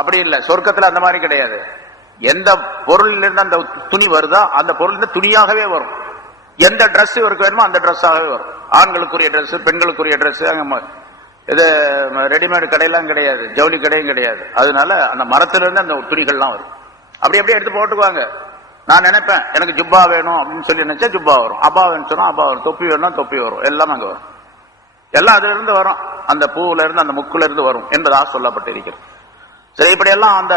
அப்படி இல்லை, சொர்க்கத்துல அந்த மாதிரி கிடையாது. எந்த பொருளிலிருந்து அந்த துணி வருதோ அந்த பொருள் துணியாகவே வரும். எந்த டிரெஸ் இவருக்கு வேணுமோ அந்த டிரெஸ்ஸாகவே வரும். ஆண்களுக்குரிய டிரெஸ், பெண்களுக்குரிய டிரெஸ். இது ரெடிமேடு கடையெல்லாம் கிடையாது, ஜவுளி கடையும் கிடையாது. அதனால அந்த மரத்திலிருந்து அந்த துணிகள்லாம் வரும். அப்படி அப்படியே எடுத்து போட்டுக்குவாங்க. நான் நினைப்பேன் எனக்கு ஜுப்பா வேணும் அப்படின்னு சொல்லி நினைச்சா ஜுப்பா வரும், அப்பா வேணும் சொன்னா அப்பா வரும், தொப்பி வேணும்னா தொப்பி வரும், எல்லாம் அங்க வரும். எல்லாம் அதுல இருந்து வரும், அந்த பூவுல இருந்து அந்த முக்குல இருந்து வரும் என்பதாக சொல்லப்பட்டிருக்கிறது. சரி, இப்படி எல்லாம் அந்த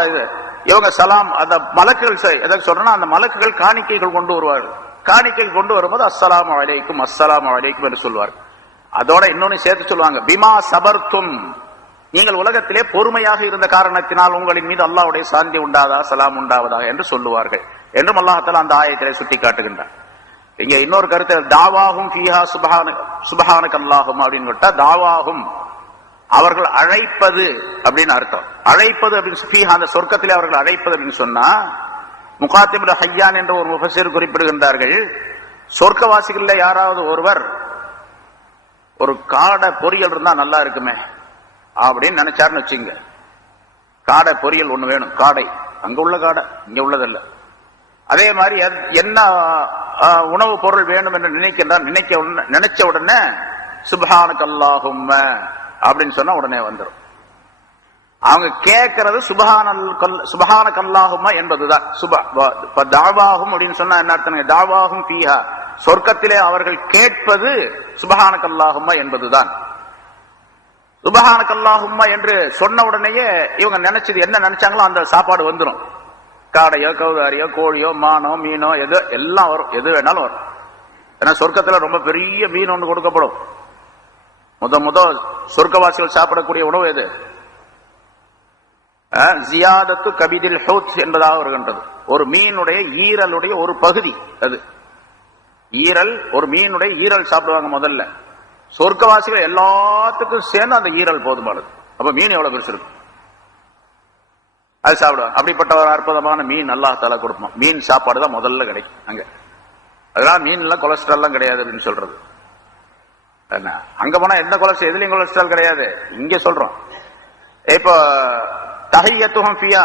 இவங்க சலாம் அந்த மலக்குகள் எதை சொல்றேன்னா அந்த மலக்குகள் காணிக்கைகள் கொண்டு வருவார்கள். காணிக்கைகள் கொண்டு வரும்போது அஸ்ஸலாமு அலைக்கும் அஸ்ஸலாமு அலைக்கும் என்று சொல்வார்கள். அதோட இன்னொன்னு சேர்த்து சொல்லுவாங்க, பிமா சபர்த்தும், நீங்கள் உலகத்திலே பொறுமையாக இருந்த காரணத்தினால் உங்களின் மீது அல்லாஹ்வுடைய சாந்தி உண்டாதா சலாம் உண்டாவதா என்று சொல்லுவார்கள் என்றும் அல்லாஹ் தஆலா அந்த ஆயத்திலே சுட்டி காட்டுகின்றார். இங்க இன்னொரு கருத்து, தாவாகும் ஃபீஹா சுப்ஹானக அல்லாஹும் அப்படின்னு விட்டா தாவாகும் அவர்கள் அழைப்பது அப்படின்னு அர்த்தம். அழைப்பது அப்படின்னு அந்த சொர்க்கத்திலே அவர்கள் அழைப்பது அப்படின்னு சொன்னா முகாத்திப் ஹய்யான் என்ற ஒரு முஃபஸிர் குறிப்பிடுகின்றார்கள், சொர்க்கவாசிகள்ல யாராவது ஒருவர் ஒரு காடை பொரியல் இருந்தா நல்லா இருக்குமே அப்படின்னு நினைச்சாருன்னு வச்சுங்க. காடை பொரியல் ஒண்ணு வேணும், காடை அங்க உள்ள காடை இங்க உள்ளதல்ல. அதே மாதிரி என்ன உணவு பொருள் வேணும் என்று நினைச்ச உடனே சுப்ஹானக அல்லாஹும்ம அப்படின்னு சொன்னா உடனே வந்துடும். அவங்க கேட்கறது சுப்ஹானக அல்லாஹும்ம என்பதுதான். தாவாகும் அப்படின்னு சொன்னா என்ன அர்த்தம்? தாவாகும் ஃபீஹா, சொர்க்கத்திலே அவர்கள் கேட்பது சுப்ஹானக அல்லாஹும்ம என்பதுதான். சுப்ஹானக அல்லாஹும்ம என்று சொன்ன உடனேயே இவங்க நினைச்சது என்ன நினைச்சாங்களோ அந்த சாப்பாடு வந்துடும். காடையோ கௌதாரியோ கோழியோ மானோ மீனோ எதோ எல்லாம் வரும், எது வேணாலும் வரும். ஏன்னா சொர்க்கத்துல ரொம்ப பெரிய மீன் ஒன்று கொடுக்கப்படும். முத சொர்க்கவாசிகள் சாப்பிடக்கூடிய உணவு எது? ஜியாதத்து கபிதில் ஹவுத் என்பதாக வருகின்றது. ஒரு மீனுடைய ஈரலுடைய ஒரு பகுதி அது. ஈரல், ஒரு மீனுடைய ஈரல் சாப்பிடுவாங்க முதல்ல. சொர்க்கவாசிகள் எல்லாத்துக்கும் சேர்ந்து அந்த ஈரல் போதுமானது. அப்ப மீன் எவ்வளவு பெருசு இருக்கும், அது சாப்பிடுவாங்க. அப்படிப்பட்ட ஒரு அற்புதமான மீன் அல்லாஹ் தஆலா கொடுப்பான். மீன் சாப்பாடு தான் முதல்ல கிடைக்கும் அங்க. அதெல்லாம் மீன்ல கொலஸ்ட்ரால் கிடையாது அப்படின்னு சொல்றது. அங்க போனா எந்த கொலஸ்ட்ரால், எதுலயும் கொலஸ்ட்ரால் கிடையாது. இங்க சொல்றோம் இப்போ தஹியத்துஹும் ஃபியா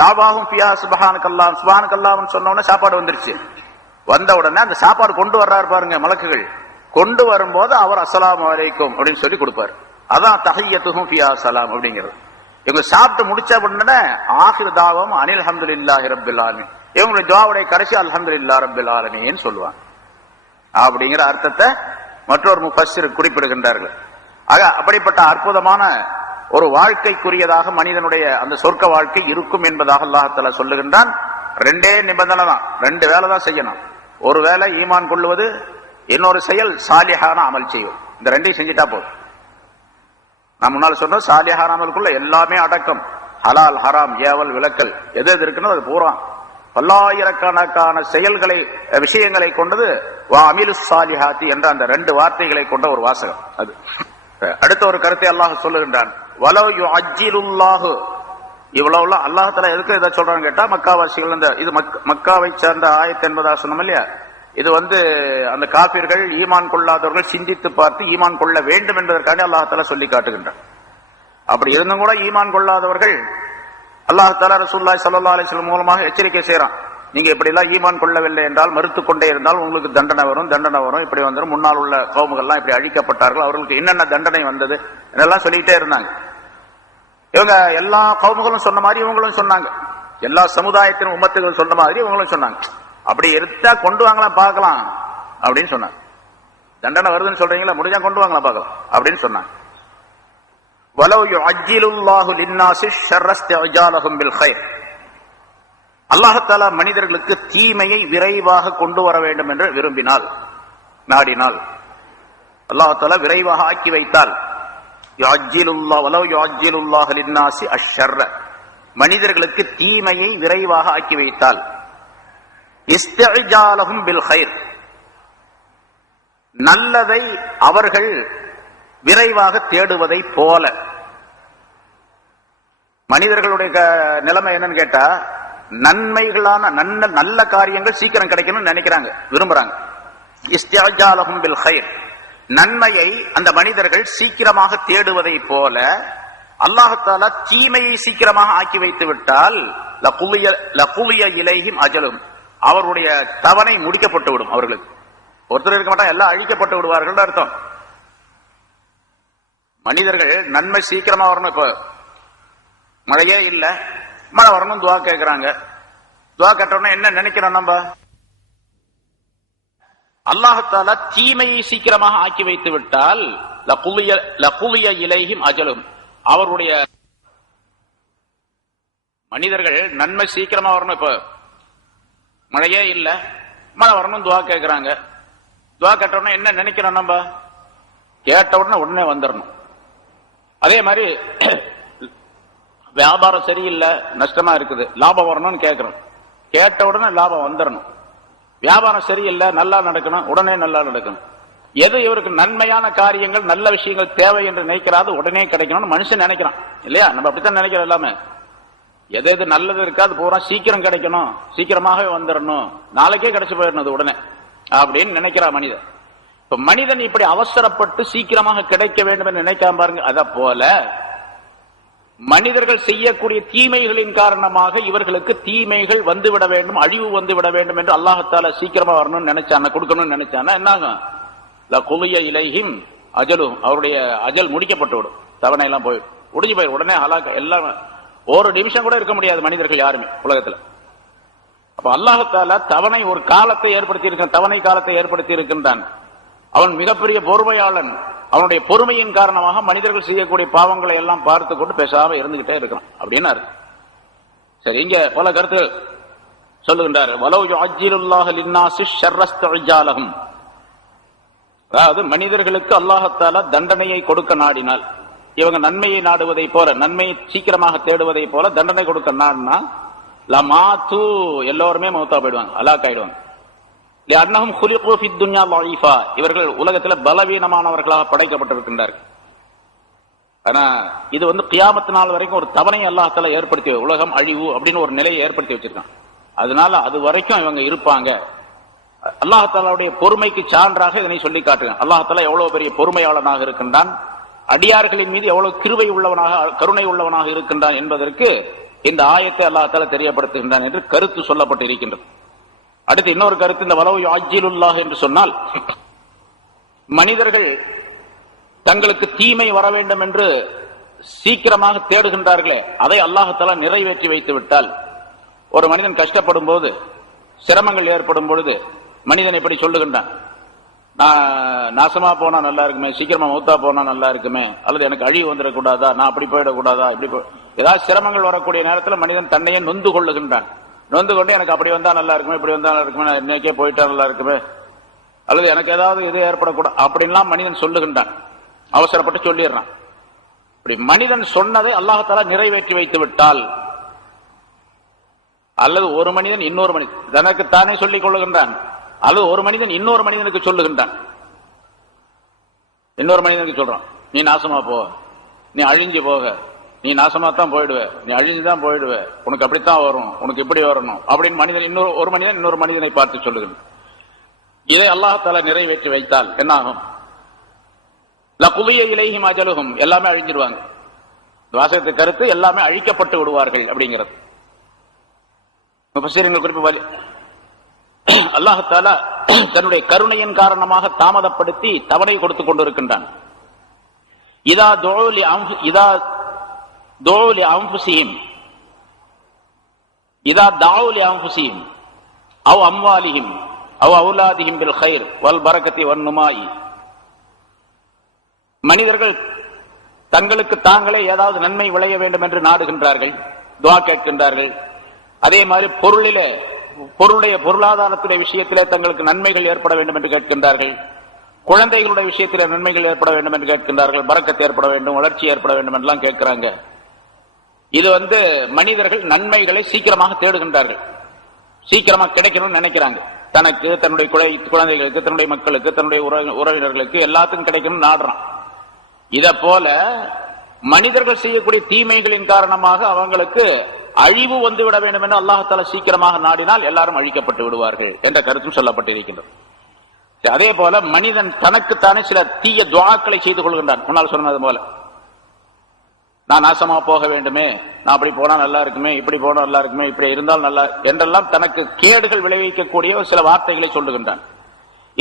தாவாஹும் ஃபியா சுப்ஹானக அல்லாஹ், சுப்ஹானக அல்லாஹ்னு சொன்ன உடனே சாப்பாடு வந்துருச்சு. வந்த உடனே அந்த சாப்பாடு கொண்டு வர்றாரு பாருங்க மலக்குகள், கொண்டு வரும்போது அவர் அஸ்ஸலாமு அலைக்கும் அப்படின்னு சொல்லி கொடுப்பாரு. அதான் தஹியத்துஹும் ஃபியா சலாம் அப்படிங்கிறது. இவங்க சாப்பிட்டு முடிச்ச உடனே ஆகிர் தாவம் அனில் அல்ஹம்துலில்லாஹி ரப்பில் ஆலமீன், இவங்களுடைய துஆவுடைய கடைசி அல்ஹம்துலில்லாஹி ரப்பில் ஆலமீன் சொல்லுவாங்க. அப்படிங்கிற அர்த்தத்தை மற்றொரு முஃபஸ்ஸிர் குறிப்பிடுகின்றார்கள். ஆக அப்படிப்பட்ட அற்புதமான ஒரு வாழ்க்கைக்குரியதாக மனிதனுடைய அந்த சொர்க்க வாழ்க்கை இருக்கும் என்பதாக அல்லாஹ் தஆலா சொல்லுகின்றான். ரெண்டே நிபந்தனை தான், ரெண்டு வேலை தான் செய்யணும். ஒரு வேலை ஈமான் கொள்ளுவது, இன்னொரு செயல் சாலிஹான அமல் செய்வது. இந்த ரெண்டையும் செஞ்சுட்டா போதும். நான் முன்னால் சொன்ன சாலிஹான அமலுக்குள்ள எல்லாமே அடக்கம். ஹலால் ஹராம் ஏவல் விலக்கல் எது எது இருக்குன்னு அது பூரா பல்லாயிரக்கணக்கான செயல்களை விஷயங்களை கொண்டது வா அமிலு சாலிஹாத்தி என்ற அந்த ரெண்டு வார்த்தைகளை கொண்ட ஒரு வாசகம் அது. அடுத்த ஒரு கருத்தை அல்லாஹ் சொல்லுகின்றான், வலவ் யுஅஜ்ஜிலுல்லாஹு, இவ்வளவு அல்லாஹ் தஆலா எதுக்கு இதை சொல்றான்னு கேட்டா மக்காவாசிகள், இந்த இது மக்காவை சேர்ந்த ஆயத் என்பதாக சொன்னோம் இல்லையா, இது அந்த காபிர்கள் ஈமான் கொள்ளாதவர்கள் சிந்தித்து பார்த்து ஈமான் கொள்ள வேண்டும் என்பதற்காக அல்லாஹ் தஆலா சொல்லி காட்டுகின்றான். அப்படி இருந்தும் கூட ஈமான் கொள்ளாதவர்கள் அல்லாஹ் தஆலா ரசூலுல்லாஹி ஸல்லல்லாஹு அலைஹி வஸல்லம் மூலமாக எச்சரிக்கை செய்யறான். நீங்க இப்படி எல்லாம் ஈமான் கொள்ளவில்லை என்றால், மறுத்து கொண்டே இருந்தால் உங்களுக்கு தண்டனை வரும், தண்டனை வரும், இப்படி வந்துடும். முன்னால் உள்ள கௌமுகள்லாம் இப்படி அழிக்கப்பட்டார்கள், அவர்களுக்கு என்னென்ன தண்டனை வந்தது இதெல்லாம் சொல்லிக்கிட்டே இருந்தாங்க. இவங்க எல்லா கௌமுகளும் சொன்ன மாதிரி இவங்களும் சொன்னாங்க, எல்லா சமுதாயத்தின் உம்மத்துகள் சொன்ன மாதிரி இவங்களும் சொன்னாங்க. அப்படி எடுத்தா கொண்டு வாங்கலாம் பார்க்கலாம் அப்படின்னு சொன்னாங்க. தண்டனை வருதுன்னு சொல்றீங்களா, முடிஞ்சா கொண்டு வாங்கலாம் பார்க்கலாம் அப்படின்னு சொன்னாங்க. வலவ் யுஅஜ்ஜிலுல்லாஹு லின்னாஸி ஷர்ர இஸ்திஅஜாலஹும் பில் கைர், அல்லாஹ் தஆலா மனிதர்களுக்கு தீமையை விரைவாக கொண்டு வர வேண்டும் என்று விரும்பினால், நாடினால், அல்லாஹ் தஆலா விரைவாக ஆக்கி வைத்தால், வலவ் யுஅஜ்ஜிலுல்லாஹு லின்னாஸி அஷ்ஷர்ர, மனிதர்களுக்கு தீமையை விரைவாக ஆக்கி வைத்தால், இஸ்திஅஜாலஹும் பில் கைர், நல்லதை அவர்கள் விரைவாக தேடுவதை போல. மனிதர்களுடைய நிலைமை என்னன்னு கேட்டா, நன்மைகளான நல்ல காரியங்கள் சீக்கிரம் கிடைக்கணும்னு நினைக்கிறாங்க, விரும்புறாங்க. இஸ்திஅஜாலஹும் பில் கைர், நன்மையை அந்த மனிதர்கள் சீக்கிரமாக தேடுவதை போல அல்லாஹ்தாலா தீமையை சீக்கிரமாக ஆக்கி வைத்து விட்டால் லகுலிய இலைஹிம் அஜலும், அவருடைய தவணை முடிக்கப்பட்டு விடும். அவர்களுக்கு ஒருத்தர் இருக்க மாட்டா, எல்லாம் அழிக்கப்பட்டு விடுவார்கள் அர்த்தம். மனிதர்கள் நன்மை சீக்கிரமா வரணும். இப்ப மழையே இல்ல, மழை வரணும் துவா கேட்கிறாங்க. துவா கேட்டோம்னா என்ன நினைக்கிறோம் நம்ம? அல்லாஹ்தாலா தீமையை சீக்கிரமாக ஆக்கி வைத்து விட்டால் லகுலிய இலைஹிம் அஜலும், அவருடைய மனிதர்கள் நன்மை சீக்கிரமா வரணும். இப்ப மழையே இல்ல, மழை வரணும் துவா கேட்கிறாங்க. துவா கேட்டோம்னா என்ன நினைக்கிறோம் நம்ம? கேட்ட உடனே வந்துடணும். அதே மாதிரி வியாபாரம் சரியில்லை, நஷ்டமா இருக்குது, லாபம் வரணும்னு கேட்கிறோம். கேட்ட உடனே லாபம் வந்துடணும். வியாபாரம் சரியில்லை, நல்லா நடக்கணும், உடனே நல்லா நடக்கணும். எது இவருக்கு நன்மையான காரியங்கள், நல்ல விஷயங்கள் தேவை என்று நினைக்கிறாது உடனே கிடைக்கணும்னு மனுஷன் நினைக்கிறான் இல்லையா? நம்ம அப்படித்தான் நினைக்கிறோம். எல்லாமே எது எது நல்லது இருக்காது பூரா சீக்கிரம் கிடைக்கணும், சீக்கிரமாகவே வந்துடணும், நாளைக்கே கிடைச்சு போயிடணும் உடனே அப்படின்னு நினைக்கிறா மனிதன். இப்ப மனிதன் இப்படி அவசரப்பட்டு சீக்கிரமாக கிடைக்க வேண்டும் என்று நினைக்காம பாருங்க. அத போல மனிதர்கள் செய்யக்கூடிய தீமைகளின் காரணமாக இவர்களுக்கு தீமைகள் வந்துவிட வேண்டும், அழிவு வந்துவிட வேண்டும் என்று அல்லாஹ்தாலா சீக்கிரமா வரணும்னு நினைச்சான, கொடுக்கணும்னு நினைச்சானா என்னாகும்? லகுலிய இலைஹிம் அஜலும், அவருடைய அஜல் முடிக்கப்பட்டு விடும். தவணை எல்லாம் போயிடும், முடிஞ்சு போயிடும், உடனே ஹலாக். எல்லாம் ஒரு நிமிஷம் கூட இருக்க முடியாது மனிதர்கள் யாருமே உலகத்துல. அப்ப அல்லாஹ்தாலா தவணை ஒரு காலத்தை ஏற்படுத்தி இருக்க, தவணை காலத்தை ஏற்படுத்தி இருக்கின்றான். அவன் மிகப்பெரிய பொறுமையாளன். அவனுடைய பொறுமையின் காரணமாக மனிதர்கள் செய்யக்கூடிய பாவங்களை எல்லாம் பார்த்து கொண்டு பேசாம இருந்துகிட்டே இருக்கிறான் அப்படின்னு அர்த்தம். சரி, இங்க பல கருத்துகள் சொல்லுகின்றார். வலவ் யுஅஜ்ஜிலுல்லாஹு லின்னாஸி ஷர்ரஸ்தஇஜாலஹும், அதாவது மனிதர்களுக்கு அல்லாஹ்தாலா தண்டனையை கொடுக்க நாடினால், இவங்க நன்மையை நாடுவதை போல, நன்மையை சீக்கிரமாக தேடுவதை போல தண்டனை கொடுக்க நாடினா லமாத்து, எல்லோருமே மௌத்தா போயிடுவாங்க, ஹலாக் ஆயிடுவாங்க. அன்னஹும் குலிகு ஃபித் துன்யா லைஃபா, இவர்கள் உலகத்தில் பலவீனமானவர்களாக படைக்கப்பட்டிருக்கின்றார்கள். ஆனா இது கியாமத் நாள் வரைக்கும் ஒரு தவணை அல்லாஹ்தாலா ஏற்படுத்தி, உலகம் அழிவு அப்படின்னு ஒரு நிலையை ஏற்படுத்தி வச்சிருக்கான். அதனால அது வரைக்கும் இவங்க இருப்பாங்க. அல்லாஹ்தாலாவுடைய பொறுமைக்கு சான்றாக இதனை சொல்லி காட்டுகிறான். அல்லாஹ்தாலா எவ்வளவு பெரிய பொறுமையாளனாக இருக்கின்றான், அடியார்களின் மீது எவ்வளவு கிருபை உள்ளவனாக, கருணை உள்ளவனாக இருக்கின்றான் என்பதற்கு இந்த ஆயத்தை அல்லாஹ்தாலா தெரியப்படுத்துகின்றான் என்று கருத்து சொல்லப்பட்டு இருக்கின்றது. அடுத்து இன்னொரு கருத்து, இந்த வலவு யுஅஜ்ஜிலுல்லாஹ் என்று சொன்னால் மனிதர்கள் தங்களுக்கு தீமை வர வேண்டும் என்று சீக்கிரமாக தேடுகின்றார்களே, அதை அல்லாஹ்தாலா நிறைவேற்றி வைத்து விட்டால், ஒரு மனிதன் கஷ்டப்படும் போது, சிரமங்கள் ஏற்படும் பொழுது மனிதன் இப்படி சொல்லுகின்றான், நான் நாசமா போனா நல்லா இருக்குமே, சீக்கிரமா மௌத்தா போனா நல்லா இருக்குமே, அல்லது எனக்கு அழிவு வந்துடக்கூடாதா, நான் அப்படி போயிடக்கூடாதா, இப்படி ஏதாவது சிரமங்கள் வரக்கூடிய நேரத்தில் மனிதன் தன்னையே நொந்து கொள்ளுகின்றான். நொந்து கொண்டு எனக்கு அப்படி வந்தா நல்லா இருக்குமே, இப்படி வந்தா நல்லா இருக்குமே, நான் இன்னைக்கே போயிட்டா நல்லா இருக்குமே, அல்லது எனக்கு ஏதாவது இது ஏற்படக்கூடாது அப்படின்லாம் மனிதன் சொல்லுகின்றான், அவசரப்பட்டு சொல்லிடுறான். இப்படி மனிதன் சொன்னதை அல்லாஹ்தாலா நிறைவேற்றி வைத்து விட்டால், அல்லது ஒரு மனிதன் இன்னொரு மனிதன் தனக்குத்தானே சொல்லிக் கொள்ளுகின்றான், அல்லது ஒரு மனிதன் இன்னொரு மனிதனுக்கு சொல்லுகின்றான். இன்னொரு மனிதனுக்கு சொல்றான், நீ நாசமா போ, நீ அழிஞ்சு போக, நீ நாசமாத்தான் போயிடுவ, நீ அழிஞ்சுதான் போயிடுவ, உனக்கு அப்படித்தான் வரும், உனக்கு இப்படி வரணும் அப்படின்னு மனிதன் இன்னொரு மனிதன் இன்னொரு மனிதனை பார்த்து சொல்லுகின்றான். இதை அல்லாஹ்தாலா நிறைவேற்றி வைத்தால் என்ன ஆகும்? லகுலிய இலைஹிம் அஜலுஹும், எல்லாமே அழிஞ்சிருவாங்க. வாசகத்தை கருத்து எல்லாமே அழிக்கப்பட்டு விடுவார்கள் அப்படிங்கிறது. முஃபஸ்ஸிரீன்கள் குறிப்பு, அல்லாஹ்தாலா தன்னுடைய கருணையின் காரணமாக தாமதப்படுத்தி தவணை கொடுத்துக் கொண்டிருக்கின்றான். இதா துஉ லி அன்ஃபுஸிஹிம் அவ் அம்வாலிஹிம் அவ் அவுலாதிஹிம் பில் கைர் வல் பரக்கத்தி வன் நுமாயி, மனிதர்கள் தங்களுக்கு தாங்களே ஏதாவது நன்மை விளைய வேண்டும் என்று நாடுகின்றார்கள், துஆ கேட்கின்றார்கள். அதே மாதிரி பொருளுடைய பொருளாதாரத்துடைய விஷயத்திலே தங்களுக்கு நன்மைகள் ஏற்பட வேண்டும் என்று கேட்கின்றார்கள், குழந்தைகளுடைய விஷயத்திலே நன்மைகள் ஏற்பட வேண்டும் என்று கேட்கின்றார்கள், பரக்கத்து ஏற்பட வேண்டும், வளர்ச்சி ஏற்பட வேண்டும் என்றெல்லாம் கேட்கிறாங்க. இது மனிதர்கள் நன்மைகளை சீக்கிரமாக தேடுகின்றார்கள், சீக்கிரமாக கிடைக்கணும்னு நினைக்கிறாங்க. தனக்கு, தன்னுடைய குழந்தைகளுக்கு, தன்னுடைய மக்களுக்கு, தன்னுடைய உறவினர்களுக்கு எல்லாத்துக்கும் கிடைக்கணும்னு நாடுறான். இத போல மனிதர்கள் செய்யக்கூடிய தீமைகளின் காரணமாக அவங்களுக்கு அழிவு வந்துவிட வேண்டும் என்று அல்லாஹ்தாலா சீக்கிரமாக நாடினால் எல்லாரும் அழிக்கப்பட்டு விடுவார்கள் என்ற கருத்தும் சொல்லப்பட்டிருக்கின்றது. அதே போல மனிதன் தனக்குத்தானே சில தீய துஆக்களை செய்து கொள்கின்றான். முன்னால் சொன்னது போல நான் நாசமா போக வேண்டுமே, நான் அப்படி போனா நல்லா இருக்குமே, இப்படி போனா நல்லா இருக்குமே, இப்படி இருந்தால் நல்லா என்றெல்லாம் தனக்கு கேடுகள் விளைவிக்கக்கூடிய சில வார்த்தைகளை சொல்லுகின்றான்.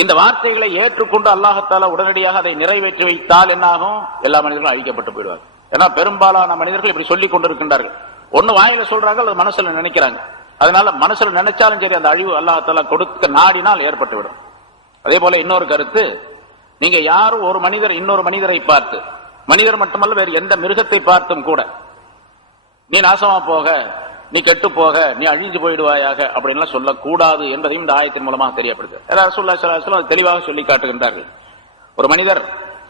இந்த வார்த்தைகளை ஏற்றுக்கொண்டு அல்லாஹத்தாலா உடனடியாக அதை நிறைவேற்றி வைத்தால் என்னாகும்? எல்லா மனிதர்களும் அழிக்கப்பட்டு போயிடுவாங்க. ஏன்னா பெரும்பாலான மனிதர்கள் இப்படி சொல்லிக் கொண்டிருக்கின்றார்கள். ஒண்ணு வாயில சொல்றாங்க, அது மனசுல நினைக்கிறாங்க. அதனால மனசுல நினைச்சாலும் சரி அந்த அழிவு அல்லாஹத்தாலா கொடுக்க நாடினால் ஏற்பட்டுவிடும். அதே போல இன்னொரு கருத்து, நீங்க யாரும் ஒரு மனிதர் இன்னொரு மனிதரை பார்த்து, மனிதர் மட்டுமல்ல வேறு எந்த மிருகத்தை பார்த்தும் கூட நீ நாசமா போக, நீ கெட்டு போக, நீ அழிஞ்சு போயிடுவாயாக அப்படின்லாம் சொல்லக்கூடாது என்பதையும் இந்த ஆயத்தின் மூலமாக தெரியப்படுது. ரசூலுல்லாஹி ஸல்லல்லாஹு அலைஹி வஸல்லம் தெளிவாக சொல்லி காட்டுகின்றார்கள். ஒரு மனிதர்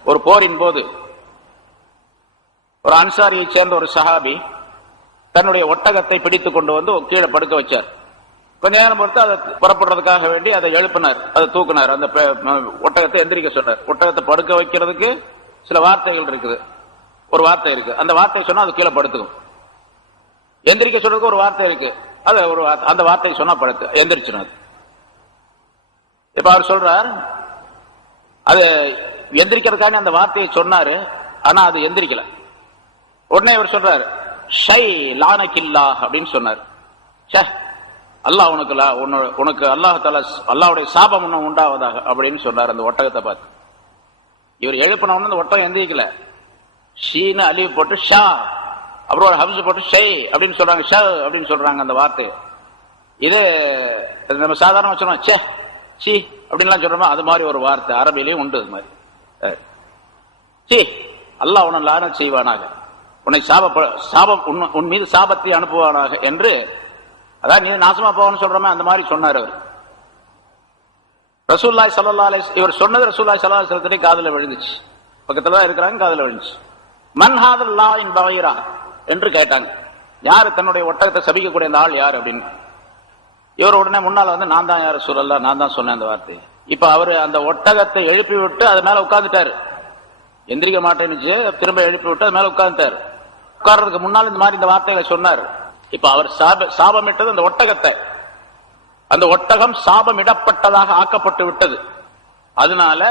ஒரு போரின் போது ஒரு அன்சாரியை சேர்ந்த ஒரு சஹாபி தன்னுடைய ஒட்டகத்தை பிடித்துக் கொண்டு வந்து கீழே படுக்க வச்சார். கொஞ்ச நேரம் பொறுத்து அதை புறப்படுறதுக்காக வேண்டி அதை எழுப்பினார், அதை தூக்குனார், அந்த ஒட்டகத்தை எந்திரிக்க சொன்னார். ஒட்டகத்தை படுக்க வைக்கிறதுக்கு சில வார்த்தைகள் இருக்குது, ஒரு வார்த்தை இருக்கு, அந்த வார்த்தை சொன்னா அது கீழே படுத்துக்கும். எந்திரிக்க சொல்றதுக்கு ஒரு வார்த்தை இருக்கு, அது ஒரு அந்த வார்த்தை சொன்னா படுத்து எந்திரிச்சிடும். இப்ப அவர் சொல்றார், அது எந்திரிக்கிறதுக்காண்டி அந்த வார்த்தையை சொன்னாரு, ஆனா அது எந்திரிக்கல. உடனே அவர் சொல்றாரு, ஷை லானகில்லாஹ் அப்படின்னு சொன்னார். அல்லாஹ் உனக்கு அல்லாஹ்தாலா அல்லாஹ்வுடைய சாபம் ஒன்னும் உண்டாவதாக அப்படின்னு சொன்னார் அந்த ஒட்டகத்தை பார்த்து. இவர் எழுப்பின உடனே அந்த ஒட்டகம் எந்திரிக்கல. ஷீன்னு அலிவு போட்டு ஷா, அப்புறம் ஒரு ஹப்ஸ் போட்டு ஷை அப்படின்னு சொல்றாங்க, ஷ அப்படின்னு சொல்றாங்க அந்த வார்த்தை. இது நம்ம சாதாரண வச்சோம், சே சி அப்படின்லாம் சொல்றோமா, அது மாதிரி ஒரு வார்த்தை அரபிலையும் உண்டு. அது மாதிரி சி அல்லாஹ் உன்னை லானத் செய்வானாக, உன்னை சாபம் உன் மீது சாபத்தை அனுப்புவானாக என்று, அதான் நீ நாசமா போகணும்னு சொல்றோமே அந்த மாதிரி சொன்னார் அவர். ரசூலுல்லாஹி ஸல்லல்லாஹு அலைஹி வஸல்லம் இவர் சொன்னது ரசூலுல்லாஹி ஸல்லல்லாஹு அலைஹி வஸல்லம் காதுல விழுந்துச்சு. பக்கத்துல தான் இருக்கிறாங்க, காதுல விழுந்துச்சு. மன் ஹாதல் லாயின் பகைரா என்று கேட்டாங்க. யாரு தன்னுடைய ஒட்டகத்தை சபிக்கக்கூடிய அந்த ஆள் யார் அப்படின்னு. இவர் உடனே முன்னால வந்து நான் தான் யார் ரசூலல்லாஹ், நான் தான் சொன்னேன் அந்த வார்த்தை. இப்ப அவரு அந்த ஒட்டகத்தை எழுப்பி விட்டு அது மேல உட்கார்ந்துட்டாரு. எந்திரிக்க மாட்டேன்னுச்சு, திரும்ப எழுப்பி விட்டு அது மேல உட்கார்ந்துட்டாரு. உட்கார்றதுக்கு முன்னால் இந்த மாதிரி இந்த வார்த்தைகளை சொன்னார். இப்ப அவர் சாபமிட்டது அந்த ஒட்டகத்தை, அந்த ஒட்டகம் சாபமிடப்பட்டதாக ஆக்கப்பட்டு விட்டது. அதனால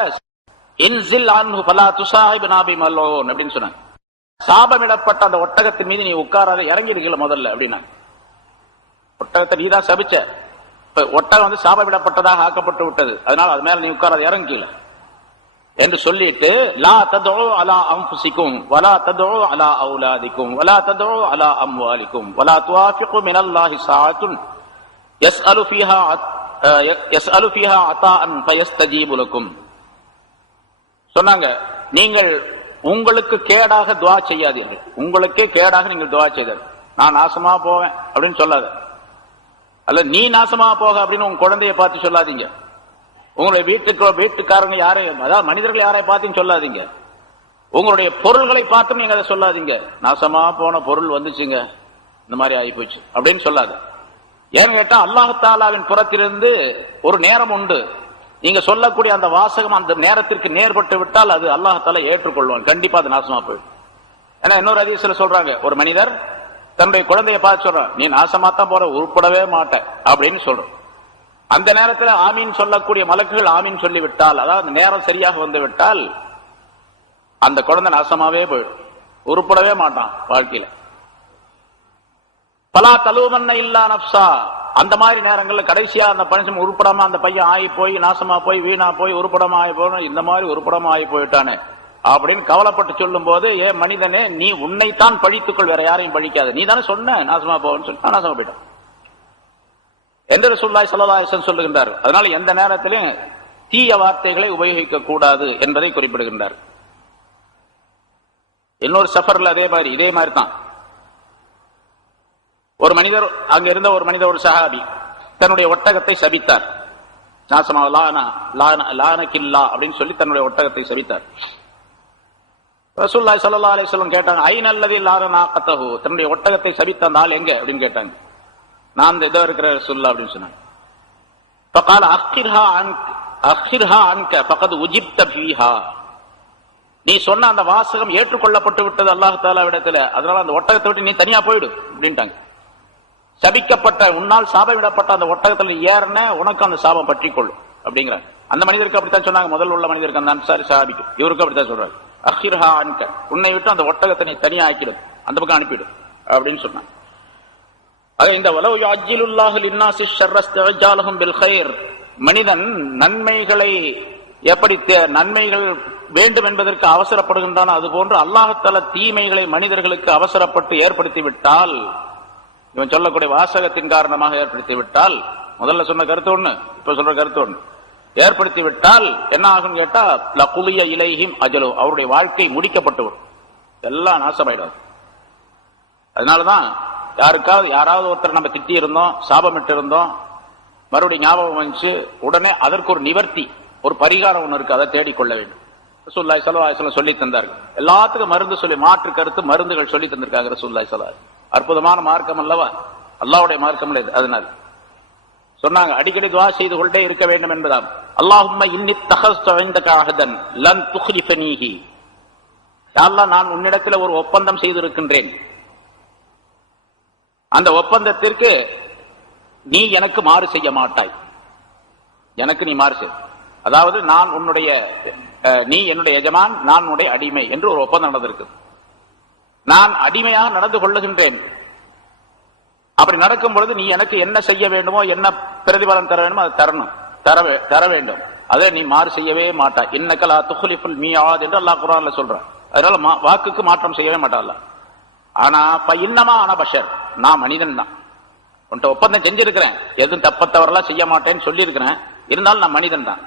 இன்சில் அன்ஹு ஃபலா துஸாஹிப் நாபி மல்லூன் அப்படின்னு சொன்னாங்க. சாபமிடப்பட்ட அந்த ஒட்டகத்தின் மீது நீ உட்காராத, இறங்கி இருக்கல முதல்ல அப்படின்னா. ஒட்டகத்தை நீ தான் சபிச்ச, ஒட்டகம் வந்து சாபமிடப்பட்டதாக ஆக்கப்பட்டு விட்டது, அதனால அது மேல நீ உட்காராத, இறங்கில என்று சொல்லிட்டு, லா ததுஉ அலா அன்ஃபுசிக்கும் வலா ததுஉ அலா அவுலாதிக்கும் வலா ததுஉ அலா அம்வாலிக்கும் வலா துவாஃபிகு மினல்லாஹி ஸாஅத்துன் யஸ்அலு ஃபீஹா அதாஅன் ஃபயஸ்தஜீபு லக்கும் சொன்னாங்க. நீங்கள் உங்களுக்கு கேடாக துஆ செய்யாதீர்கள், உங்களுக்கே கேடாக நீங்கள் துஆ செய்தார்கள். நான் நாசமா போவேன் அப்படின்னு சொல்லாத, அல்ல நீ நாசமா போக அப்படின்னு உங்க குழந்தைய பார்த்து சொல்லாதீங்க, உங்களுடைய வீட்டுக்காரங்க யாரையும், அதாவது மனிதர்கள் யாரையும் பார்த்து சொல்லாதீங்க, உங்களுடைய பொருள்களை பார்த்து நீங்க அதை சொல்லாதீங்க. நாசமா போன பொருள் வந்துச்சுங்க, இந்த மாதிரி ஆகி போச்சு அப்படின்னு சொல்லாத. ஏன்னு கேட்டா அல்லாஹ் தஆலாவின் புறத்திலிருந்து ஒரு நேரம் உண்டு, நீங்க சொல்லக்கூடிய அந்த வாசகம் அந்த நேரத்திற்கு நேர்பட்டு விட்டால் அது அல்லாஹ் தஆலா ஏற்றுக்கொள்வான், கண்டிப்பா அது நாசமா போயிடும். ஏன்னா இன்னொரு ஹதீஸ்ல சொல்றாங்க, ஒரு மனிதர் தன்னுடைய குழந்தையை பார்த்து சொல்றான், நீ நாசமா தான் போற, உருப்படவே மாட்ட அப்படின்னு சொல்றோம். அந்த நேரத்தில் ஆமீன் சொல்லக்கூடிய மலக்குகள் ஆமீன் சொல்லிவிட்டால், அதாவது நேரம் சரியாக வந்து விட்டால் அந்த குழந்தை நாசமாவே போயிடும், உருப்படவே மாட்டான் வாழ்க்கையில. பலா தலூமன்ன இல்லா நப்சா, அந்த மாதிரி நேரங்கள்ல கடைசியா அந்த பனிஷம் உருப்படாம அந்த பையன் ஆகி போய் நாசமா போய் வீணா போய் உருப்படமா ஆகி போய் இந்த மாதிரி உருப்படமா ஆகி போயிட்டானே அப்படின்னு கவலைப்பட்டு சொல்லும் போது, ஏ மனிதனே நீ உன்னைத்தான் பழித்துக்கொள், வேற யாரையும் பழிக்காத, நீ தானே சொன்ன நாசமா போன்னு சொல்லி நாசமா போயிட்டான் என்று ரசூலுல்லாஹி ஸல்லல்லாஹு அலைஹி வஸல்லம் சொல்லுகின்றார். அதனால எந்த நேரத்திலும் தீய வார்த்தைகளை உபயோகிக்க கூடாது என்பதை குறிப்பிடுகின்றார். இன்னொரு சஃபர்ல இதே மாதிரி தான் ஒரு மனிதர், அங்க இருந்த ஒரு மனிதர், ஒரு சஹாபி தன்னுடைய ஒட்டகத்தை சபித்தார். நாசமா லானகில்லா அப்படின்னு சொல்லி தன்னுடைய ஒட்டகத்தை சபித்தார். ரசூலுல்லாஹி ஸல்லல்லாஹு அலைஹி வஸல்லம் கேட்டாங்க, ஐனல்லதி லானநாகதஹு, தன்னுடைய ஒட்டகத்தை சபித்த அந்த ஆள் எங்க அப்படின்னு கேட்டாங்க. நான் இதோ இருக்கிற ரசூலுல்லாஹ் அப்படின்னு சொன்னாங்க. فقال اخرها عنك فقد وجبت فيها, நீ சொன்ன அந்த வாசகம் ஏற்றுக்கொள்ளப்பட்டு விட்டது அல்லாஹ் தஆலாவிடத்துல, அதனால அந்த ஒட்டகத்தை விட்டு நீ தனியா போயிடு அப்படின்ட்டாங்க. சபிக்கப்பட்ட உன்னால் சாபமிடப்பட்ட அந்த ஒட்டகத்தில் ஏறன உனக்கு அந்த சாபம் பற்றி கொள்ளும் அப்படிங்கிறாங்க. அந்த மனிதருக்கு அப்படித்தான் சொன்னாங்க, முதல் உள்ள மனிதருக்கு, அந்த அன்சாரி சஹாபிக்கு. இவருக்கு அப்படித்தான் சொல்றாங்க, அஹ்ரிஹா அன்க, உன்னை விட்டு அந்த ஒட்டகத்தை நீ தனியா ஆக்கிடும். அந்த பக்கம் அனுப்பிடு அப்படின்னு சொன்னாங்க. இந்த வலவு யஜ்ஜிலுல்லாஹு லின்னாஸி ஷர்ர இஸ்திஜாலஹும் பில் கைர், மனிதன் நன்மைகளை எப்படி நன்மைகள் வேண்டும் என்பதற்கு அவசரப்படுகின்றான், அதுபோன்று அல்லாஹ் தஆலா தீமைகளை மனிதர்களுக்கு அவசரப்பட்டு ஏற்படுத்தி விட்டால், இவன் சொல்லக்கூடிய வாசகத்தின் காரணமாக ஏற்படுத்தி விட்டால், முதல்ல சொன்ன கருத்து ஒண்ணு, இப்ப சொல்ற கருத்து ஒண்ணு, ஏற்படுத்தி விட்டால் என்ன ஆகும் கேட்டா லகுலிய இலைஹிம் அஜலு, அவருடைய வாழ்க்கை முடிக்கப்பட்டு வரும், எல்லாம் நாசமாயிடும். அதனாலதான் யாராவது ஒருத்தர் நம்ம திட்டி இருந்தோம், சாபமிட்டு இருந்தோம், மறுபடியும் ஞாபகம் வந்துச்சு, உடனே அதற்கு ஒரு நிவர்த்தி, ஒரு பரிகாரம் ஒண்ணு இருக்கு, அதை தேடிக்கொள்ள வேண்டும். ரசூலுல்லாஹி ஸல்லல்லாஹு அலைஹி வஸல்லம் சொல்லி தந்தார்கள். எல்லாத்துக்கும் மருந்து சொல்லி, மாற்று கருத்து மருந்துகள் சொல்லி தந்திருக்காங்க ரசூலுல்லாஹி ஸல்லல்லாஹு அலைஹி வஸல்லம். அற்புதமான மார்க்கம் அல்லவா, அல்லாஹ்வுடைய மார்க்கம் இல்லை. அதனால சொன்னாங்க, அடிக்கடி துஆ செய்து கொண்டே இருக்க வேண்டும் என்பதாம். அல்லாஹும்ம இன்னி தஹஸ்து இன்தக அஹதன் லன் துக்லிஃபனீஹி, யா அல்லாஹ் நான் உன்னிடத்தில் ஒரு ஒப்பந்தம் செய்திருக்கின்றேன், அந்த ஒப்பந்தத்திற்கு நீ எனக்கு மாறு செய்ய மாட்டாய், எனக்கு நீ மாறு செய், அதாவது நான் உன்னுடைய, நீ என்னுடைய எஜமான், நான் உன்னுடைய அடிமை என்று ஒரு ஒப்பந்தம் நடந்திருக்கு. நான் அடிமையாக நடந்து கொள்ளுகின்றேன், அப்படி நடக்கும் பொழுது நீ எனக்கு என்ன செய்ய வேண்டுமோ, என்ன பிரதிபலன் தர வேண்டுமோ அதை தரணும், தர வேண்டும், அதை நீ மாறு செய்யவே மாட்டாய். இன்னக லா துக்லிஃபுல் மிஆத் என்று அல்லாஹ் குர்ஆன்ல சொல்றான். அதனால வாக்குக்கு மாற்றம் செய்யவே மாட்டான். ஆனா இன்னமா ஆன பஷர், நான் மனிதன் தான், உன்ட்ட ஒப்பந்தம் செஞ்சிருக்கிறேன், எதுவும் தப்பத்தவரெல்லாம் செய்ய மாட்டேன்னு சொல்லி இருக்கிறேன், இருந்தாலும் நான் மனிதன் தான்.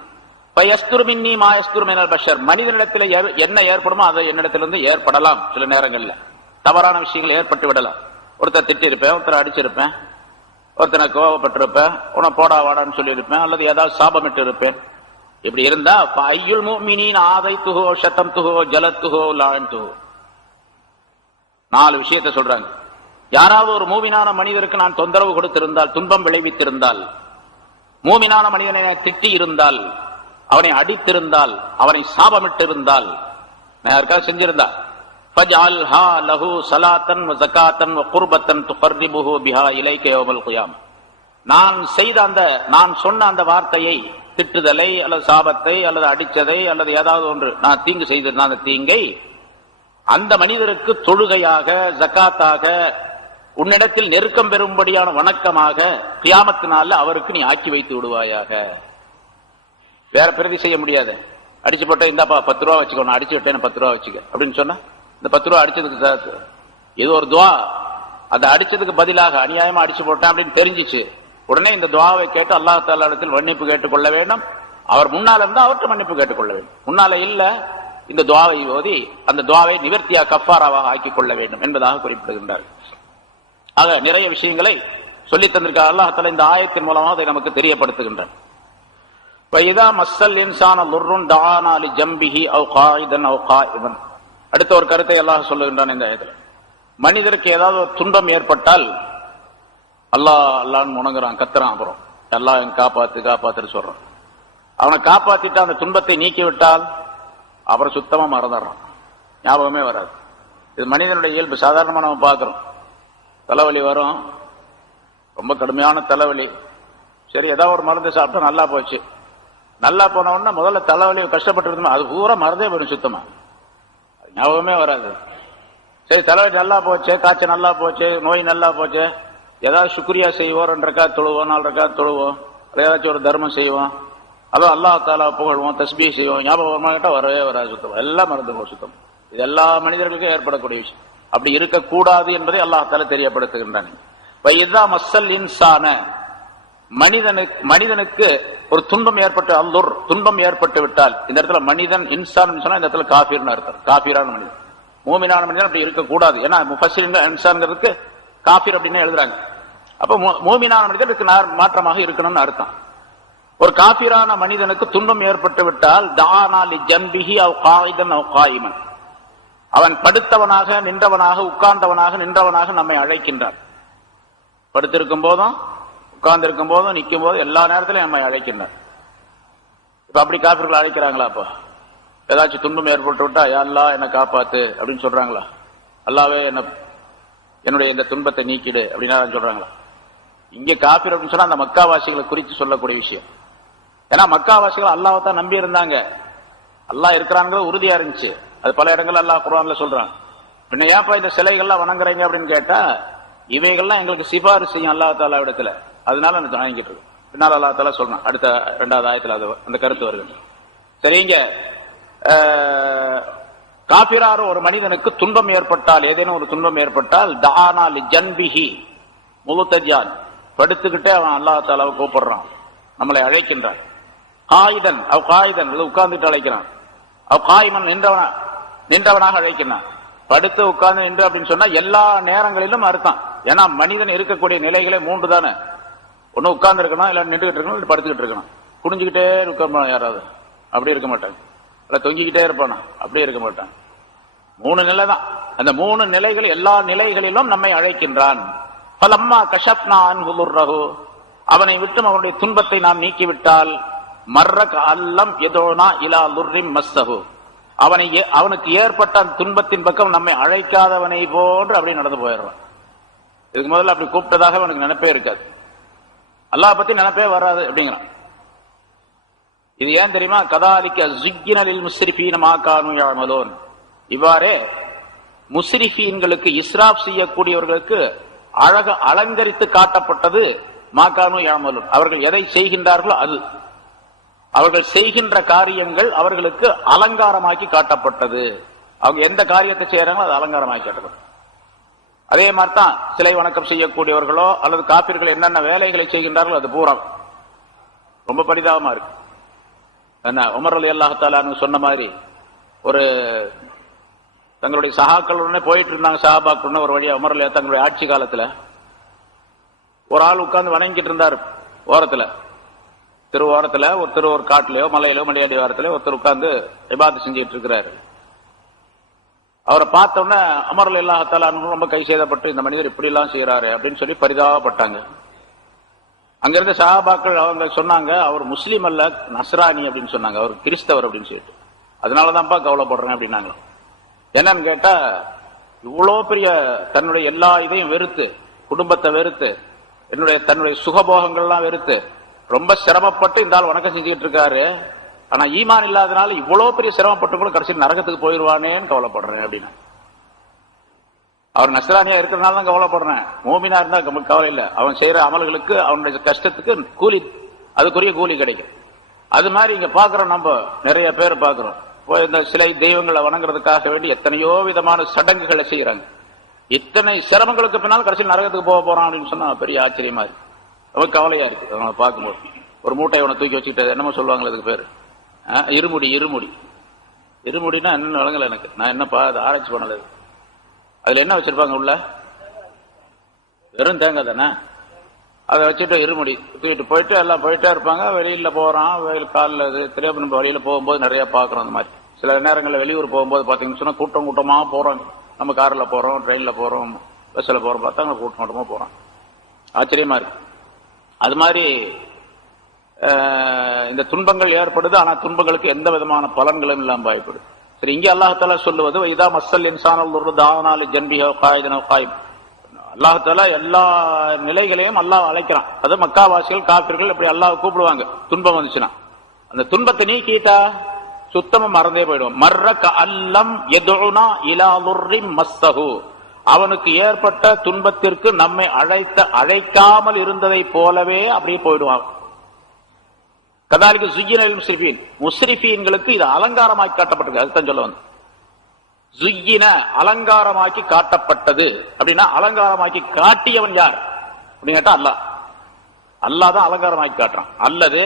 பஷர், மனிதனிடத்தில் என்ன ஏற்படுமோ அதை என்னிடத்திலிருந்து ஏற்படலாம். சில நேரங்கள்ல தவறான விஷயங்கள் ஏற்பட்டு விடலாம். ஒருத்தர் திட்டி இருப்பேன், ஒருத்தர் அடிச்சிருப்பேன், ஒருத்தனை கோவப்பட்டிருப்பேன், உன போடா வாடான்னு சொல்லியிருப்பேன், அல்லது ஏதாவது சாபமிட்டு இருப்பேன். இப்படி இருந்தா ஐயுல் முஃமினீன் ஆதைத்துஹு ஷதம்துஹு ஜலத்துஹு லஅன்துஹு, 4 விஷயத்தை சொல்றாங்க. யாராவது ஒரு மூமினான மனிதருக்கு நான் தொந்தரவு கொடுத்திருந்தால், துன்பம் விளைவித்திருந்தால், மூமினான மனிதனை திட்டி இருந்தால், அவனை அடித்திருந்தால், அவனை சாபமிட்டிருந்தால், நான் யாருக்காக செஞ்சிருந்தா, ஃபஜ்அல்ஹா லஹு ஸலாத்தன் வ ஸகாத்தன் வ குர்பத்தன் துகர்ரிபுஹு பிஹா இலைக யௌமல் கியாம், நான் சொன்ன அந்த வார்த்தையை, திட்டுதலை அல்லது சாபத்தை அல்லது அடிச்சதை அல்லது ஏதாவது ஒன்று நான் தீங்கு செய்திருந்த அந்த தீங்கை அந்த மனிதருக்கு தொழுகையாக, ஜகாத்தாக, உன்னிடத்தில் நெருக்கம் பெறும்படியான வணக்கமாக கியாமத்தினால அவருக்கு நீ ஆக்கி வைத்து விடுவாயாக. வேற பிரதி செய்ய முடியாது. அடிச்சு போட்ட இந்தாப்பா 10 ரூபா வச்சுக்கோ, நான் அடிச்சு விட்டேன் 10 ரூபா வச்சுக்க அப்படின்னு சொன்னா, இந்த 10 ரூபா அடிச்சதுக்கு இது ஒரு துவா, அதை அடிச்சதுக்கு பதிலாக அநியாயமா அடிச்சு போட்டேன் அப்படின்னு தெரிஞ்சிச்சு, உடனே இந்த துவாவை கேட்டு அல்லாஹ் தஆலா இடத்தில் மன்னிப்பு கேட்டுக்கொள்ள வேண்டும். அவர் முன்னால இருந்தா அவர்கிட்ட மன்னிப்பு கேட்டுக்கொள்ள வேண்டும். முன்னால இல்ல, இந்த துவாவை ஓதி அந்த துவாவை நிவர்த்தியா கஃபாராவாக ஆக்கிக் கொள்ள வேண்டும் என்பதாக குறிப்பிடுகின்றார்கள். ஆக நிறைய விஷயங்களை சொல்லி தந்திருக்கார் அல்லாஹ் தஆலா இந்த ஆயத்தின் மூலமாக அதை நமக்கு தெரியப்படுத்துகின்றார். فَإِذَا مَسَّ الْإِنسَانَ ضُرٌّ دَعَانَا لِجَنبِهِ أَوْ قَاعِدًا أَوْ قَائِمًا. அடுத்த ஒரு கருத்தை அல்லாஹ் சொல்லுகின்றான் இந்த ஆயத்தில். மனிதருக்கு ஏதாவது ஒரு துன்பம் ஏற்பட்டால் அல்லாஹ்னு முணங்குறான், கத்துறான், அப்புறம் அல்லாஹ் காப்பாத்துன்னு சொல்றான். அவனை காப்பாத்திட்டு அந்த துன்பத்தை நீக்கி விட்டால் அப்புறம் சுத்தமா மறந்துடுறான், ஞாபகமே வராது. இது மனிதனுடைய இயல்பு. சாதாரணமா நம்ம பார்க்கிறோம், தலைவலி வரும், ரொம்ப கடுமையான தலைவலி, சரி ஏதாவது ஒரு மருந்து சாப்பிட்டா நல்லா போச்சு, நல்லா போன உடனே முதல்ல தலைவலி கஷ்டப்பட்டு இருந்தோம், அது பூரா மறந்தே வரும், சுத்தமா ஞாபகமே வராது. சரி தலைவலி நல்லா போச்சு, காய்ச்சல் நல்லா போச்சு, நோய் நல்லா போச்சு, ஏதாவது சுக்ரியா செய்வோம், 2 ரக்காத் தொழுவோம், 4 ரக்காத் தொழுவோம், ஏதாச்சும் ஒரு தர்மம் செய்வோம், அதுவும் அல்லாஹ் தஆலா புகழ்வோம், தஸ்பீஹ் செய்வோம், ஞாபகம் வருமா கேட்டா வரவே வராது, சுத்தம் எல்லாம் மறந்து போகும், சுத்தம். இது எல்லா மனிதர்களுக்கும் ஏற்படக்கூடிய விஷயம். அப்படி இருக்கக்கூடாது என்பதை அல்லாஹ் தஆலா தெரியப்படுத்துகின்றான். வஇதா மஸ்ஸல் இன்சான, மனிதனுக்கு ஒரு துன்பம் ஏற்பட்டு, அல்லுர் துன்பம் ஏற்பட்டு விட்டால், இந்த இடத்துல மனிதன் இன்சான் சொன்னா இந்த இடத்துல காஃபிர்னு அர்த்தம், காஃபிரான மனிதன். மூமினான மனிதன் அப்படி இருக்கக்கூடாது. ஏன்னா முஃபஸ்ஸிரீன்கள் இன்சான்ங்கிறதுக்கு காஃபிர் அப்படின்னு எழுதுறாங்க. அப்ப மூமினான மனிதனுக்கு மாற்றமாக இருக்கணும்னு அர்த்தம். ஒரு காஃபிரான மனிதனுக்கு துன்பம் ஏற்பட்டு விட்டால் தஆனா லிஜன்பிஹி அவ் காயிதன் அவ் காயிமன், அவன் படுத்தவனாக, நின்றவனாக, உட்கார்ந்தவனாக, நின்றவனாக நம்மை அழைக்கின்றான். படுத்திருக்கும் போதும், உட்கார்ந்திருக்கும் போதும், நிற்கும் போதும், எல்லா நேரத்திலும் நம்மை அழைக்கின்றான். இப்ப அப்படி காஃபிர்கள் அழைக்கிறாங்களா? அப்ப ஏதாச்சும் துன்பம் ஏற்பட்டு விட்டா யா அல்லாஹ் என்னை காப்பாத்து அப்படின்னு சொல்றாங்களா? அல்லாஹ்வே என்னுடைய இந்த துன்பத்தை நீக்கிடு அப்படின்னா சொல்றாங்களா? இங்கே காஃபிர் அப்படின்னு சொன்னா அந்த மக்காவாசிகளை குறித்து சொல்லக்கூடிய விஷயம். ஏன்னா மக்காவாசிகள் அல்லாஹ் தான் நம்பி இருந்தாங்க, அல்லாஹ் இருக்கிறாங்க உறுதியா இருந்துச்சு. அது பல இடங்கள் அல்லாஹ் குர்ஆன்ல சொல்றான். பின்ன ஏப்பா இந்த சிலைகள்லாம் வணங்குறீங்க அப்படின்னு கேட்டா, இவைகள்லாம் எங்களுக்கு சிபாரிசு செய்யும் அல்லா தாலா இடத்துல, அதனால எனக்கு வணங்கிட்டு இருக்கு. பின்னால் அல்லா தாலா சொல்லணும் அடுத்த 2வது ஆயத்துல அந்த கருத்து வருது. சரிங்க, காபிரார ஒரு மனிதனுக்கு துன்பம் ஏற்பட்டால், ஏதேனும் ஒரு துன்பம் ஏற்பட்டால், தானா லி ஜன்பிஹி முலுத்தஜான், படுத்துக்கிட்டே அவன் அல்லா தாலாவை கூப்பிடுறான், நம்மளை அழைக்கின்றான். காயிதன் அவ் காயிதன் உட்கார்ந்துட்டு அழைக்கிறான். அவ் காய்மன் நின்றவனாக அழைக்கிறான். படுத்து உட்கார்ந்து நின்று அப்படின்னு சொன்னா எல்லா நேரங்களிலும் அர்த்தம். ஏன்னா மனிதன் இருக்கக்கூடிய நிலைகளே 3 தானே. ஒண்ணு உட்கார்ந்து இருக்கணும், இல்ல நின்றுகிட்டு இருக்கணும், இல்ல படுத்துக்கிட்டு இருக்கணும். குடிஞ்சுக்கிட்டே இருக்க யாராவது அப்படி இருக்க மாட்டாங்க, இல்ல தொங்கிக்கிட்டே இருப்பானா அப்படியே இருக்க மாட்டான். 3 நிலை தான். அந்த 3 நிலைகள் எல்லா நிலைகளிலும் நம்மை அழைக்கின்றான். பலம்மா கஷப்னா அன்ஹு துர்ரஹு, அவனை விட்டும் அவனுடைய துன்பத்தை நாம் நீக்கிவிட்டால், மர்ரக அல்லம் யதுனா இலா லுர்ரிம் மஸ்ஸஹு, அவனுக்கு ஏற்பட்ட அந்த துன்பத்தின் பக்கம் நம்மை அழைக்காதவனை போன்று அப்படி நடந்து போயிடுறான். இதுக்கு முதல்ல அப்படி கூப்பிட்டதாக அவனுக்கு நினைப்பே இருக்காது, அல்லாஹ் பத்தி நினைப்பே வராது அப்படிங்கிறான். இது ஏன் தெரியுமா? கதாலிக்க ஸுய்யின லில் முஸ்ரிஃபீன மா கானூ யஅமலூன், இவ்வாறே முஸ்ரிஃபீன்களுக்கு, இஸ்ராப் செய்யக்கூடியவர்களுக்கு அலங்கரித்து காட்டப்பட்டது. மா கானூ யஅமலூன், அவர்கள் எதை செய்கின்றார்களோ அது, அவர்கள் செய்கின்ற காரியங்கள் அவர்களுக்கு அலங்காரமாக்கி காட்டப்பட்டது. அவங்க எந்த காரியத்தை செய்யறாங்களோ அது அலங்காரமாக்கி காட்டப்பட்டது. அதே மாதிரி தான் சிலை வணக்கம் செய்யக்கூடியவர்களோ அல்லது காபிர்கள் என்னென்ன வேலைகளை செய்கின்றார்களோ அது பூரா ரொம்ப பரிதாபமா இருக்கு. என்ன உமர் ரலியல்லாஹு தஆலா சொன்ன மாதிரி ஒரு தங்களுடைய சகாக்களுடனே போயிட்டு இருந்தாங்க, சஹாபாக்கள் ஒரு வழியா உமர் ரலியல்லாஹு தங்களுடைய ஆட்சி காலத்துல ஒரு ஆள் உட்கார்ந்து வணங்கிட்டு இருந்தார் ஓரத்துல, திருவோரத்துல, ஒரு காட்டிலையோ மலையிலோ மலையாடி வாரத்திலயோ ஒருத்தர் உட்கார்ந்து இபாதத் செஞ்சுட்டு இருக்கிறாரு. அவரை பார்த்த உடனே உமர் ரலியல்லாஹு தஆலா ரொம்ப கை செய்தப்பட்டு, இந்த மனிதர் இப்படி எல்லாம் செய்யறாரு அப்படின்னு சொல்லி பரிதாபப்பட்டாங்க. அங்கிருந்த சஹாபாக்கள் அவங்க சொன்னாங்க, அவர் முஸ்லீம் அல்ல, நஸ்ரானி அப்படின்னு சொன்னாங்க, அவர் கிறிஸ்தவர் அப்படின்னு சொல்லிட்டு. அதனாலதான்ப்பா கவலைப்படுறேன் அப்படின்னாங்க. என்னன்னு கேட்டா, இவ்வளோ பெரிய தன்னுடைய எல்லா இதையும் வெறுத்து, குடும்பத்தை வெறுத்து, தன்னுடைய சுகபோகங்கள்லாம் வெறுத்து ரொம்ப சிரமப்பட்டு இந்த ஆள் வணக்கம் செஞ்சுக்கிட்டு இருக்காரு. ஆனா ஈமான் இல்லாதனால இவ்வளவு பெரிய சிரமப்பட்டு கூட கடைசியில் நரகத்துக்கு போயிடுவானேன்னு கவலைப்படுறேன் அப்படின்னா. அவர் நஸ்ரானியா இருக்கிறதுனால தான் கவலைப்படுறேன், மோமினா இருந்தா கவலை இல்லை. அவன் செய்யற அமல்களுக்கு, அவனுடைய கஷ்டத்துக்கு கூலி, அதுக்குரிய கூலி கிடைக்கும். அது மாதிரி இங்க பாக்குறோம், நம்ம நிறைய பேர் பாக்குறோம், இந்த சிலை தெய்வங்களை வணங்குறதுக்காக வேண்டி எத்தனையோ விதமான சடங்குகளை செய்யறாங்க. இத்தனை சிரமங்களுக்கு பின்னால் கடைசியில் நரகத்துக்கு போக போறான் அப்படின்னு சொன்னா பெரிய ஆச்சரியமா இருக்கு, ரொம்ப கவலையா இருக்கு. அவனை பார்க்கும்போது ஒரு மூட்டை அவனை தூக்கி வச்சுக்கிட்டு, என்னமோ சொல்லுவாங்களே அதுக்கு பேரு இருமுடி. இருமுடினா என்னன்னு வழங்கல எனக்கு, நான் என்னப்பா அதை ஆராய்ச்சி பண்ணல. அதுல என்ன வச்சிருப்பாங்க உள்ள? வெறும் தேங்காய் தானே. அதை வச்சுட்டு இருமுடி தூக்கிட்டு போயிட்டு எல்லாம் போயிட்டே இருப்பாங்க. வெளியில போறான், வெயில் காலில் இது தெரியாம நம்ம வெளியில போகும்போது நிறைய பாக்குறோம். அந்த மாதிரி சில நேரங்களில் வெளியூர் போகும்போது பாத்தீங்கன்னு சொன்னா கூட்டமா போறோம். நம்ம கார்ல போறோம், ட்ரெயின்ல போறோம், பஸ்ல போறோம், பார்த்தா அங்க கூட்டமா போறோம். ஆச்சரியமா இருக்கு. அது மாதிரி இந்த துன்பங்கள் ஏற்படுது, ஆனா துன்பங்களுக்கு எந்த விதமான பலன்களும் இல்லாம பயப்படுது. சரி, இங்க அல்லாஹ் தஆலா சொல்லுவது, இதா மஸ்ஸல் இன்சானல் துர்ரு தானா லிஜன்பிஹி காயிதன் காயிம். அல்லாஹ் தஆலா எல்லா நிலைகளையும் அல்லாஹ் அழைக்கிறான். அது மக்காவாசிகள் காபிர்கள் இப்படி அல்லாஹ் கூப்பிடுவாங்க துன்பம் வந்துச்சுன்னா. அந்த துன்பத்தை நீக்கிட்டா சுத்தமா மறந்தே போயிடுவோம். மர்ரக அல்லம் யதுனா இலா லுர்ரிம் மஸ்ஸஹு, அவனுக்கு ஏற்பட்ட துன்பத்திற்கு நம்மை அழைக்காமல் இருந்ததை போலவே அப்படியே போயிடுவான். கதாலிக்கு ஸுய்யின லில் முஸ்ரிஃபீன், முஸ்ரிஃபீன்களுக்கு இது அலங்காரமாக்கி காட்டப்பட்டது. அதுதான் சொல்ல வந்து ஸுய்யின, அலங்காரமாக்கி காட்டப்பட்டது. அப்படின்னா அலங்காரமாக்கி காட்டியவன் யார் அப்படின்னு கேட்டா அல்லாஹ் தான் அலங்காரமாக்கி காட்டுறான். அல்லது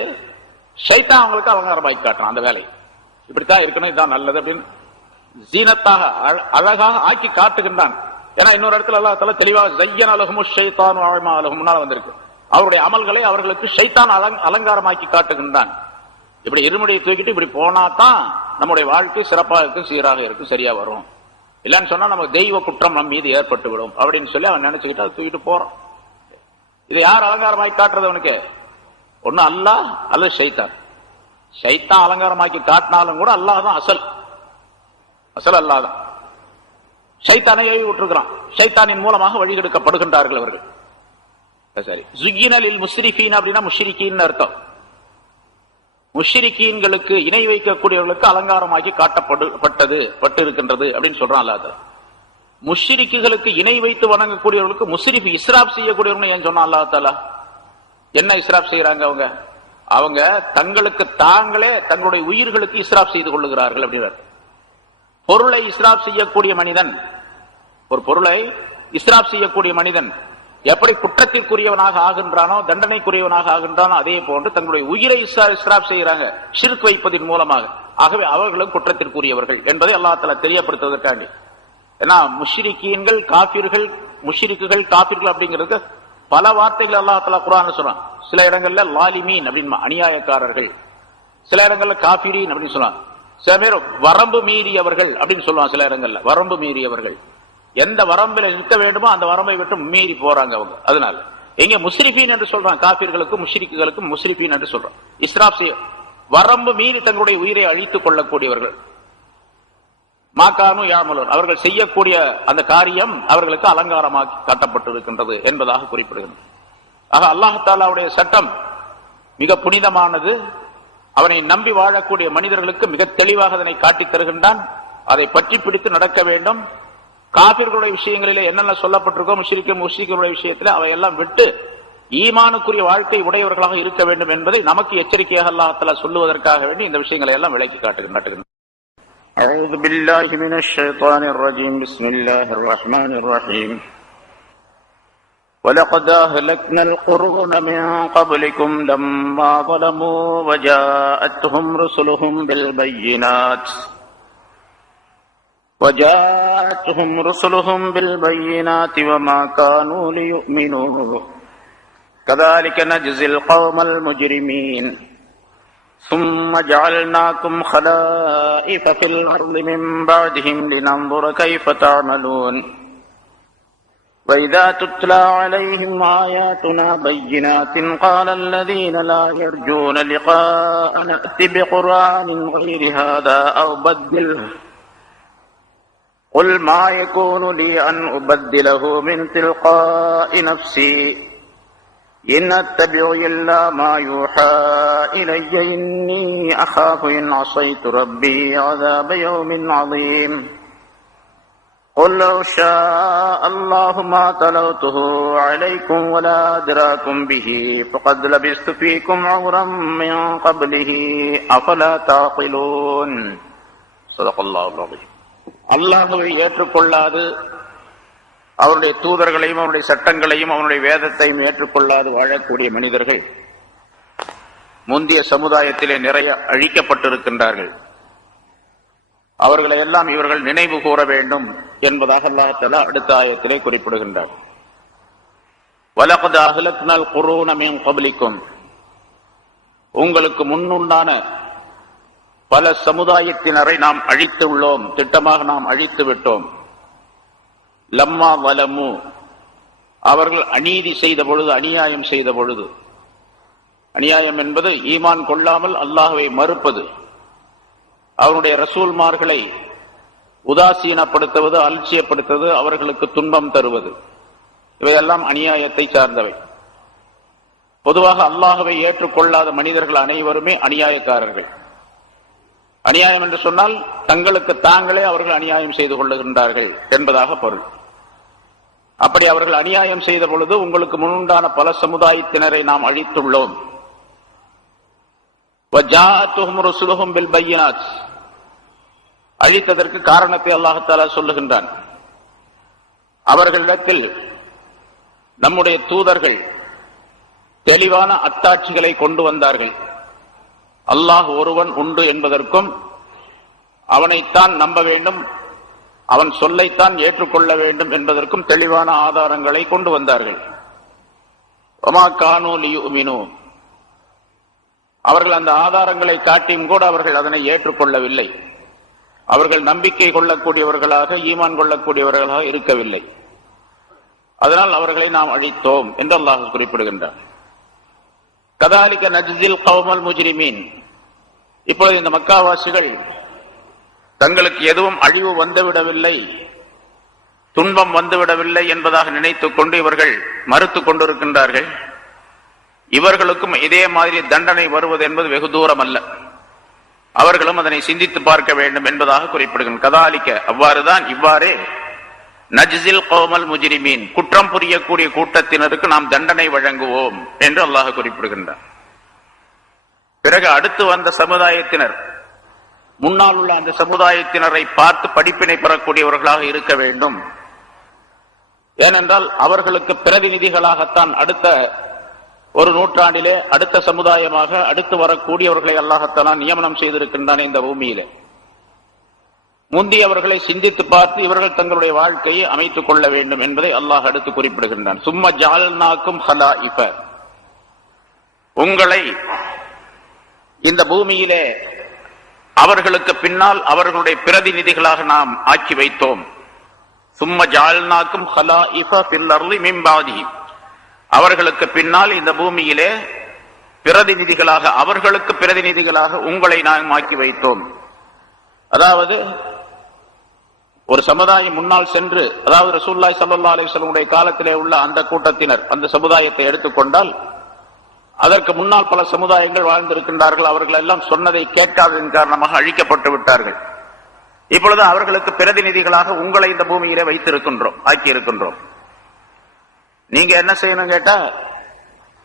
ஷைத்தான் அவங்களுக்கு அலங்காரமாக்கி காட்டுறான். அந்த வேலை இப்படித்தான் இருக்கணும், இதுதான் நல்லது அப்படின்னு ஜீனத்தாக அழகாக ஆக்கி காட்டுகின்றான். ஏன்னா இன்னொரு இடத்துல அல்லாஹ் தஆலா தெளிவாக ஸய்யன லஹுமு ஷைத்தானு அஅமாலஹும் முன்னால வந்திருக்கு. அவருடைய அமல்களை அவர்களுக்கு ஷைத்தான் அலங்காரமாக்கி காட்டுகின்றான். இப்படி இருமுடியை தூக்கிட்டு இப்படி போனா தான் நம்முடைய வாழ்க்கை சிறப்பாக இருக்கும், சீராக இருக்கும், சரியா வரும். இல்லன்னு சொன்னா நமக்கு தெய்வ குற்றம் நம் மீது ஏற்பட்டு விடும் அப்படின்னு சொல்லி அவன் நினைச்சுக்கிட்டு அதை தூக்கிட்டு போறான். இது யார் அலங்காரமாக்கி காட்டுறது? அவனுக்கு ஒண்ணு அல்லாஹ் அல்லது ஷைத்தான். ஷைத்தான் அலங்காரமாக்கி காட்டினாலும் கூட அல்லாஹ் தான் அசல் அல்லாஹ் தான். ஷைத்தானை ஏவி விட்டுருக்கிறான். ஷைத்தானின் மூலமாக வழிகெடுக்கப்படுகின்றார்கள் அவர்கள். சரி, ஸுய்யின லில் முஸ்ரிஃபீன் அப்படின்னா முஷ்ரிக்கீன் அர்த்தம். முஷ்ரிக்கீன்களுக்கு, இணை வைக்கக்கூடியவர்களுக்கு அலங்காரமாக்கி காட்டப்பட்டு இருக்கின்றது அப்படின்னு சொல்றான் அல்லாஹ். முஷ்ரிக்குகளுக்கு இணை வைத்து வணங்கக்கூடியவர்களுக்கு முஸ்ரிஃப் இஸ்ராப் செய்யக்கூடியவர்கள் ஏன் சொன்னா அல்லாஹ் தஆலா? என்ன இஸ்ராப் செய்யறாங்க அவங்க? அவங்க தங்களுக்கு தாங்களே தங்களுடைய உயிர்களுக்கு இஸ்ராப் செய்து கொள்ளுகிறார்கள் அப்படிங்கிறார். பொருளை இஸ்ராப் செய்யக்கூடிய மனிதன், ஒரு பொருளை இஸ்ராப் செய்யக்கூடிய மனிதன் எப்படி குற்றத்திற்குரியவனாக ஆகின்றானோ, தண்டனைக்குரியவனாக ஆகின்றானோ, அதே போன்று தங்களுடைய உயிரை இஸ்ராப் செய்யறாங்க ஷிர்க் வைப்பதன் மூலமாக. ஆகவே அவர்களும் குற்றத்திற்குரியவர்கள் என்பதை அல்லாஹ் தஆலா தெரியப்படுத்துவதற்காண்டி. ஏன்னா முஷ்ரிக்கீன்கள், காபிர்கள், முஷ்ரிக்குகள், காபிர்கள் அப்படிங்கிறது பல வார்த்தைகள் அல்லாஹ் தஆலா குர்ஆன்ல சொல்றான். சில இடங்கள்ல லாலிமீன் அப்படின்னு அநியாயக்காரர்கள், சில இடங்கள்ல காபிரீன் அப்படின்னு சொல்றான். சில பேர் வரம்பு மீறியவர்கள் அப்படின்னு சொல்லுவாங்க. சில இடங்கள்ல வரம்பு மீறியவர்கள், எந்த வரம்பில் நிற்க வேண்டுமோ அந்த வரம்பை விட்டு மீறி போறாங்க அவங்க. அதனால எங்க முஸ்ரிஃபீன் என்று சொல்றான், காபிர்களுக்கும் முஷ்ரிக்குகளுக்கும் முஸ்ரிஃபீன் என்று சொல்றான். இஸ்ராப் செய்ய வரம்பு மீறி தங்களுடைய உயிரை அழித்துக் கொள்ளக்கூடியவர்கள். மாகானு யாமலூன், அவர்கள் செய்யக்கூடிய அந்த காரியம் அவர்களுக்கு அலங்காரமாக்கி காட்டப்பட்டிருக்கின்றது என்பதாக குறிப்பிடுகிறது. ஆக அல்லாஹ் தஆலாவுடைய சட்டம் மிக புனிதமானது. அவனை நம்பி வாழக்கூடிய மனிதர்களுக்கு மிக தெளிவாக அதனை காட்டித் தருகின்றான். அதை பற்றி பிடித்து நடக்க வேண்டும். காபிர்களுடைய விஷயங்களிலே என்னென்ன சொல்லப்பட்டிருக்கோ, முஷ்ரிக்குடைய விஷயத்தில் அவையெல்லாம் விட்டு ஈமானுக்குரிய வாழ்க்கை உடையவர்களாக இருக்க வேண்டும் என்பதை நமக்கு எச்சரிக்கையாக அல்லாஹ் தஆலா சொல்லுவதற்காக வேண்டி இந்த விஷயங்களை எல்லாம் விளக்கி காட்டுகின்றனர். أعوذ بالله من الشيطان الرجيم. بسم الله الرحمن الرحيم. ولقد أهلكنا القرون من قبلكم لما ظلموا وجاءتهم رسلهم بالبينات وما كانوا ليؤمنوا كذلك نجزي القوم المجرمين ثم جعلناكم خلائف في الأرض من بعدهم لننظر كيف تعملون وإذا تتلى عليهم آياتنا بينات قال الذين لا يرجون لقاء نأتي بقرآن غير هذا أو بدله قل ما يكون لي أن أبدله من تلقاء نفسي إن أتبع إلا ما يوحى إلي إني أخاف إن عصيت ربي عذاب يوم عظيم قل لو شاء الله ما تلوته عليكم ولا أدراكم به فقد لبثت فيكم عمرا من قبله أفلا تعقلون صدق الله العظيم. அல்லாஹ்வை ஏற்றுக்கொள்ளாது, அவருடைய தூதர்களையும் அவருடைய சட்டங்களையும் அவருடைய வேதத்தையும் ஏற்றுக்கொள்ளாது வாழக்கூடிய மனிதர்கள் முந்தைய சமுதாயத்திலே நிறைய அழிக்கப்பட்டிருக்கின்றார்கள். அவர்களை எல்லாம் இவர்கள் நினைவு கூற வேண்டும் என்பதாக அல்லாஹ் தஆலா அடுத்த ஆயத்திலே குறிப்பிடுகின்றார். வலகத் அஹ்லக்னல் குரூன மின் கப்லிக்கும், உங்களுக்கு முன்னுண்டான பல சமுதாயத்தினரை நாம் அழித்து உள்ளோம், திட்டமாக நாம் அழித்து விட்டோம். லம்மா வலமு, அவர்கள் அநீதி செய்த பொழுது, அநியாயம் செய்த பொழுது. அநியாயம் என்பது ஈமான் கொள்ளாமல் அல்லாஹ்வை மறுப்பது, அவருடைய ரசூல்மார்களை உதாசீனப்படுத்துவது, அலட்சியப்படுத்துவது, அவர்களுக்கு துன்பம் தருவது, இவையெல்லாம் அநியாயத்தை சார்ந்தவை. பொதுவாக அல்லாஹ்வை ஏற்றுக்கொள்ளாத மனிதர்கள் அனைவருமே அநியாயக்காரர்கள். அநியாயம் என்று சொன்னால் தங்களுக்கு தாங்களே அவர்கள் அநியாயம் செய்து கொள்ளுகின்றார்கள் என்பதாக பொருள். அப்படி அவர்கள் அநியாயம் செய்த பொழுது உங்களுக்கு முன்னுண்டான பல சமுதாயத்தினரை நாம் அழித்துள்ளோம். அழித்ததற்கு காரணத்தை அல்லாஹ் தஆலா சொல்லுகின்றான். அவர்களிடத்தில் நம்முடைய தூதர்கள் தெளிவான அத்தாட்சிகளை கொண்டு வந்தார்கள். அல்லாஹ் ஒருவன் உண்டு என்பதற்கும், அவனைத்தான் நம்ப வேண்டும், அவன் சொல்லைத்தான் ஏற்றுக்கொள்ள வேண்டும் என்பதற்கும் தெளிவான ஆதாரங்களை கொண்டு வந்தார்கள். வமா கானூ லியுமினூ, அவர்கள் அந்த ஆதாரங்களை காட்டியும் கூட அவர்கள் அதனை ஏற்றுக்கொள்ளவில்லை. அவர்கள் நம்பிக்கை கொள்ளக்கூடியவர்களாக, ஈமான் கொள்ளக்கூடியவர்களாக இருக்கவில்லை. அதனால் அவர்களை நாம் அழித்தோம் என்று அல்லாஹ் குறிப்பிடுகின்றார். கதாலிக நஜ்ஸில் கௌமல் முஜ்ரிமீன், இப்பொழுது இந்த மக்காவாசிகள் தங்களுக்கு எதுவும் அழிவு வந்துவிடவில்லை, துன்பம் வந்துவிடவில்லை என்பதாக நினைத்துக் கொண்டு இவர்கள் மறுத்துக் கொண்டிருக்கின்றார்கள். இவர்களுக்கும் இதே மாதிரி தண்டனை வருவது என்பது வெகு தூரம் அல்ல. அவர்களும் அதனை சிந்தித்து பார்க்க வேண்டும் என்பதாக குறிப்பிடுகின்றனர். கதாலிக்க, அவ்வாறுதான், இவ்வாறே நஜ்ஸில் கௌமல் முஜ்ரிமீன், குற்றம் புரியக்கூடிய கூட்டத்தினருக்கு நாம் தண்டனை வழங்குவோம் என்று அல்லாஹ் குறிப்பிடுகின்றார். பிறகு அடுத்து வந்த சமுதாயத்தினர், முன்னால் உள்ள அந்த சமுதாயத்தினரை பார்த்து படிப்பினை பெறக்கூடியவர்களாக இருக்க வேண்டும். ஏனென்றால் அவர்களுக்கு பிரதிநிதிகளாகத்தான் அடுத்த ஒரு நூற்றாண்டிலே அடுத்த சமுதாயமாக அடுத்து வரக்கூடியவர்களை அல்லாஹ்தான் நியமனம் செய்திருக்கின்றான் இந்த பூமியிலே. முந்தியவர்களை சிந்தித்து பார்த்து இவர்கள் தங்களுடைய வாழ்க்கையை அமைத்துக் கொள்ள வேண்டும் என்பதை அல்லாஹ் அடுத்து குறிப்பிடுகின்றான். சும்ம ஜஅல்நாக்கும் ஹலாயிஃப, உங்களை இந்த பூமியிலே அவர்களுக்கு பின்னால் அவர்களுடைய பிரதிநிதிகளாக நாம் ஆக்கி வைத்தோம். சும்ம ஜஅல்நாக்கும் ஹலாயிஃப ஃபில் அர்லி மின் பாதிஹிம், அவர்களுக்கு பின்னால் இந்த பூமியிலே பிரதிநிதிகளாக, அவர்களுக்கு பிரதிநிதிகளாக உங்களை நாம் ஆக்கி வைத்தோம். அதாவது ஒரு சமுதாயம் முன்னால் சென்று, அதாவது ரசூலுல்லாஹி ஸல்லல்லாஹு அலைஹி வஸல்லம் காலத்திலே உள்ள அந்த கூட்டத்தினர், அந்த சமுதாயத்தை எடுத்துக்கொண்டால் அதற்கு முன்னால் பல சமுதாயங்கள் வாழ்ந்திருக்கின்றார்கள். அவர்கள் எல்லாம் சொன்னதை கேட்காததன் காரணமாக அழிக்கப்பட்டு விட்டார்கள். இப்பொழுது அவர்களுக்கு பிரதிநிதிகளாக உங்களை இந்த பூமியிலே வைத்திருக்கின்றோம், ஆக்கி இருக்கின்றோம். நீங்க என்ன செய்யணும் கேட்டா,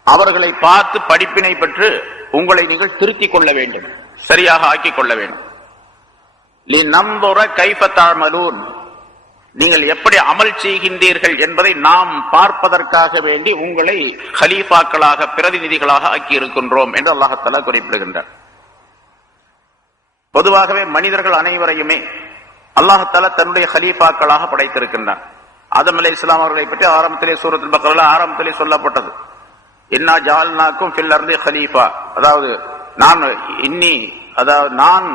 அவர்களை பார்த்து படிப்பினை பெற்று உங்களை நீங்கள் திருத்திக் கொள்ள வேண்டும், சரியாக ஆக்கிக் கொள்ள வேண்டும். நீங்கள் எப்படி அமல் செய்கின்றீர்கள் என்பதை நாம் பார்ப்பதற்காக வேண்டி உங்களை ஹலீஃபாக்களாக, பிரதிநிதிகளாக ஆக்கி இருக்கின்றோம் என்று அல்லாஹ் தஆலா குறிப்பிடுகின்றார். பொதுவாகவே மனிதர்கள் அனைவரையுமே அல்லாஹ் தஆலா தன்னுடைய ஹலீஃபாக்களாக படைத்திருக்கின்றார். ஆதம் அலைஹிஸ்ஸலாம் அவர்களை பற்றி ஆரம்பத்திலே சூரத்துல் பக்ரால ஆரம்பத்திலே சொல்லப்பட்டது, இன்னா ஜஅல்நாக்கும் ஃபில் அர்தி ஹலீஃபா, அதாவது நான்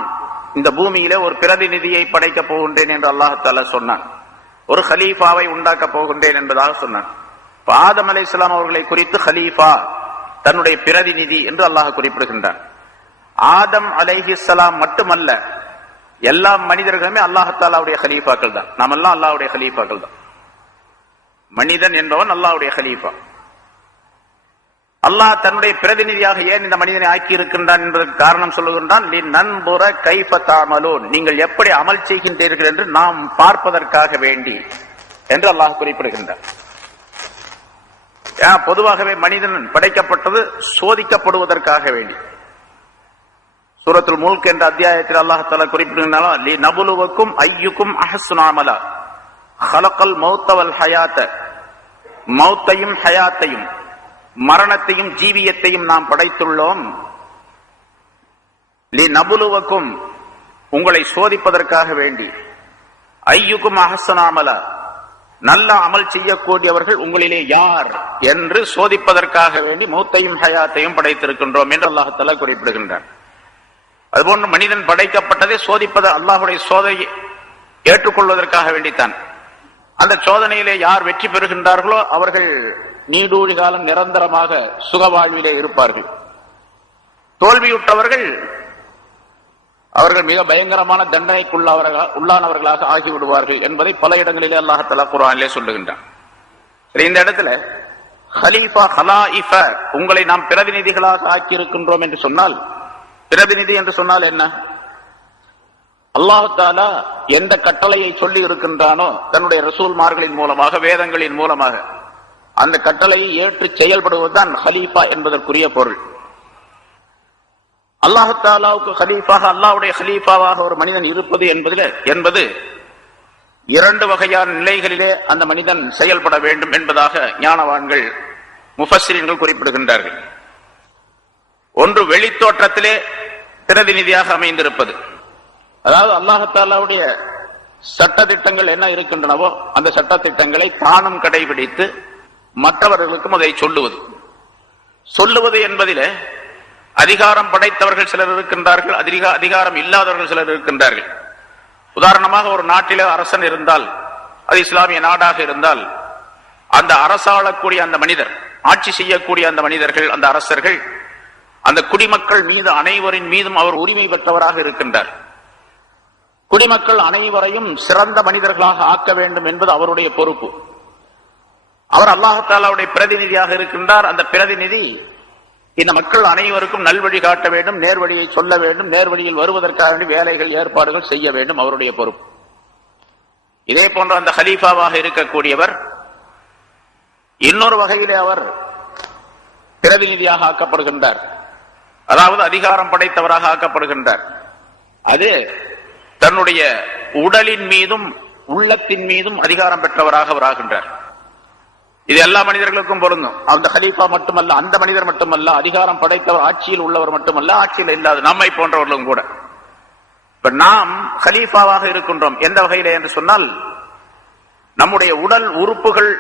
இந்த பூமியிலே ஒரு பிரதிநிதியை படைக்க போகின்றேன் என்று அல்லாஹ் தஆலா சொன்னான். ஒரு ஹலீஃபாவை உண்டாக்க போகின்றேன் என்பதாக சொன்னான். ஆதம் அலைஹிஸ்ஸலாம் அவர்களை குறித்து ஹலீஃபா, தன்னுடைய பிரதிநிதி என்று அல்லாஹ் குறிப்பிடுகின்றான். ஆதம் அலைஹிஸ்ஸலாம் மட்டுமல்ல, எல்லா மனிதர்களுமே அல்லாஹ் தஆலாவுடைய ஹலீஃபாக்கள் தான். நாம் எல்லாம் அல்லாஹ்வுடைய ஹலீஃபாக்கள் தான். மனிதன் என்பவன் அல்லாஹ்வுடைய ஹலீஃபா. அல்லாஹ் தன்னுடைய பிரதிநிதியாக ஏன் இந்த மனிதனை ஆக்கி இருக்கின்றான் என்பதற்கு காரணம் சொல்லுகின்றான். நன்புற கைஃப தஅமலூன், நீங்கள் எப்படி அமல் செய்கின்றீர்கள் என்று நாம் பார்ப்பதற்காக வேண்டி என்று அல்லாஹ் குறிப்பிடுகின்றார். பொதுவாகவே மனிதன் படைக்கப்பட்டது சோதிக்கப்படுவதற்காக வேண்டி. சூரத்துல் முல்க் என்ற அத்தியாயத்தில் அல்லாஹ் தஆலா குறிப்பிடுகின்றான், லிநபுலுவக்கும் அய்யுக்கும் அஹ்ஸனு அமலா ஹலகல் மௌத்த வல் ஹயாத்த, மௌத்தையும் ஹயாத்தையும், மரணத்தையும் ஜீவியத்தையும் நாம் படைத்துள்ளோம். லிநபுலுவக்கும், உங்களை சோதிப்பதற்காக வேண்டி. ஐயுக்கும் அஹ்ஸனு அமலா, நல்ல அமல் செய்யக்கூடியவர்கள் உங்களிலே யார் என்று சோதிப்பதற்காக வேண்டி மௌத்தையும் ஹயாத்தையும் படைத்திருக்கின்றோம் என்று அல்லாஹ் தஆலா குறிப்பிடுகின்றார். அதுபோன்று மனிதன் படைக்கப்பட்டதை சோதிப்பது, அல்லாஹ்வுடைய சோதனையை ஏற்றுக்கொள்வதற்காக வேண்டித்தான். அந்த சோதனையிலே யார் வெற்றி பெறுகின்றார்களோ அவர்கள் நீடூழி காலம் நிரந்தரமாக சுக வாழ்விலே இருப்பார்கள். தோல்வியுற்றவர்கள் அவர்கள் மிக பயங்கரமான தண்டனைக்குள்ளானவர்களாக ஆகிவிடுவார்கள் என்பதை பல இடங்களிலே அல்லாஹ் தஆலா குர்ஆனிலே சொல்லுகின்றான். இந்த இடத்துல ஹலீஃபா, ஹலாயிஃப, உங்களை நாம் பிரதிநிதிகளாக ஆக்கி இருக்கின்றோம் என்று சொன்னால், பிரதிநிதி என்று சொன்னால் என்ன? அல்லாஹ் தஆலா எந்த கட்டளையை சொல்லி இருக்கின்றானோ தன்னுடைய ரசூல்மார்களின் மூலமாக, வேதங்களின் மூலமாக, அந்த கட்டளையை ஏற்று செயல்படுவதுதான் ஹலீஃபா என்பதற்குரிய பொருள். அல்லாஹ் தஆலாவுக்கு ஹலீஃபாக, அல்லாஹ்வுடைய ஹலீஃபாவாக ஒரு மனிதன் இருப்பது என்பது இரண்டு வகையான நிலைகளிலே அந்த மனிதன் செயல்பட வேண்டும் என்பதாக ஞானவான்கள், முஃபஸ்ஸிரீன்கள் குறிப்பிடுகின்றார்கள். ஒன்று வெளித்தோற்றத்திலே பிரதிநிதியாக அமைந்திருப்பது, அதாவது அல்லாஹ் தஆலாவுடைய சட்ட திட்டங்கள் என்ன இருக்கின்றனவோ அந்த சட்ட திட்டங்களை தானும் கடைபிடித்து மற்றவர்களுக்கும் அதை சொல்லுவது என்பதிலே அதிகாரம் படைத்தவர்கள் சிலர் இருக்கின்றார்கள், அதிகாரம் இல்லாதவர்கள் சிலர் இருக்கின்றார்கள். உதாரணமாக ஒரு நாட்டிலே அரசன் இருந்தால், அது இஸ்லாமிய நாடாக இருந்தால், அந்த அரசாளக்கூடிய அந்த மனிதர், ஆட்சி செய்யக்கூடிய அந்த மனிதர்கள், அந்த அரசர்கள், அந்த குடிமக்கள் மீது அனைவரின் மீதும் அவர் உரிமை பெற்றவராக இருக்கின்றார். குடிமக்கள் அனைவரையும் சிறந்த மனிதர்களாக ஆக்க வேண்டும் என்பது அவருடைய பொறுப்பு. அவர் அல்லாஹ் தஆலாவுடைய பிரதிநிதியாக இருக்கின்றார். அந்த பிரதிநிதி இந்த மக்கள் அனைவருக்கும் நல்வழி காட்ட வேண்டும், நேர்வழியை சொல்ல வேண்டும், நேர்வழியில் வருவதற்காக வேலைகள், ஏற்பாடுகள் செய்ய வேண்டும், அவருடைய பொறுப்பு. இதே போன்ற அந்த ஹலீஃபாவாக இருக்கக்கூடியவர் இன்னொரு வகையிலே அவர் பிரதிநிதியாக ஆக்கப்படுகின்றார், அதாவது அதிகாரம் படைத்தவராக ஆக்கப்படுகின்றார். அது தன்னுடைய உடலின் மீதும் உள்ளத்தின் மீதும் அதிகாரம் பெற்றவராக அவர் ஆகின்றார். இது எல்லா மனிதர்களுக்கும் பொருந்தும். அந்த ஹலீஃபா மட்டுமல்ல, அந்த மனிதர் மட்டுமல்ல, அதிகாரம் படைத்தவர், ஆட்சியில் உள்ளவர் மட்டுமல்ல, ஆட்சியில் இல்லாத நம்மை போன்றவர்களும் கூட. இப்ப நாம் ஹலீஃபாவாக இருக்கின்றோம் எந்த வகையில என்று சொன்னால், நம்முடைய உடல் உறுப்புகள்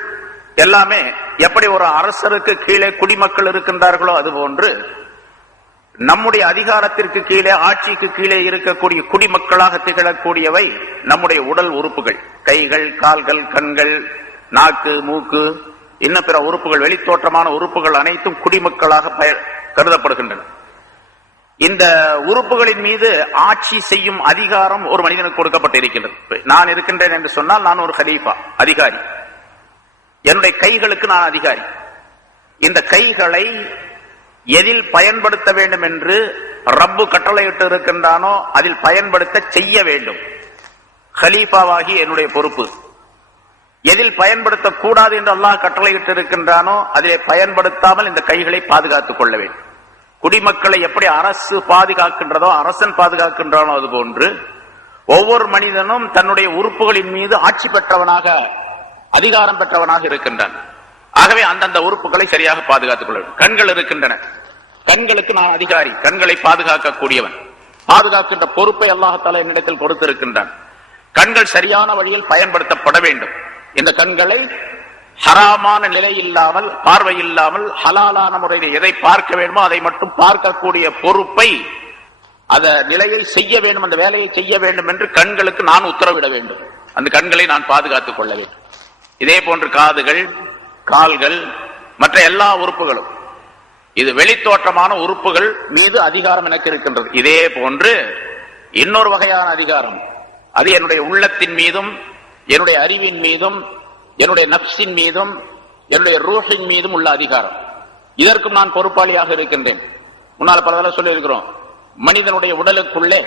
எல்லாமே எப்படி ஒரு அரசருக்கு கீழே குடிமக்கள் இருக்கின்றார்களோ அதுபோன்று நம்முடைய அதிகாரத்திற்கு கீழே, ஆட்சிக்கு கீழே இருக்கக்கூடிய குடிமக்களாக திகழக்கூடியவை நம்முடைய உடல் உறுப்புகள். கைகள், கால்கள், கண்கள், நாக்கு, மூக்கு, இன்னும் பிற உறுப்புகள், வெளித்தோற்றமான உறுப்புகள் அனைத்தும் குடிமக்களாக கருதப்படுகின்றன. இந்த உறுப்புகளின் மீது ஆட்சி செய்யும் அதிகாரம் ஒரு மனிதனுக்கு கொடுக்கப்பட்டிருக்கின்றது. நான் இருக்கின்றேன் என்று சொன்னால் நான் ஒரு ஹலீஃபா, அதிகாரி. என்னுடைய கைகளுக்கு நான் அதிகாரி. இந்த கைகளை எதில் பயன்படுத்த வேண்டும் என்று ரப்பு கட்டளையிட்டு இருக்கின்றானோ அதில் பயன்படுத்த செய்ய வேண்டும். ஹலீஃபாவாகி என்னுடைய பொறுப்பு. எதில் பயன்படுத்தக் கூடாது என்று அல்லாஹ் கட்டளையிட்டு இருக்கின்றானோ அதிலே பயன்படுத்தாமல் இந்த கைகளை பாதுகாத்துக் கொள்ள வேண்டும். குடிமக்களை எப்படி அரசு பாதுகாக்கின்றதோ, அரசன் பாதுகாக்கின்றானோ அதுபோன்று ஒவ்வொரு மனிதனும் தன்னுடைய உறுப்புகளின் மீது ஆட்சி பெற்றவனாக, அதிகாரம் பெற்றவனாக இருக்கின்றான். ஆகவே அந்தந்த உறுப்புகளை சரியாக பாதுகாத்துக் கொள்ள வேண்டும். கண்கள் இருக்கின்றன, கண்களுக்கு நான் அதிகாரி, கண்களை பாதுகாக்கக்கூடியவன். பாதுகாக்கின்ற பொறுப்பை அல்லாஹ் என்னிடத்தில் கொடுத்திருக்கின்றான். கண்கள் சரியான வழியில் பயன்படுத்தப்பட வேண்டும். இந்த கண்களை ஹராமான நிலை இல்லாமல், பார்வை இல்லாமல், ஹலாலான முறையில் எதை பார்க்க வேண்டுமோ அதை மட்டும் பார்க்கக்கூடிய பொறுப்பை, அந்த நிலையை செய்ய வேண்டும், அந்த வேலையை செய்ய வேண்டும் என்று கண்களுக்கு நான் உத்தரவிட வேண்டும். அந்த கண்களை நான் பாதுகாத்துக் கொள்ள வேண்டும். இதே போன்று காதுகள், கால்கள், மற்ற எல்லா உறுப்புகளும், இது வெளித்தோற்றமான உறுப்புகள் மீது அதிகாரம் எனக்கு இருக்கின்றது. இதே போன்று இன்னொரு வகையான அதிகாரம், அது என்னுடைய உள்ளத்தின் மீதும், என்னுடைய அறிவின் மீதும், என்னுடைய நப்சின் மீதும், என்னுடைய ரூஹின் மீதும் உள்ள அதிகாரம். இதற்கும் நான் பொறுப்பாளியாக இருக்கின்றேன். முன்னால் பல தடவை சொல்லி இருக்கிறோம், மனிதனுடைய உடலுக்குள்ளே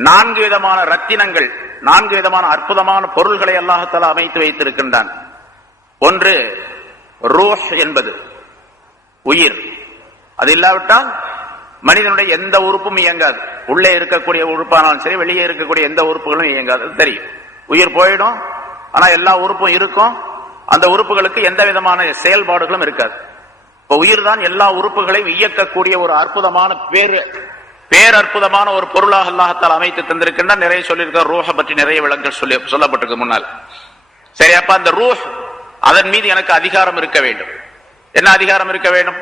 4 விதமான ரத்தினங்கள், 4 விதமான அற்புதமான பொருள்களை அல்லாஹ் தஆலா அமைத்து வைத்திருக்கின்றான். ஒன்று ரூஹ் என்பது உயிர். அது இல்லாவிட்டால் மனிதனுடைய எந்த உறுப்பும் இயங்காது. உள்ளே இருக்கக்கூடிய உறுப்பானாலும் சரி, வெளியே இருக்கக்கூடிய எந்த உறுப்புகளும் இயங்காது. தெரியும், உயிர் போயிடும், ஆனா எல்லா உறுப்பும் இருக்கும். அந்த உறுப்புகளுக்கு எந்த விதமான செயல்பாடுகளும் இருக்காது. இப்ப உயிர் தான் எல்லா உறுப்புகளையும் இயக்கக்கூடிய ஒரு அற்புதமான பேரற்புதமான ஒரு பொருளாக அல்லாஹ் தஆலா அமைத்து தந்திருக்கின்ற. நிறைய சொல்லியிருக்க, ரூஹ பற்றி நிறைய விளக்கங்கள் சொல்லப்பட்டிருக்கு முன்னால். சரி, அப்ப அந்த ரூஹ், அதன் மீது எனக்கு அதிகாரம் இருக்க வேண்டும். என்ன அதிகாரம் இருக்க வேண்டும்?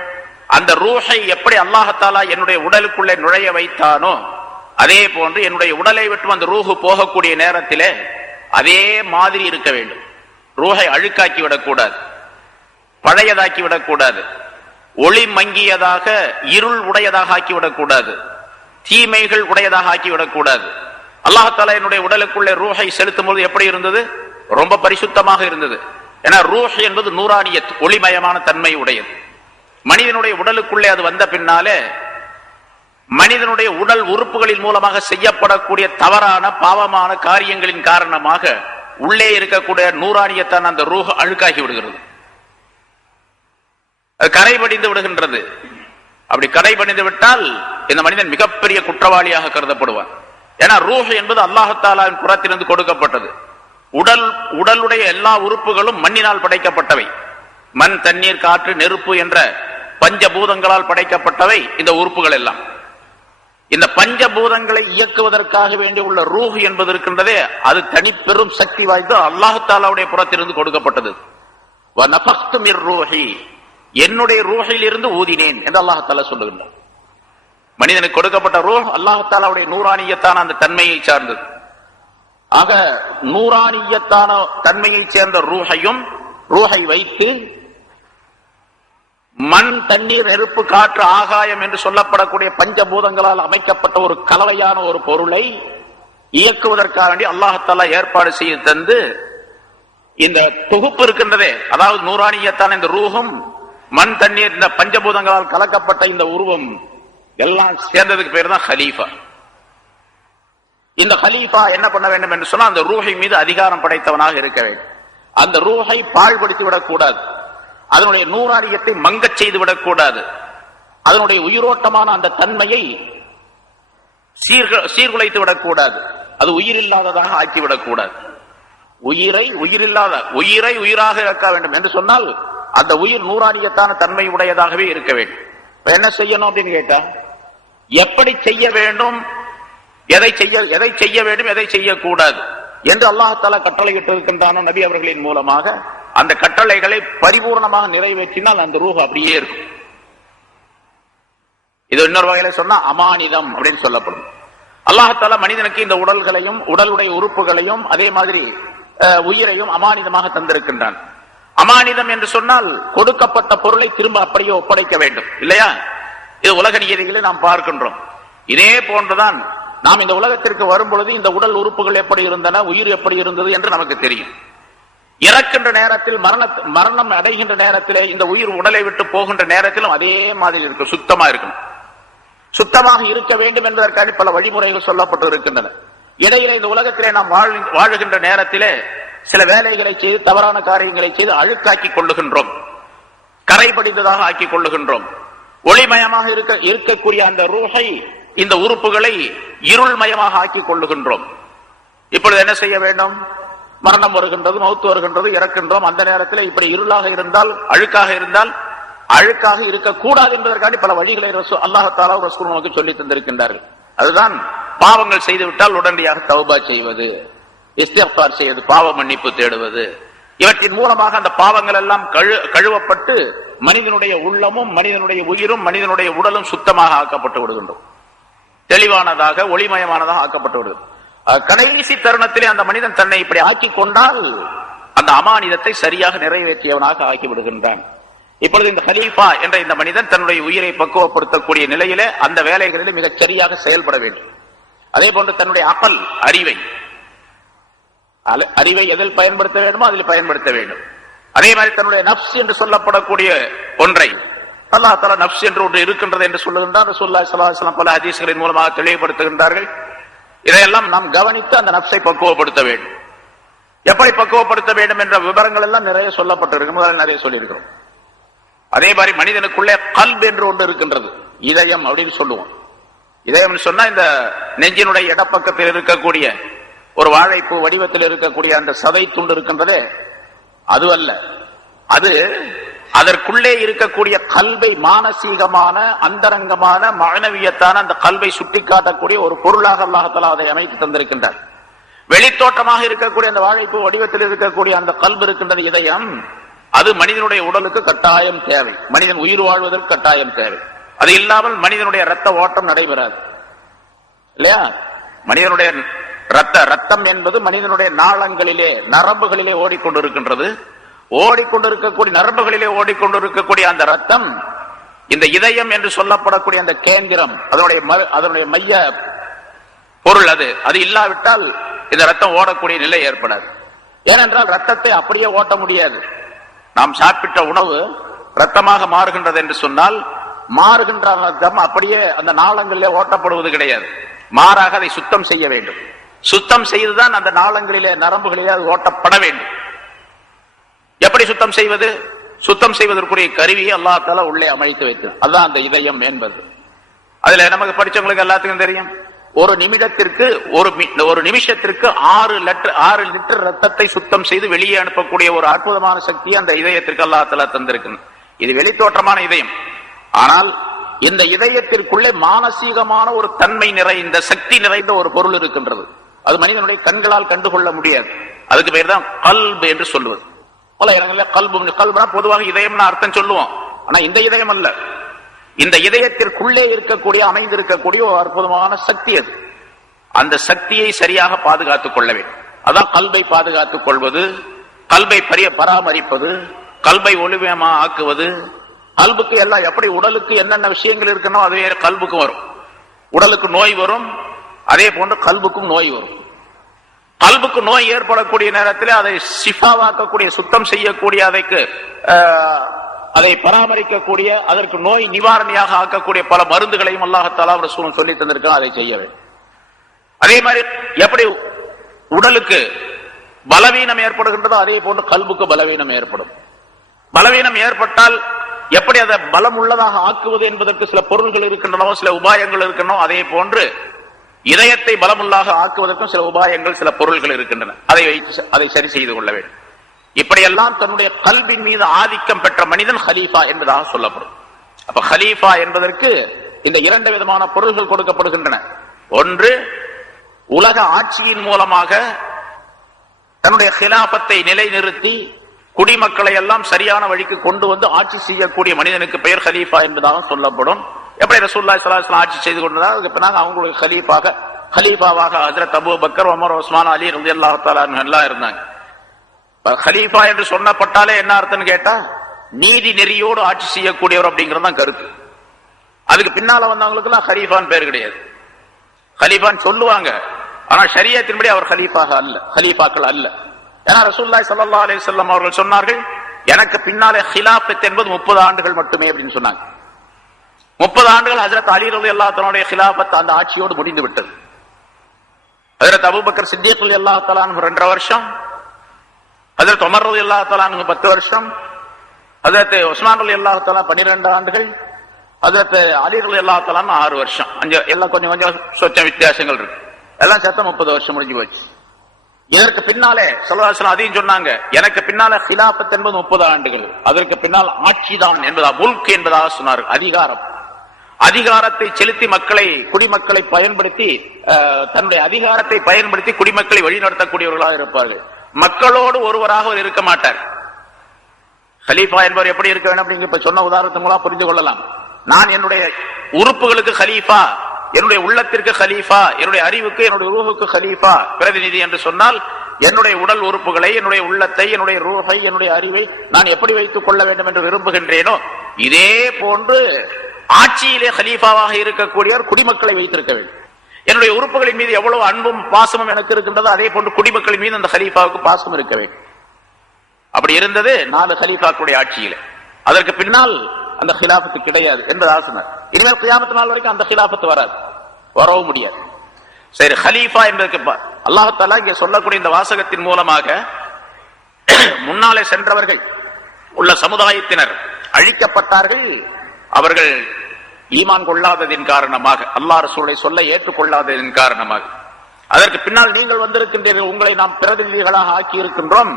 அந்த ரூஹை எப்படி அல்லாஹ் தஆலா என்னுடைய உடலுக்குள்ளே நுழைய வைத்தானோ அதே போன்று என்னுடைய உடலை விட்டு அந்த ரூஹு போகக்கூடிய நேரத்திலே அதே மாதிரி இருக்க வேண்டும். ரூஹை அழுக்காக்கி விடக்கூடாது, பழையதாக்கி விடக்கூடாது, ஒளி மங்கியதாக, இருள் உடையதாக ஆக்கிவிடக்கூடாது, தீமைகள் உடையதாக ஆக்கிவிடக்கூடாது. அல்லாஹ் தஆலா என்னுடைய உடலுக்குள்ளே ரூஹை செலுத்தும் போது எப்படி இருந்தது? ரொம்ப பரிசுத்தமாக இருந்தது. ஏன்னா ரூஹ் என்பது நூரானியத், ஒளிமயமான தன்மை உடையது. மனிதனுடைய உடலுக்குள்ளே அது வந்த பின்னாலே மனிதனுடைய உடல் உறுப்புகளின் மூலமாக செய்யப்படக்கூடிய தவறான பாவமான காரியங்களின் காரணமாக உள்ளே இருக்கக்கூடிய நூரானியத்தான் அந்த ரூஹ் அழுக்காகி விடுகிறது, அது கரைபடிந்து விடுகின்றது. அப்படி கரைபடிந்து விட்டால் இந்த மனிதன் மிகப்பெரிய குற்றவாளியாக கருதப்படுவான். ஏன்னா ரூஹ் என்பது அல்லாஹ் தஆலாவின் புறத்திலிருந்து கொடுக்கப்பட்டது. உடலுடைய எல்லா உறுப்புகளும் மண்ணினால் படைக்கப்பட்டவை. மண், தண்ணீர், காற்று, நெருப்பு என்ற பஞ்சபூதங்களால் படைக்கப்பட்டவை இந்த உறுப்புகள் எல்லாம். இந்த பஞ்சபூதங்களை இயக்குவதற்காக வேண்டி உள்ள ரூஹ் என்பது இருக்கின்றதே, அது தனிப்பெரும் சக்தி வாய்ந்த அல்லாஹ் தஆலாவுடைய புறத்திலிருந்து கொடுக்கப்பட்டது. வநஃபக்து மிர் ரூஹி, என்னுடைய ரூஹில் இருந்து ஊதினேன் என்று அல்லாஹ் தஆலா சொல்லுகின்றார். மனிதனுக்கு கொடுக்கப்பட்ட ரூஹ் அல்லாஹ் தஆலாவுடைய நூரானியத்தான அந்த தன்மையை சார்ந்தது. ஆக நூரானியத்தான தன்மையை சேர்ந்த ரூஹை வைத்து மண், தண்ணீர், நெருப்பு, காற்று, ஆகாயம் என்று சொல்லப்படக்கூடிய பஞ்சபூதங்களால் அமைக்கப்பட்ட ஒரு கலவையான ஒரு பொருளை இயக்குவதற்காக வேண்டி அல்லாஹ் தஆலா ஏற்பாடு செய்து தந்து, இந்த தொகுப்பு இருக்கின்றதே, அதாவது நூரானியத்தான இந்த ரூஹும் மண், தண்ணீர், இந்த பஞ்சபூதங்களால் கலக்கப்பட்ட இந்த உருவம் எல்லாம் சேர்ந்ததுக்கு பேர் தான் ஹலீஃபா. இந்த ஹலீஃபா என்ன பண்ண வேண்டும் என்று சொன்னா அந்த ரூஹை மீது அதிகாரம் படைத்தவனாக இருக்க வேண்டும். அந்த ரூஹை பாழ்படுத்தி விடக்கூடாது, அதனுடைய நூறாரியத்தை மங்கச் செய்து விடக்கூடாது, அதனுடைய உயிரோட்டமான அந்த தன்மையை சீர்குலைத்து விடக்கூடாது, அது உயிரில்லாததாக ஆக்கிவிடக்கூடாது. உயிரை உயிராக இருக்க வேண்டும் என்று சொன்னால் அந்த உயிர் நூறாரியத்தான தன்மை உடையதாகவே இருக்க வேண்டும். என்ன செய்யணும் அப்படின்னு கேட்டா, எப்படி செய்ய வேண்டும், எதை செய்ய வேண்டும், எதை செய்யக்கூடாது என்று அல்லாஹ் கட்டளையிட்டு இருக்கின்றானோ நபி அவர்களின் மூலமாக, அந்த கட்டளைகளை பரிபூர்ணமாக நிறைவேற்றினால் அந்த ரூஹ் அப்படியே இருக்கும். இது இன்னொரு வகையில சொன்னா அமானிதம் அப்படின்னு சொல்லப்படும். அல்லாஹ் மனிதனுக்கு இந்த உடல்களையும் உடலுடைய உறுப்புகளையும் அதே மாதிரி உயிரையும் அமானிதமாக தந்திருக்கின்றான். அமானிதம் என்று சொன்னால் கொடுக்கப்பட்ட பொருளை திரும்ப அப்படியே ஒப்படைக்க வேண்டும் இல்லையா? இது உலக நியதிகளை நாம் பார்க்கின்றோம். இதே போன்றுதான் நாம் இந்த உலகத்திற்கு வரும் பொழுது இந்த உடல் உறுப்புகள் எப்படி இருந்தன, உயிர் எப்படி இருந்தது என்று நமக்கு தெரியும். இறக்கின்ற நேரத்தில் மரணம் அடைகின்ற நேரத்திலே இந்த உயிர் உடலை விட்டு போகின்ற நேரத்திலும் அதே மாதிரி இருக்கும், சுத்தமா இருக்கணும். சுத்தமாக இருக்க வேண்டும் என்பதற்காக பல வழிமுறைகள் சொல்லப்பட்டு இருக்கின்றன. இடையில இந்த உலகத்திலே நாம் வாழுகின்ற நேரத்திலே சில வேலைகளை செய்து தவறான காரியங்களை செய்து அழுக்காக்கி கொள்ளுகின்றோம், கரை படிந்ததாக ஆக்கிக் கொள்ளுகின்றோம். ஒளிமயமாக இருக்கக்கூடிய அந்த ரூஹை, இந்த உறுப்புகளை இருள்மயமாக ஆக்கிக் கொள்ளுகின்றோம். இப்பொழுது என்ன செய்ய வேண்டும்? மரணம் வருகின்றது, மௌத்து வருகின்றது, இறக்கின்றோம். அந்த நேரத்தில் இப்படி இருளாக இருந்தால், அழுக்காக இருக்கக்கூடாது என்பதற்காக பல வழிகளை அல்லாஹ் தஆலா ரசூல் நமக்கு சொல்லி தந்திருக்கின்றார்கள். அதுதான் பாவங்கள் செய்துவிட்டால் உடனடியாக தௌபா செய்வது, இஸ்திக்ஃபார் செய்வது, பாவ மன்னிப்பு தேடுவது. இவற்றின் மூலமாக அந்த பாவங்கள் எல்லாம் கழுவப்பட்டு மனிதனுடைய உள்ளமும் மனிதனுடைய உயிரும் மனிதனுடைய உடலும் சுத்தமாக ஆக்கப்பட்டு விடுகின்றோம், தெளிவானதாக ஒளிமயமானதாக ஆக்கப்பட்டு விடுகிறது. கடைசி தருணத்திலே அந்த மனிதன் தன்னை இப்படி ஆக்கி கொண்டால் அந்த அமானிதத்தை சரியாக நிறைவேற்றியவனாக ஆக்கி விடுகின்றான். இப்பொழுது இந்த ஹலீஃபா என்ற இந்த மனிதன் தன்னுடைய உயிரை பக்குவப்படுத்தக்கூடிய நிலையிலே அந்த வேலைகளிலே மிகச் சரியாக செயல்பட வேண்டும். அதே போன்று தன்னுடைய அகல், அறிவை எதில் பயன்படுத்த வேண்டுமோ அதில் பயன்படுத்த வேண்டும். அதே மாதிரி தன்னுடைய நப்ஸ் என்று சொல்லப்படக்கூடிய ஒன்றை, அல்லாஹ் தஆலா நப்ஸ் என்று ஒன்று இருக்கின்றது என்று சொல்லுகின்றார். ரசூலுல்லாஹி ஸல்லல்லாஹு அலைஹி வஸல்லம் பல ஹதீஸ்களின் மூலமாக தெளிவுபடுத்துகின்றார்கள். இதையெல்லாம் நாம் கவனித்து அந்த நப்ஸை பக்குவப்படுத்த வேண்டும். எப்படி பக்குவப்படுத்த வேண்டும் என்ற விவரங்கள் எல்லாம் நிறைய சொல்லப்பட்டிருக்கு, முதல்ல நிறைய சொல்லியிருக்கிறோம். அதே மாதிரி மனிதனுக்குள்ளே கல்ப் என்று ஒன்று இருக்கின்றது, இதயம் அப்படின்னு சொல்லுவோம். இதயம் சொன்னா இந்த நெஞ்சினுடைய இடப்பக்கத்தில் இருக்கக்கூடிய ஒரு வாழைப்பூ வடிவத்தில் இருக்கக்கூடிய அந்த சதை துண்டு இருக்கின்றதே, அது அல்ல. அது அதற்குள்ளே இருக்கக்கூடிய கல்வை மானசீகமான அந்தரங்கமான மானவியத்தான அந்த கல்வை சுட்டிக்காட்டக்கூடிய ஒரு பொருளாக அல்லாஹ் தஆலா அதை அமைத்து தந்திருக்கின்றார். வெளித்தோட்டமாக இருக்கக்கூடிய அந்த வாழைப்பூ வடிவத்தில் இருக்கக்கூடிய அந்த கல்வி இருக்கின்றது, இதயம், அது மனிதனுடைய உடலுக்கு கட்டாயம் தேவை. மனிதன் உயிர் வாழ்வதற்கு கட்டாயம் தேவை. அது இல்லாமல் மனிதனுடைய ரத்த ஓட்டம் நடைபெறாது இல்லையா? மனிதனுடைய ரத்தம் என்பது மனிதனுடைய நாளங்களிலே, நரம்புகளிலே ஓடிக்கொண்டிருக்கின்றது. ஓடிக்கொண்டிருக்கக்கூடிய நரம்புகளிலே ஓடிக்கொண்டிருக்கக்கூடிய அந்த ரத்தம், இந்த இதயம் என்று சொல்லப்படக்கூடிய அந்த கேந்திரம், அதனுடைய மைய பொருள், அது இல்லாவிட்டால் இந்த ரத்தம் ஓடக்கூடிய நிலை ஏற்படாது. ஏனென்றால் ரத்தத்தை அப்படியே ஓட்ட முடியாது. நாம் சாப்பிட்ட உணவு ரத்தமாக மாறுகின்றது என்று சொன்னால், மாறுகின்ற ரத்தம் அப்படியே அந்த நாளங்களிலே ஓட்டப்படுவது கிடையாது. மாறாக அதை சுத்தம் செய்ய வேண்டும். சுத்தம் செய்துதான் அந்த நாளங்களிலே, நரம்புகளிலே அது ஓட்டப்பட வேண்டும். எப்படி சுத்தம் செய்வது? சுத்தம் செய்வதற்குரிய கருவியை அல்லாஹ் தஆலா உள்ளே அமைத்து வைத்து, அதுதான் அந்த இதயம் என்பது. அதுல நமக்கு படிச்சவங்களுக்கு எல்லாத்துக்கும் தெரியும், ஒரு நிமிஷத்திற்கு 6 லிட்டர் ரத்தத்தை சுத்தம் செய்து வெளியே அனுப்பக்கூடிய ஒரு அற்புதமான சக்தி அந்த இதயத்திற்கு அல்லாஹ் தஆலா தந்திருக்கிறார். இது வெளித்தோற்றமான இதயம். ஆனால் இந்த இதயத்திற்குள்ளே மானசீகமான ஒரு தன்மை நிறைந்த, சக்தி நிறைந்த ஒரு பொருள் இருக்கின்றது. அது மனிதனுடைய கண்களால் கண்டுகொள்ள முடியாது. அதுக்கு பேர் தான் கல்ப் என்று சொல்லுவது. பல இடங்களில் கல்புனா பொதுவாக இதயம்னு அர்த்தம் சொல்லுவோம். ஆனா இந்த இதயம் அல்ல, இந்த இதயத்திற்குள்ளே இருக்கக்கூடிய, அமைந்திருக்கக்கூடிய ஒரு அற்புதமான சக்தி அது. அந்த சக்தியை சரியாக பாதுகாத்துக் கொள்ள வேண்டும். அதான் கல்பை பாதுகாத்துக் கொள்வது, கல்பை பராமரிப்பது, கல்பை ஒளிமயமா ஆக்குவது. கல்புக்கு எல்லாம் எப்படி உடலுக்கு என்னென்ன விஷயங்கள் இருக்கணும் அதுவே கல்புக்கும் வரும். உடலுக்கு நோய் வரும், அதே போன்று கல்புக்கும் நோய் வரும். கல்புக்கு நோய் ஏற்படக்கூடிய நேரத்தில் அதை ஷிஃபாவாக்கக்கூடிய, சுத்தம் செய்யக்கூடிய, அதை பராமரிக்கக்கூடிய, அதற்கு நோய் நிவாரணியாக ஆக்கக்கூடிய பல மருந்துகளையும் அல்லாஹ் தஆலா ரசூலும் சொல்லி தந்திருக்கிறார். அதை செய்ய வேண்டும். அதே மாதிரி எப்படி உடலுக்கு பலவீனம் ஏற்படுகின்றதோ அதே போன்று கல்புக்கு பலவீனம் ஏற்படும். பலவீனம் ஏற்பட்டால் எப்படி அதை பலம் உள்ளதாக ஆக்குவது என்பதற்கு சில பொருள்கள் இருக்கின்றனோ, சில உபாயங்கள் இருக்கின்றனோ, அதே போன்று இதயத்தை பலமுள்ளாக ஆக்குவதற்கும் சில உபாயங்கள், சில பொருள்கள் இருக்கின்றன. அதை வைத்து அதை சரி செய்து கொள்ள வேண்டும். இப்படியெல்லாம் தன்னுடைய கல்வின் மீது ஆதிக்கம் பெற்ற மனிதன் ஹலீஃபா என்பதாக சொல்லப்படும். அப்ப ஹலீஃபா என்பதற்கு இந்த இரண்டு விதமான பொருள்கள் கொடுக்கப்படுகின்றன. ஒன்று, உலக ஆட்சியின் மூலமாக தன்னுடைய ஹிலாபத்தை நிலைநிறுத்தி குடிமக்களை எல்லாம் சரியான வழிக்கு கொண்டு வந்து ஆட்சி செய்யக்கூடிய மனிதனுக்கு பெயர் ஹலீஃபா என்பதாக சொல்லப்படும். எப்படி ரசூலுல்லாஹி ஸல்லல்லாஹு அலைஹி வஸல்லம் ஆட்சி செய்து கொண்டதாக அதுக்கு பின்னாங்க அவங்களுக்கு ஹலீஃபாவாக ஹஜ்ரத் அபூ பக்கர், உமர், உஸ்மான், அலி ரலியல்லாஹு தஆலா எல்லாம் இருந்தாங்க. ஹலீஃபா என்று சொன்னப்பட்டாலே என்ன அர்த்தம்னு கேட்டா நீதி நெறியோடு ஆட்சி செய்யக்கூடியவர் அப்படிங்கிறது தான் கருத்து. அதுக்கு பின்னால வந்தவங்களுக்கு எல்லாம் ஹலீஃபான் பேர் கிடையாது. ஹலீஃபான் சொல்லுவாங்க, ஆனா ஷரியத்தின்படி அவர் ஹலீஃபாக்கள் அல்ல. ஏன்னா ரசூலுல்லாஹி ஸல்லல்லாஹு அலைஹி வஸல்லம் அவர்கள் சொன்னார்கள், எனக்கு பின்னாலே ஹிலாஃபத் என்பது 30 ஆண்டுகள் மட்டுமே அப்படின்னு சொன்னாங்க. 30 ஆண்டுகள் ஹஜ்ரத் அலி ரலியல்லாஹு தஆலாவுடைய ஹிலாஃபத் அந்த ஆட்சியோடு முடிந்து விட்டது. ஹஜ்ரத் அபூபக்கர் சித்திக் ரலியல்லாஹு தஆலா 2 வருஷம், ஹஜ்ரத் உமர் ரலியல்லாஹு தஆலா 10 வருஷம், ஹஜ்ரத் உஸ்மான் ரலியல்லாஹு தஆலா 12 ஆண்டுகள், ஹஜ்ரத் அலி ரலியல்லாஹு தஆலா 6 வருஷம். எல்லாம் கொஞ்சம் கொஞ்சம் சொச்ச வித்தியாசங்கள் இருக்கு. எல்லாம் சேர்த்தா 30 வருஷம் முடிஞ்சு போச்சு. இதற்கு பின்னாலே ஸல்லல்லாஹு அலைஹி வஸல்லம் அதையும் சொன்னாங்க, எனக்கு பின்னால ஹிலாஃபத் என்பது 30 ஆண்டுகள், அதற்கு பின்னால் ஆட்சிதான் என்பதா முல்க் என்பதாக சொன்னார்கள். அதிகாரத்தை செலுத்தி குடிமக்களை பயன்படுத்தி தன்னுடைய அதிகாரத்தை பயன்படுத்தி குடிமக்களை வழிநடத்தக்கூடியவர்களாக இருப்பார்கள். மக்களோடு ஒருவராக இருக்க மாட்டார். ஹலீஃபா என்பவர் எப்படி இருக்க வேண்டும் அப்படிங்கிற இப்ப சொன்ன உதாரணத்தின் மூலம் புரிந்து கொள்ளலாம். நான் என்னுடைய உறுப்புகளுக்கு ஹலீஃபா, என்னுடைய உள்ளத்திற்கு ஹலீஃபா, என்னுடைய அறிவுக்கு, என்னுடைய ரூஹுக்கு ஹலீஃபா பிரதிநிதி என்று சொன்னால், என்னுடைய உடல் உறுப்புகளை, என்னுடைய உள்ளத்தை, என்னுடைய ரூஹை, என்னுடைய அறிவை நான் எப்படி வைத்துக் கொள்ள வேண்டும் என்று விரும்புகின்றேனோ, இதே போன்று ஆட்சியிலே ஹலீஃபாவாக இருக்கக்கூடியவர் குடிமக்களை வைத்திருக்க வேண்டும். என்னுடைய உறுப்புகளின் மீது எவ்வளவு அன்பும் பாசமும் எனக்கு இருக்கின்றதோ அதே போன்று குடிமக்களின் மீது அந்த ஹலீஃபாவுக்கு பாசம் இருக்க வேண்டும். அப்படி இருந்தது 4 ஹலீஃபாக்களுடைய ஆட்சியில. அதற்கு பின்னால் அந்த ஹிலாபத்து கிடையாது என்று ஆசனர். இனிமேல் கியாமத் நாள் வரைக்கும் அந்த ஹிலாபத்து வரவும் முடியாது. சரி, ஹலீஃபா என்பதற்கு அல்லாஹ் தஆலா இங்கே சொல்லக்கூடிய இந்த வாசகத்தின் மூலமாக முன்னாலே சென்றவர்கள் உள்ள சமுதாயத்தினர் அழிக்கப்பட்டார்கள். அவர்கள் ஈமான் கொள்ளாததின் காரணமாக, அல்லாஹ் ரசூலை சொல்ல ஏற்றுக்கொள்ளாததின் காரணமாக. அதற்கு பின்னால் நீங்கள் வந்திருக்கின்றீர்கள், உங்களை நாம் பிரதிநிதிகளாக ஆக்கி இருக்கின்றோம்,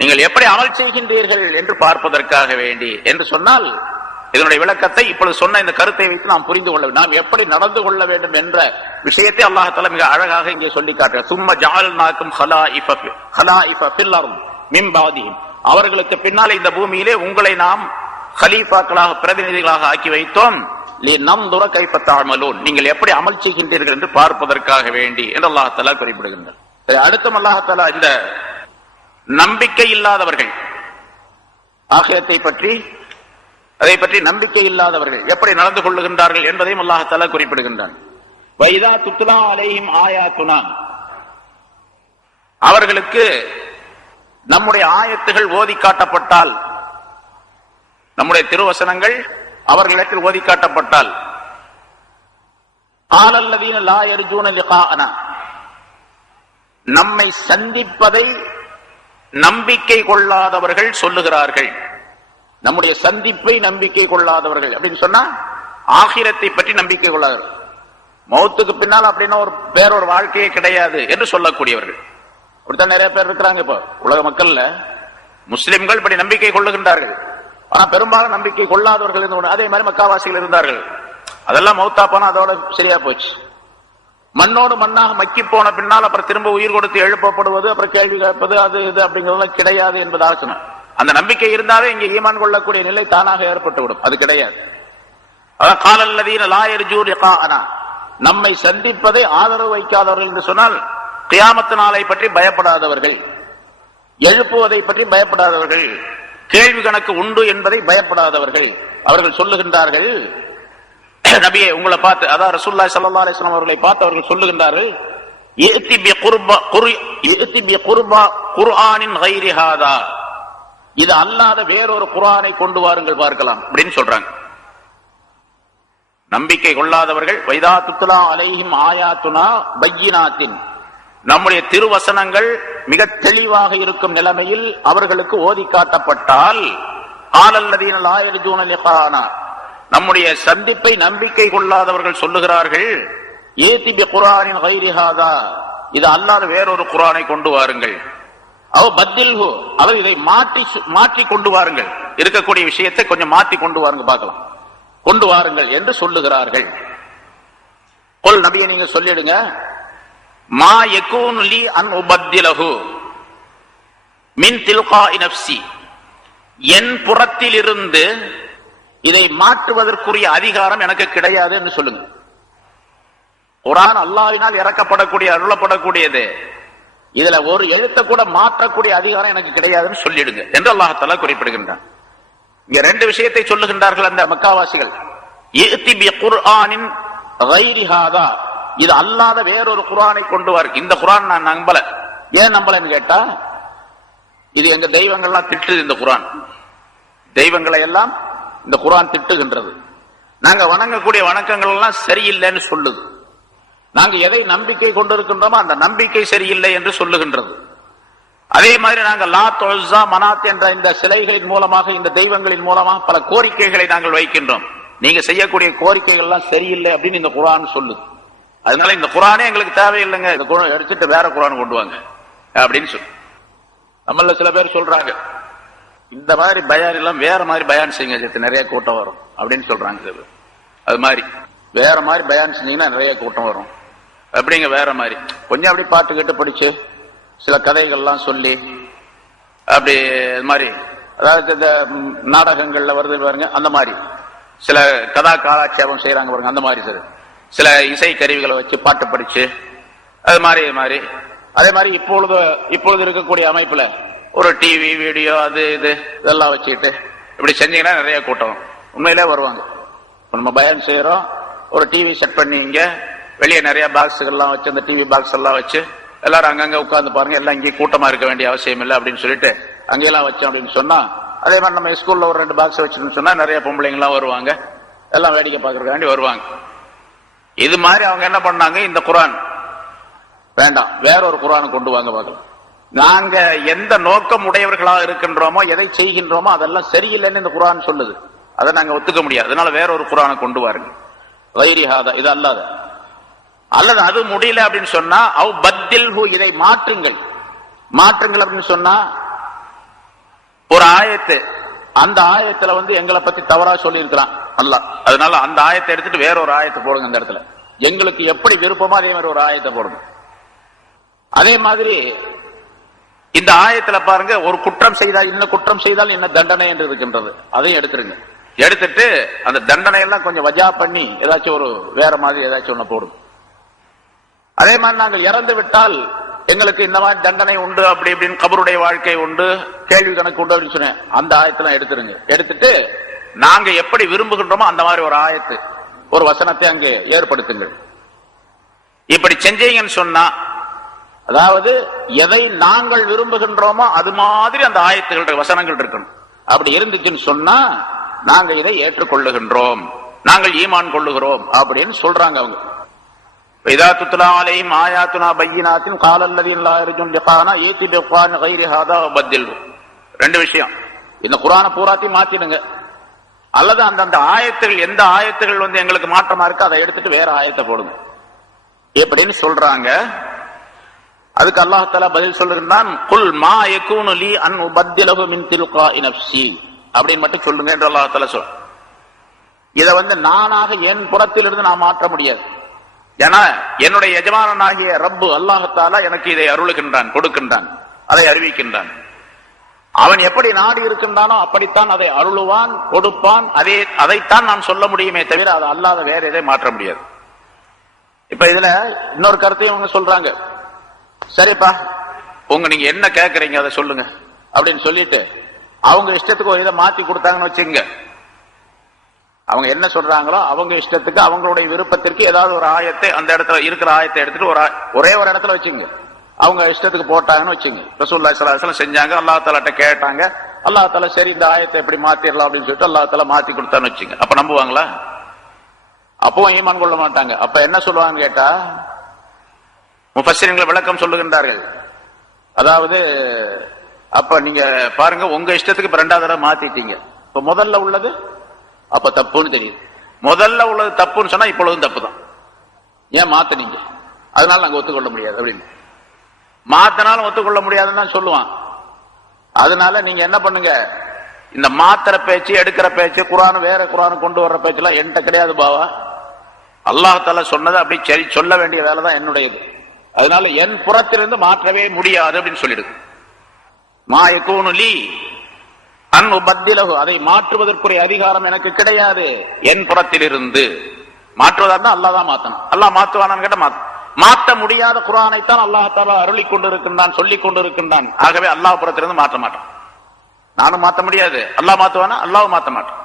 நீங்கள் எப்படி அமல் செய்கின்றீர்கள் என்று பார்ப்பதற்காக வேண்டி என்று சொன்னால், இதனுடைய விளக்கத்தை இப்பொழுது சொன்ன இந்த கருத்தை வைத்து நாம் புரிந்து கொள்ள வேண்டும். நாம் எப்படி நடந்து கொள்ள வேண்டும் என்ற விஷயத்தை அல்லாஹ் தஆலா மிக அழகாக இங்கே சொல்லி காட்டுகிறார். சும்ம ஜஅல்நாக்கும் ஹலாயிஃப ஃபில் அர்த் மின் பஅதிஹிம், அவர்களுக்கு பின்னால் இந்த பூமியிலே உங்களை நாம் ஹலீஃபாக்களாக பிரதிநிதிகளாக ஆக்கி வைத்தோம். லினம்துர கைஃப தஅமலூன், நீங்கள் எப்படி அமல் செய்கின்றீர்கள் என்று பார்ப்பதற்காக வேண்டி என்று அல்லாஹ் தஆலா குறிப்பிடுகின்றார். அடுத்தும் அல்லாஹ் தஆலா இந்த நம்பிக்கை இல்லாதவர்கள், ஆகிரத்தை பற்றி, அதை பற்றி நம்பிக்கை இல்லாதவர்கள் எப்படி நடந்து கொள்ளுகின்றார்கள் என்பதையும் அல்லாஹ் தஆலா குறிப்பிடுகின்றான். வைதா துத்லா அலைஹிம் ஆயாத்துனா, அவர்களுக்கு நம்முடைய ஆயத்துகள் ஓதி காட்டப்பட்டால், நம்முடைய திருவசனங்கள் அவர்களிடத்தில் ஓதி காட்டப்பட்டால், ஆலல்லதீன லா யர்ஜூன லிகாஅனா, நம்மை சந்திப்பதை நம்பிக்கை கொள்ளாதவர்கள் சொல்லுகிறார்கள். நம்முடைய சந்திப்பை நம்பிக்கை கொள்ளாதவர்கள் அப்படின்னு சொன்னா ஆகிரத்தை பற்றி நம்பிக்கை கொள்ளாதவர்கள், மௌத்துக்கு பின்னால் அப்படின்னா ஒரு வாழ்க்கையே கிடையாது என்று சொல்லக்கூடியவர்கள். அப்படித்தான் நிறைய பேர் இருக்கிறாங்க. இப்போ உலக மக்கள்ல முஸ்லிம்கள் இப்படி நம்பிக்கை கொள்ளுகின்றார்கள். ஆனா பெரும்பாலும் நம்பிக்கை கொள்ளாதவர்கள் இருந்து, அதே மாதிரி மக்காவாசிகள் இருந்தார்கள். அதெல்லாம் மௌத்தா போனா அதோட சரியா போச்சு. மண்ணோடு மண்ணாக மக்கி போன பின்னால் அப்புறம் திரும்ப உயிர் கொடுத்து எழுப்பப்படுவது, அப்புறம் கேள்வி கேட்பது, அது இது அப்படிங்கிறது கிடையாது என்பதாக சொன்னார். அந்த நம்பிக்கை இருந்தாவே இங்கே ஈமான் கொள்ளக்கூடிய நிலை தானாக ஏற்பட்டுவிடும். அது கிடையாது. அதான் காலல்லதீன லா யர்ஜூன லிகாஅனா, நம்மை சந்திப்பதை ஆதரவு வைக்காதவர்கள் என்று சொன்னால் கியாமத் நாளை பற்றி பயப்படாதவர்கள், எழுப்புவதை பற்றி பயப்படாதவர்கள், கேள்வி கணக்கு உண்டு என்பதை பயப்படாதவர்கள். அவர்கள் சொல்லுகின்றார்கள், நபியே உங்களை பார்த்து, அதாவது ரசூலுல்லாஹி ஸல்லல்லாஹு அலைஹி வஸல்லம் அவர்களை பார்த்து அவர்கள் சொல்லுகின்றார்கள், இஅதி பிகுர்பா குர்ஆனின் கைரி ஹாதா, இது அல்லாத வேறொரு குர்ஆனை கொண்டு வாருங்கள் பார்க்கலாம் அப்படின்னு சொல்றாங்க. நம்பிக்கை கொள்ளாதவர்கள் வைதா துத்லா அலைஹிம் ஆயாத்துனா பையினாத்தின், நம்முடைய திருவசனங்கள் மிக தெளிவாக இருக்கும் நிலைமையில் அவர்களுக்கு ஓதி காட்டப்பட்டால் ஆலல்லதீன லா யர்ஜூன லிகானா, நம்முடைய சந்திப்பை நம்பிக்கை கொள்ளாதவர்கள் சொல்லுகிறார்கள் ஏதி பி குர்ஆனின் கைரி ஹாதா, இது அல்லாத வேறொரு குர்ஆனை கொண்டு வாருங்கள், அவ பத்தில்ஹு, அவர் இதை மாற்றி கொண்டு வாருங்கள், இருக்கக்கூடிய விஷயத்தை கொஞ்சம் மாற்றி கொண்டு வாருங்க பார்க்கலாம், கொண்டு வாருங்கள் என்று சொல்லுகிறார்கள். கொல் நபியை நீங்க சொல்லிடுங்க, மா யகூனு லி அன் உபத்திலஹு மின் தில்காஇ நஃப்ஸி, என் புறத்திலிருந்து இதை மாற்றுவதற்குரிய அதிகாரம் எனக்கு கிடையாது என்று சொல்லுங்க. குர்ஆன் அல்லாஹ்வினால் இறக்கப்படக்கூடிய அருளப்படக்கூடியது, இதுல ஒரு எழுத்தை கூட மாற்றக்கூடிய அதிகாரம் எனக்கு கிடையாதுன்னு சொல்லிடுங்க என்று அல்லாஹ் தஆலா குறிப்பிடுகின்றான். இங்க ரெண்டு விஷயத்தை சொல்லுகின்றார்கள் அந்த மக்காவாசிகள். இஅதி பி குர்ஆனின் கைரி ஹாதா, இது அல்லாத வேறொரு குர்ஆனை கொண்டு வாரு. இந்த குர்ஆன் நான் நம்பல. ஏன் நம்பலன்னு கேட்டா, இது எங்க தெய்வங்கள்லாம் திட்டுது, இந்த குர்ஆன் தெய்வங்களை எல்லாம் இந்த குர்ஆன் திட்டுகின்றது, நாங்க வணங்கக்கூடிய வணக்கங்கள் எல்லாம் சரியில்லைன்னு சொல்லுது, நாங்க எதை நம்பிக்கை கொண்டிருக்கின்றோமோ அந்த நம்பிக்கை சரியில்லை என்று சொல்லுகின்றது. அதே மாதிரி நாங்கள் லாத் உஸ்ஸா மனாத் என்ற இந்த சிலைகளின் மூலமாக, இந்த தெய்வங்களின் மூலமாக பல கோரிக்கைகளை நாங்கள் வைக்கின்றோம், நீங்க செய்யக்கூடிய கோரிக்கைகள் எல்லாம் சரியில்லை அப்படின்னு இந்த குர்ஆன் சொல்லுது. அதனால இந்த குர்ஆனே எங்களுக்கு தேவையில்லைங்க, இந்த குர்ஆன் எடுத்துட்டு வேற குர்ஆன் கொண்டு வாங்க அப்படின்னு சொல்லு. நம்மள சில பேர் சொல்றாங்க, இந்த மாதிரி பயான் எல்லாம் வேற மாதிரி பயான் செய்யுங்க, நிறைய கூட்டம் வரும் அப்படின்னு சொல்றாங்க. அது மாதிரி வேற மாதிரி பயான் செஞ்சீங்கன்னா நிறைய கூட்டம் வரும் அப்படிங்க. வேற மாதிரி கொஞ்சம் அப்படி பாட்டு கேட்டு படிச்சு சில கதைகள்லாம் சொல்லி அப்படி மாதிரி, அதாவது இந்த நாடகங்கள்ல வருது பாருங்க, அந்த மாதிரி சில கதா காலாட்சேபம் செய்யறாங்க பாருங்க, அந்த மாதிரி சரி சில இசை கருவிகளை வச்சு பாட்டு படிச்சு அது மாதிரி அதே மாதிரி இப்பொழுது இருக்கக்கூடிய அமைப்புல ஒரு டிவி வீடியோ அது இதெல்லாம் வச்சுக்கிட்டு இப்படி செஞ்சீங்கன்னா நிறைய கூட்டம் உண்மையிலே வருவாங்க. நம்ம பயான் செய்யறோம், ஒரு டிவி செட் பண்ணி இங்க வெளியே நிறைய பாக்ஸுகள்லாம் வச்சு, அந்த டிவி பாக்ஸ் எல்லாம் வச்சு எல்லாரும் அங்கங்க உட்கார்ந்து பாருங்க, எல்லாம் இங்கே கூட்டமா இருக்க வேண்டிய அவசியம் இல்லை அப்படின்னு சொல்லிட்டு அங்கெல்லாம் வச்சோம் அப்படின்னு சொன்னா, அதே மாதிரி நம்ம ஸ்கூல்ல ஒரு 2 பாக்ஸ் வச்சுன்னு சொன்னா நிறைய பொம்பளைங்க எல்லாம் வருவாங்க, எல்லாம் வேடிக்கை பார்க்கறதுக்காண்டி வருவாங்க. இது மாதிரி அவங்க என்ன பண்ணாங்க, இந்த குர்ஆன் வேண்டாம் வேற ஒரு குர்ஆனை கொண்டு வாங்க பார்க்கலாம், நாங்க எந்த நோக்கம் உடையவர்களாக இருக்கின்றோமோ எதை செய்கின்றோமோ அதெல்லாம் சரியில்லைன்னு இந்த குர்ஆன் சொல்லுது, அதை நாங்க ஒத்துக்க முடியாது, அதனால வேற ஒரு குர்ஆனை கொண்டு வாருங்க, கைரி ஹாதா, இது அல்லாத. அல்லது அது முடியல அப்படின்னு சொன்னா அவ் பத்தில்ஹு, இதை மாற்றுங்கள் அப்படின்னு சொன்னா, ஒரு ஆயத்து, அந்த ஆயத்துல எங்களை பத்தி தவறா சொல்லி இருக்கிறான் அல்லாஹ், அதனால அந்த ஆயத்தை எடுத்துட்டு வேற ஒரு ஆயத்தை போடுங்க, அந்த இடத்துல எங்களுக்கு எப்படி விருப்பமோ அதே மாதிரி ஒரு ஆயத்தை போடுங்க. அதே மாதிரி இந்த ஆயத்துல பாருங்க, ஒரு குற்றம் செய்தால் இன்னும் குற்றம் செய்தால் என்ன தண்டனை என்று இருக்கின்றது, அதையும் எடுத்துருங்க. எடுத்துட்டு அந்த தண்டனை எல்லாம் கொஞ்சம் வஜா பண்ணி ஏதாச்சும் ஒரு வேற மாதிரி ஏதாச்சும் ஒண்ணு போடுங்க. அதே மாதிரி நாங்கள் இறந்து விட்டால் எங்களுக்கு இந்த மாதிரி தண்டனை உண்டு, அப்படி இப்படின்னு கபருடைய வாழ்க்கை உண்டு, கேள்வி கணக்கு உண்டு அப்படின்னு சொன்னேன், அந்த ஆயத்தெல்லாம் எடுத்துருங்க. எடுத்துட்டு நாங்க எப்படி விரும்புகின்றோமோ அந்த மாதிரி ஒரு ஆயத்து, ஒரு வசனத்தை அங்கே ஏற்படுத்துங்கள். இப்படி செஞ்சீங்கன்னு சொன்னா, அதாவது எதை நாங்கள் விரும்புகின்றோமோ அது மாதிரி அந்த ஆயத்துகள் வசனங்கள் இருக்கணும். அப்படி இருந்துச்சுன்னு சொன்னா நாங்க இதை ஏற்றுக்கொள்ளுகின்றோம், நாங்கள் ஈமான் கொள்ளுகிறோம் அப்படின்னு சொல்றாங்க அவங்க. இதா துத்லா அலைஹிம் ஆயாத்துனா பையினாத்தின் கால அல்லதீன லா யர்ஜூன லிகானா யஅதி பி குர்ஆனின் கைரி ஹாதா வபத்தில்ஹு. ரெண்டு விஷயம், இந்த குர்ஆனை பூராத்தையும் மாத்திடுங்க, அல்லது அந்தந்த ஆயத்துகள் எந்த ஆயத்துகள் எங்களுக்கு மாற்றமா இருக்கு அதை எடுத்துட்டு வேற ஆயத்தை போடுங்க எப்படின்னு சொல்றாங்க. அதுக்கு அல்லாஹ் தஆலா பதில் சொல்றான், குல் மா யகூனு லீ அன் உபத்திலஹு மின் தில்காஇ நஃப்ஸி, அப்படின்னு மட்டும் சொல்லுங்க என்று அல்லாஹ் தஆலா சொல்றான். இதை நானாக என் புறத்திலிருந்து நான் மாற்ற முடியாது, ஏன்னா என்னுடைய எஜமானனாகிய ரப்பு அல்லாஹ் தஆலா எனக்கு இதை அருளுகின்றான், கொடுக்கின்றான், அதை அறிவிக்கின்றான். அவன் எப்படி நாடி இருக்கின்றானோ அப்படித்தான் அதை அருளுவான், கொடுப்பான், அதைத்தான் நான் சொல்ல முடியுமே தவிர அதை அல்லாத வேற எதை மாற்ற முடியாது. இப்ப இதுல இன்னொரு கருத்தையும் அவங்க சொல்றாங்க, சரிப்பா நீங்க என்ன கேட்கறீங்க அதை சொல்லுங்க அப்படின்னு சொல்லிட்டு அவங்க இஷ்டத்துக்கு ஒரு இதை மாத்தி கொடுத்தாங்கன்னு வச்சுங்க, அவங்க என்ன சொல்றாங்களோ அவங்க இஷ்டத்துக்கு அவங்களுடைய விருப்பத்திற்கு ஏதாவது ஒரு ஆயத்தை அந்த இடத்துல இருக்கிற ஆயத்தை எடுத்துட்டு ஒரே ஒரு இடத்துல வச்சுங்க, அவங்க இஷ்டத்துக்கு போட்டாங்கன்னு வச்சுங்க. ரசூலுல்லாஹி ஸல்லல்லாஹு அலைஹி வஸல்லம் செஞ்சாங்க, அல்லாஹ் தஆலாட்ட கேட்டாங்க, அல்லாஹ் தஆலா சரி இந்த ஆயத்தை எப்படி மாத்திரலாம் அப்படின்னு சொல்லிட்டு அல்லாஹ் தஆலா மாத்தி கொடுத்தான்னு வச்சுங்க. அப்ப நம்புவாங்களா? அப்பவும் ஈமான் கொள்ள மாட்டாங்க. அப்ப என்ன சொல்லுவாங்கன்னு கேட்டா, முஃபஸ்ஸிரீன்கள் விளக்கம் சொல்லுகின்றார்கள். அதாவது அப்ப நீங்க பாருங்க, உங்க இஷ்டத்துக்கு இப்ப 2வது தடவை மாத்திட்டீங்க. இப்ப முதல்ல உள்ளது அப்ப தப்புன்னு தெரியுது. முதல்ல உள்ளது தப்புன்னு சொன்னா இப்பொழுதும் தப்பு தான். ஏன் மாத்தினீங்க? அதனால நாங்க ஒத்துக்கொள்ள முடியாது அப்படின்னு. மாத்தினாலும் ஒத்துக்கொள்ள முடியாதுன்னு தான் சொல்லுவான். அதனால நீங்க என்ன பண்ணுங்க, இந்த மாத்திர பேச்சு, எடுக்கிற பேச்சு, குர்ஆன் வேற குர்ஆன் கொண்டு வர்ற பேச்சு எல்லாம் என்கிட்ட கிடையாது பாவா. அல்லாஹ் தஆலா சொன்னதை அப்படி சரி சொல்ல வேண்டிய வேலை தான் என்னுடையது. அதனால என் புறத்திலிருந்து மாற்றவே முடியாது அப்படின்னு சொல்லிடுது. மா யகூனு லீ அன் உபத்திலஹு, அதை மாற்றுவதற்குரிய அதிகாரம் எனக்கு கிடையாது. என் புறத்திலிருந்து மாற்றுவதா இருந்தா அல்லாஹ் தான் மாத்தணும். அல்லாஹ் மாத்துவானான்னு கேட்ட மாற்ற முடியாத குர்ஆனைத்தான் அல்லாஹ் தஆலா அருளி கொண்டிருக்கின்றான், சொல்லிக் கொண்டிருக்கின்றான். ஆகவே அல்லாஹ் புறத்திலிருந்து மாற்ற மாட்டான். நானும் மாற்ற முடியாது. அல்லாஹ் மாத்துவானா? அல்லாஹ் மாற்ற மாட்டான்.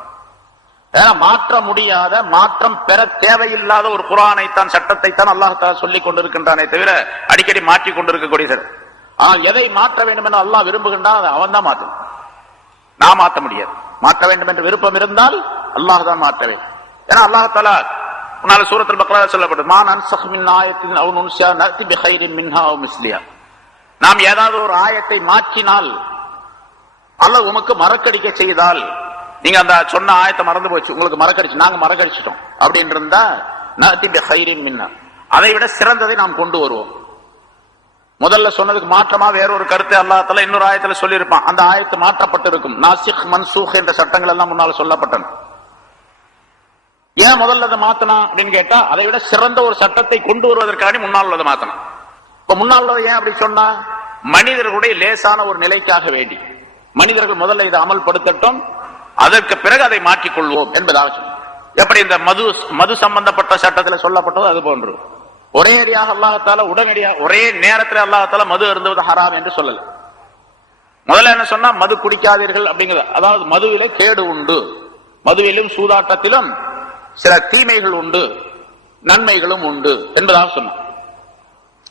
ஏன்னா மாற்ற முடியாத, மாற்றம் பெற தேவையில்லாத ஒரு குர்ஆனைத்தான், சட்டத்தைத்தான் அல்லாஹ் தஆலா சொல்லிக் கொண்டிருக்கின்றானே தவிர அடிக்கடி மாற்றிக் கொண்டிருக்கக்கூடிய சார். ஆனால் எதை மாற்ற வேண்டும் என்று அல்லாஹ் விரும்புகின்றான் அதை அவன் தான் மாற்றணும். நான் மாற்ற முடியாது. மாற்ற வேண்டும் என்று விருப்பம் இருந்தால் அல்லாஹ் தான் மாற்ற வேண்டும். ஏன்னா அல்லாஹ் தஆலா முன்னால சூரத்துல் பக்ரா சொல்லப்பட்டது, மா நன்ஸஹ் மின் ஆயத்தின் அவ் நுன்ஸிஹா நஅதி பிகைரின் மின்ஹா அவ் மிஸ்லிஹா. நாம் ஏதாவது ஒரு ஆயத்தை மாற்றினால் அல்லாஹ் உமக்கு மறக்கடிக்க செய்தால், நீங்க அந்த சொன்ன ஆயத்தை மறந்து போச்சு, உங்களுக்கு மறக்கடிச்சு, நாங்க மறக்கடிச்சிட்டோம் அப்படின்னு இருந்தா நஅதி பிகைரின் மின்ஹா, அதை விட சிறந்ததை நாம் கொண்டு வருவோம். முதல்ல சொன்னதுக்கு மாற்றமா வேற ஒரு கருத்தை அல்லாஹ் தஆலா இன்னொரு ஆயத்துல சொல்லி இருப்பான். அந்த ஆயத்து மாற்றப்பட்டிருக்கும். நாசிக் மன்சூக் என்ற சட்டங்கள் எல்லாம் முன்னால சொல்லப்பட்டன. ஏன் முதல்ல அதை மாத்தனா அப்படின்னு கேட்டா, அதை விட சிறந்த ஒரு சட்டத்தை கொண்டு வருவதற்காக முன்னால் உள்ளதை மாத்தணும். இப்ப முன்னால் உள்ளதை ஏன் அப்படி சொன்னா, மனிதர்களுடைய லேசான ஒரு நிலைக்காக வேண்டி, மனிதர்கள் முதல்ல இதை அமல்படுத்தட்டும், அதற்கு பிறகு அதை மாற்றிக்கொள்வோம் என்பதாக சொன்னோம். எப்படி இந்த மது சம்பந்தப்பட்ட சட்டத்தில் சொல்லப்பட்டது அது போன்று ஒரே அடியாக அல்லாஹ் தஆலா உடனடியாக ஒரே நேரத்தில் அல்லாஹ் தஆலா மது அருந்துவது ஹராம் என்று சொல்லல. முதல்ல என்ன சொன்னா, மது குடிக்காதீர்கள் அப்படிங்கிறது. அதாவது மதுவிலே கேடு உண்டு, மதுவிலும் சூதாட்டத்திலும் சில தீமைகள் உண்டு, நன்மைகளும் உண்டு என்பதாக சொன்னான்.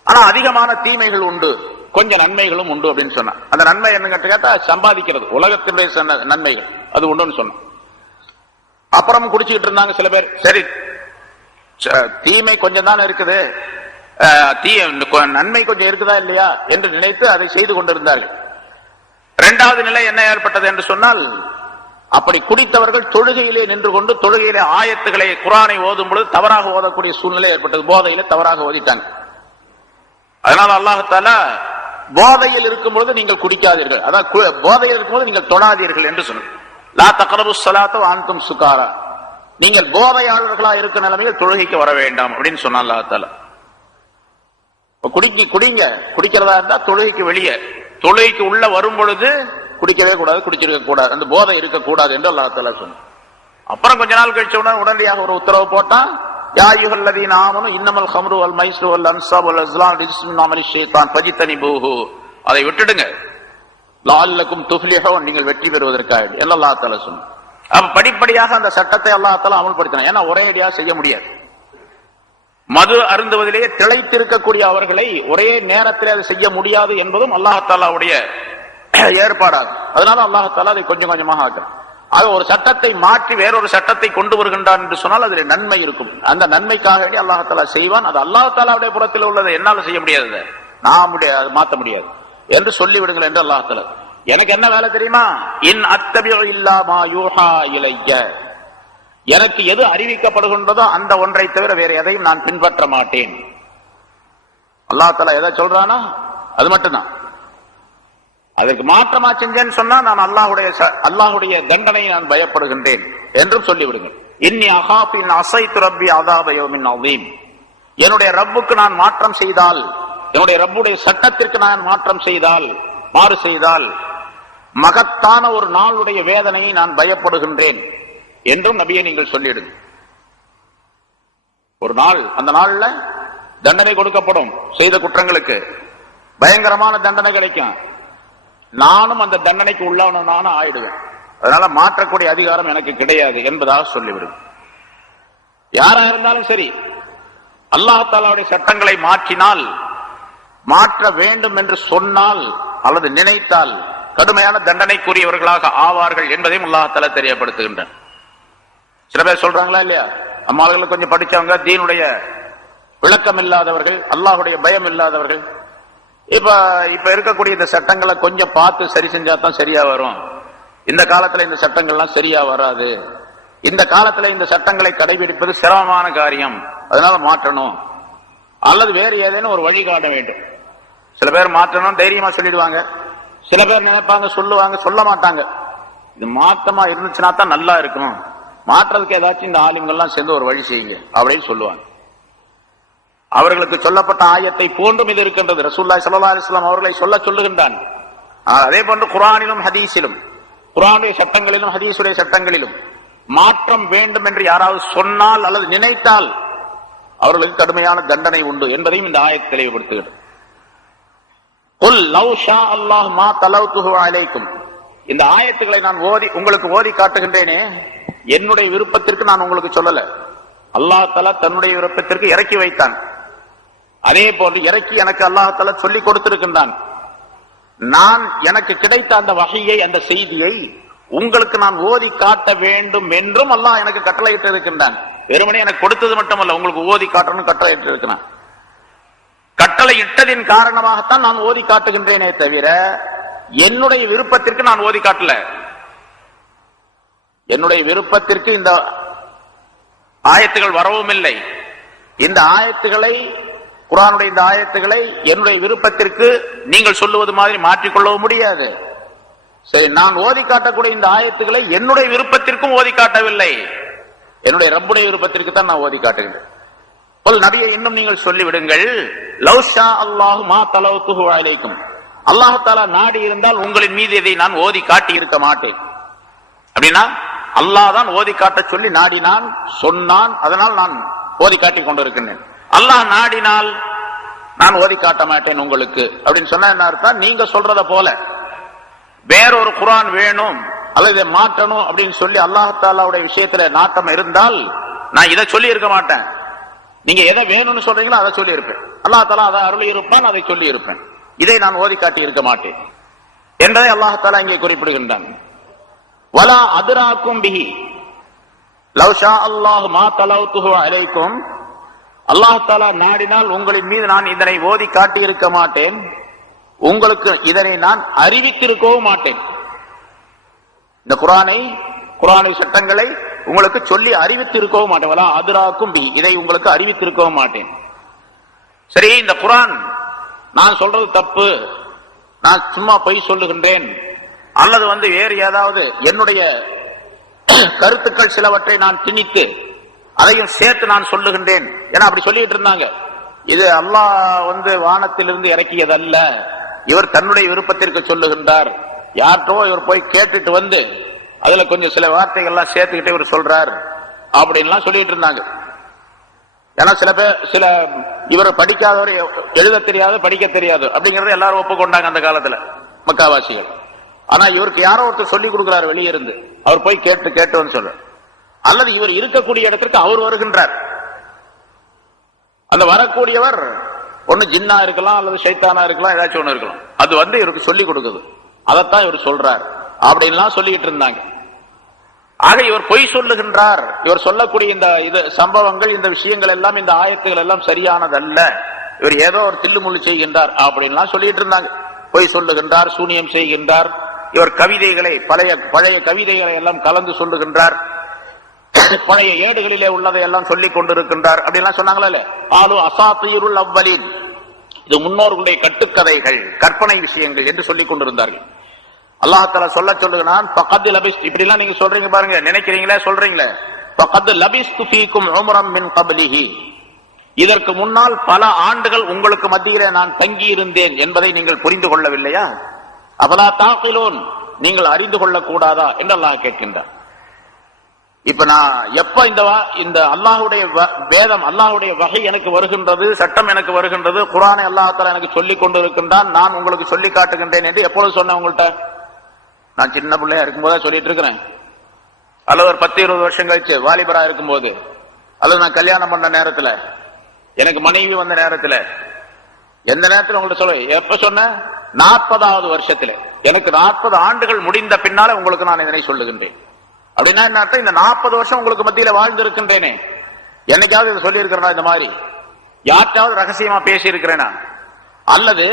ஆனா அதிகமான தீமைகள் உண்டு, கொஞ்சம் நன்மைகளும் உண்டு அப்படின்னு சொன்னான். அந்த நன்மை என்ன கேட்டா சம்பாதிக்கிறது, உலகத்தினுடைய நன்மைகள் அது உண்டுன்னு சொன்னான். அப்புறம் குடிச்சுக்கிட்டு இருந்தாங்க சில பேர். சரி, தீமை கொஞ்சம் தான் இருக்குது, நன்மை கொஞ்சம் இருக்குதா இல்லையா என்று நினைத்து அதை செய்து கொண்டிருந்தார்கள். 2வது நிலை என்ன ஏற்பட்டது என்று சொன்னால், அப்படி குடித்தவர்கள் தொழுகையிலே நின்று கொண்டு தொழுகையிலே ஆயத்துக்களை குர்ஆனை ஓதும் பொழுது தவறாக ஓதக்கூடிய சூழ்நிலை ஏற்பட்டது. போதையில தவறாக ஓதிட்டாங்க. அதனால அல்லாஹ் தஆலா போதையில் இருக்கும்போது நீங்கள் குடிக்காதீர்கள், அதாவது போதையில் இருக்கும்போது நீங்கள் தொழாதீர்கள் என்று சொன்னார். லா தக்ரபுஸ் ஸலாத்த வ அன்தும் சுகாரா, நீங்கள் போதையாளர்களா இருக்க நிலைமையில் தொழுகைக்கு வர வேண்டாம் அப்படின்னு சொன்னான் அல்லாஹ் தஆலா. குடிங்க, குடிக்கிறதா இருந்தா தொழுகைக்கு வெளியே, தொழுகைக்கு உள்ள வரும் பொழுது குடிக்கவே கூடாது, குடிச்சிருக்க கூடாது, அந்த போதை இருக்கக்கூடாது என்று அல்லாஹ் தஆலா சொன்னான். அப்புறம் கொஞ்ச நாள் கழிச்ச உடனடியாக ஒரு உத்தரவு போட்டான், யா அய்யுஹல்லதீன ஆமனு இன்னமல் ஹம்ரு வல் மைஸ்ரு வல் அன்ஸாபு வல் அஸ்லாம் ரிஜ்ஸும் மின் அமலி ஷைத்தான் ஃபஜ்தனிபூஹு, அதை விட்டுடுங்க, லஅல்லக்கும் துஃப்லிஹூன், நீங்கள் வெற்றி பெறுவதற்காக என்று அல்லாஹ் தஆலா சொன்னான். அப்ப படிப்படியாக அந்த சட்டத்தை அல்லாஹ் தஆலா அமல்படுத்தினான். ஏன்னா ஒரே அடியா செய்ய முடியாது. மது அருந்துவதிலேயே திளைத்திருக்கக்கூடிய அவர்களை ஒரே நேரத்தில் அதை செய்ய முடியாது என்பதும் அல்லாஹ் தஆலாவுடைய ஏற்பாடாகும். அதனால அல்லாஹ் தஆலா அதை கொஞ்சம் கொஞ்சமாக ஆக்குறான். ஆக ஒரு சட்டத்தை மாற்றி வேறொரு சட்டத்தை கொண்டு வருகின்றான் என்று சொன்னால் அதில் நன்மை இருக்கும். அந்த நன்மைக்காக வேண்டி அல்லாஹ் தஆலா செய்வான். அது அல்லாஹ் தஆலாவுடைய புறத்தில் உள்ளதை என்னால் செய்ய முடியாது, நான் மாற்ற முடியாது என்று சொல்லிவிடுங்கள் என்று அல்லாஹ் தஆலா. எனக்கு என்ன வேலை தெரியுமா, இன் அத்தபிஉ இல்லா மா யூஹா இலைய, எனக்கு எது அறிவிக்கப்படுகின்றதோ அந்த ஒன்றை தவிர வேற எதையும் நான் பின்பற்ற மாட்டேன். அல்லாஹ் தஆலா எதை சொல்றானா அது மட்டும்தான். அதற்கு மாற்றமா செஞ்சேன்னு சொன்னா நான் அல்லாஹ்வுடைய தண்டனை நான் பயப்படுகின்றேன் என்றும் சொல்லிவிடுங்கள். இன்னி அகாஃபு இன் அஸைது ரப்பி அஸாப யௌமின் அஸீம், என்னுடைய ரப்புக்கு நான் மாற்றம் செய்தால், என்னுடைய ரப்புடைய சட்டத்திற்கு நான் மாற்றம் செய்தால், மாறு செய்தால் மகத்தான ஒரு நாளுடைய வேதனையை நான் பயப்படுகின்றேன் என்றும் நபியை நீங்கள் சொல்லிடுங்க. ஒரு நாள், அந்த நாள்ல தண்டனை கொடுக்கப்படும், செய்த குற்றங்களுக்கு பயங்கரமான தண்டனை கிடைக்கும். நானும் அந்த தண்டனைக்கு உள்ளவனான ஆயிடுவேன். அதனால மாற்றக்கூடிய அதிகாரம் எனக்கு கிடையாது என்பதாக சொல்லிவிடும். யாரா இருந்தாலும் சரி, அல்லாஹ் தஆலாவுடைய சட்டங்களை மாற்றினால், மாற்ற வேண்டும் என்று சொன்னால் அல்லது நினைத்தால் கடுமையான தண்டனைக்குரியவர்களாக ஆவார்கள் என்பதையும் அல்லாஹ் தஆலா தெரியப்படுத்துகின்றான். சில பேர் சொல்றாங்களா இல்லையா, அம்மாவர்கள் கொஞ்சம் படிச்சவங்க, தீனுடைய விளக்கம் இல்லாதவர்கள், அல்லாஹுடைய பயம் இல்லாதவர்கள். இப்ப இருக்கக்கூடிய இந்த சட்டங்களை கொஞ்சம் பார்த்து சரி செஞ்சா தான் சரியா வரும். இந்த காலத்துல இந்த சட்டங்கள்லாம் சரியா வராது. இந்த காலத்துல இந்த சட்டங்களை கடைபிடிப்பது சிரமமான காரியம், அதனால மாற்றணும் அல்லது வேறு ஏதேனும் ஒரு வழி காட்ட வேண்டும். சில பேர் மாற்றணும் தைரியமா சொல்லிடுவாங்க, சில பேர் நினைப்பாங்க சொல்லுவாங்க, சொல்ல மாட்டாங்க. இது மாற்றமா இருந்துச்சுன்னா தான் நல்லா இருக்கும், மாற்றதுக்கு ஏதாச்சும் இந்த ஆலிம்கள்லாம் சேர்ந்து ஒரு வழி செய்யுங்க அப்படின்னு சொல்லுவாங்க. அவர்களுக்கு சொல்லப்பட்ட ஆயத்தை போன்றும் இது இருக்கின்றது. ரசூலுல்லாஹி ஸல்லல்லாஹு அலைஹி வஸல்லம் அவர்களை சொல்லுகின்றான். அதே போன்று குர்ஆனிலும் ஹதீஸிலும், குர்ஆனுடைய சட்டங்களிலும் ஹதீஸுடைய சட்டங்களிலும் மாற்றம் வேண்டும் என்று யாராவது சொன்னால் அல்லது நினைத்தால் அவர்களுக்கு கடுமையான தண்டனை உண்டு என்பதையும் இந்த ஆயத்தை தெளிவுபடுத்துகிறது. குல் லவ் ஷா அல்லாஹ் மா தலௌதுஹு அலைக்கும். இந்த ஆயத்துக்களை நான் உங்களுக்கு ஓதி காட்டுகின்றேனே, என்னுடைய விருப்பத்திற்கு நான் உங்களுக்கு சொல்லல. அல்லாஹ் தஆலா தன்னுடைய விருப்பத்திற்கு இறக்கி வைத்தான். அதே போன்று இறக்கி எனக்கு அல்லாஹ் தஆலா சொல்லி கொடுத்திருக்கின்றான். நான் எனக்கு கிடைத்த அந்த வகையை, அந்த செய்தியை உங்களுக்கு நான் ஓதி காட்ட வேண்டும் என்றும் அல்லாஹ் எனக்கு கட்டளையிட்டு இருக்கின்றான். வெறுமனே எனக்கு கொடுத்தது மட்டுமல்ல, உங்களுக்கு ஓதி காட்டணும் கட்டளையிட்டு இருக்கிறான். கட்டளை இட்டதின் காரணமாகத்தான் நான் ஓதி காட்டுகின்றேனே தவிர என்னுடைய விருப்பத்திற்கு நான் ஓதி காட்டல. என்னுடைய விருப்பத்திற்கு இந்த ஆயத்துகள் வரவும் இல்லை. இந்த ஆயத்துகளை, குர்ஆனுடைய இந்த ஆயத்துகளை என்னுடைய விருப்பத்திற்கு நீங்கள் சொல்லுவது மாதிரி மாற்றிக்கொள்ளவும் முடியாது. சரி, நான் ஓதி காட்டக்கூடிய இந்த ஆயத்துக்களை என்னுடைய விருப்பத்திற்கும் ஓதி காட்டவில்லை, என்னுடைய ரப்புடைய விருப்பத்திற்கு தான் நான் ஓதி காட்டுகிறேன். நபியை இன்னும் நீங்கள் சொல்லிவிடுங்கள், லவ் ஷா அல்லாஹு மா தலௌதுஹு அலைக்கும். அல்லாஹ் தஆலா நாடி இருந்தால் உங்களின் மீது இதை நான் ஓதி காட்டி இருக்க மாட்டேன். அப்படின்னா அல்லாஹ் தான் ஓதி காட்ட சொல்லி நாடினான், சொன்னான், அதனால் நான் ஓதி காட்டிக் கொண்டிருக்கிறேன். அல்லாஹ் நாடினால் நான் ஓதி காட்ட மாட்டேன் உங்களுக்கு அப்படின்னு சொன்னா என்ன அர்த்தம்? நீங்க சொல்றத போல வேறொரு குர்ஆன் வேணும் அல்லது இதை மாற்றணும் அப்படின்னு சொல்லி அல்லாஹ் தஆலாவுடைய விஷயத்துல நாட்டம் இருந்தால் நான் இதை சொல்லி இருக்க மாட்டேன். நீங்க எதை வேணும்னு சொல்றீங்களோ அதை சொல்லி இருப்பேன். அல்லாஹ் தஆலா அதை அருளி இருப்பான், அதை சொல்லி இருப்பேன். இதை நான் ஓதி காட்டி இருக்க மாட்டேன் என்பதை அல்லாஹ் தஆலா இங்கே குறிப்பிடுகின்றான். வலா அதுராக்கும் பிஹி லவ் ஷா அல்லாஹ் மா தலௌதுஹு அலைக்கும். அல்லாஹ் தஆலா நாடினால் உங்களின் மீது நான் இதனை ஓதி காட்டி இருக்க மாட்டேன், உங்களுக்கு இதனை நான் அறிவித்திருக்கவும் மாட்டேன். இந்த குர்ஆனை சட்டங்களை உங்களுக்கு சொல்லி அறிவித்திருக்கவும் மாட்டேன். வலா அதுராக்கும் பிஹி, இதை உங்களுக்கு அறிவித்திருக்கவும் மாட்டேன். சரி, இந்த குர்ஆன் நான் சொல்றது தப்பு, நான் சும்மா பொய் சொல்லுகின்றேன் அல்லது வேறு ஏதாவது என்னுடைய கருத்துக்கள் சிலவற்றை நான் திணித்து அதையும் சேர்த்து நான் சொல்லுகின்றேன் என அப்படி சொல்லிட்டு இருந்தாங்க. இது அல்லாஹ் வானத்திலிருந்து இறக்கியதல்ல, இவர் தன்னுடைய விருப்பத்திற்கு சொல்லுகின்றார். யார்ட்டோ இவர் போய் கேட்டுட்டு அதுல கொஞ்சம் சில வார்த்தைகள்லாம் சேர்த்துக்கிட்டே இவர் சொல்றார் அப்படின்லாம் சொல்லிட்டு இருந்தாங்க. ஏன்னா சில இவர் படிக்காதவர், எழுத தெரியாது, படிக்க தெரியாது அப்படிங்கறத எல்லாரும் ஒப்புக்கொண்டாங்க அந்த காலத்துல மக்காவாசிகள். ஆனா இவருக்கு யாரோ ஒருத்தர் சொல்லி கொடுக்கிறார் வெளியிருந்து, அவர் போய் கேட்டு சொல்ற, அல்லது இவர் இருக்கக்கூடிய இடத்திற்கு அவர் வருகின்றார். அந்த வரக்கூடியவர் ஒண்ணு ஜின்னா இருக்கலாம் அல்லது ஷைத்தானா இருக்கலாம், ஏதாச்சும் ஒண்ணு இருக்கலாம். அது இவருக்கு சொல்லி கொடுக்குது, அதைத்தான் இவர் சொல்றார் அப்படின்லாம் சொல்லிட்டு இருந்தாங்க. ஆக இவர் பொய் சொல்லுகின்றார், இவர் சொல்லக்கூடிய இந்த சம்பவங்கள், இந்த விஷயங்கள் எல்லாம், இந்த ஆயத்துகள் எல்லாம் சரியானதல்ல, இவர் ஏதோ ஒரு தில்லுமுள்ளு செய்கின்றார் அப்படின்லாம் சொல்லிட்டு இருந்தாங்க. பொய் சொல்லுகின்றார், சூனியம் செய்கின்றார், இவர் கவிதைகளை, பழைய கவிதைகளை எல்லாம் கலந்து சொல்லுகின்றார், பழைய ஏடுகளிலே உள்ளதை எல்லாம் சொல்லிக் கொண்டிருக்கின்றார் அப்படின்லாம் சொன்னாங்களே. ஆலு அசாத்தீருல் அவ்வலீன், இது முன்னோர்களுடைய கட்டுக்கதைகள், கற்பனை விஷயங்கள் என்று சொல்லிக் கொண்டிருந்தார்கள். அல்லாஹ் தஆலா சொல்லுகிறான், ஃபகத் லபிஸ்து, இப்படி எல்லாம் நீங்க சொல்றீங்க பாருங்க, நினைக்கிறீங்களே, சொல்றீங்களே. ஃபகத் லபிஸ்து ஃபீக்கும் உம்ரம் மின் கப்லிஹி, இதற்கு முன்னால் பல ஆண்டுகள் உங்களுக்கு மத்தியிலே நான் தங்கி இருந்தேன் என்பதை நீங்கள் புரிந்து கொள்ளவில்லையா? அஃபலா தாகிலூன், நீங்கள் அறிந்து கொள்ள கூடாதா என்று அல்லாஹ் கேட்கின்றார். இப்ப நான் எப்ப இந்த அல்லாஹ்வுடைய வேதம், அல்லாஹ்வுடைய வகை எனக்கு வருகின்றது, சட்டம் எனக்கு வருகின்றது, குர்ஆனை அல்லாஹ் தஆலா எனக்கு சொல்லிக் கொண்டிருக்கின்றான், நான் உங்களுக்கு சொல்லி காட்டுகின்றேன் என்று எப்பொழுது சொன்னேன் உங்கள்கிட்ட? நான் சின்ன பிள்ளையா இருக்கும்போதே சொல்லிட்டு இருக்கிறேன், அல்லது ஒரு 10-20 வருஷம் கழிச்சு வாலிபரா இருக்கும்போது, அல்லது நான் கல்யாணம் பண்ண நேரத்துல, எனக்கு மனைவி வந்த நேரத்துல, எந்த நேரத்தில் உங்கள்ட்ட சொல்ல, எப்ப சொன்ன? 40வது வருஷத்துல, எனக்கு 40 ஆண்டுகள் முடிந்த பின்னால உங்களுக்கு நான் இதனை சொல்லுகின்றேன். அப்படின்னா என்ன அர்த்தம்? இந்த 40 வருஷம் உங்களுக்கு மத்தியில வாழ்ந்திருக்கின்றேனே, என்னைக்காவது இதை சொல்லி இருக்கிறேனா? இந்த மாதிரி யார்ட்டாவது ரகசியமா பேசி இருக்கிறேனா? அல்லது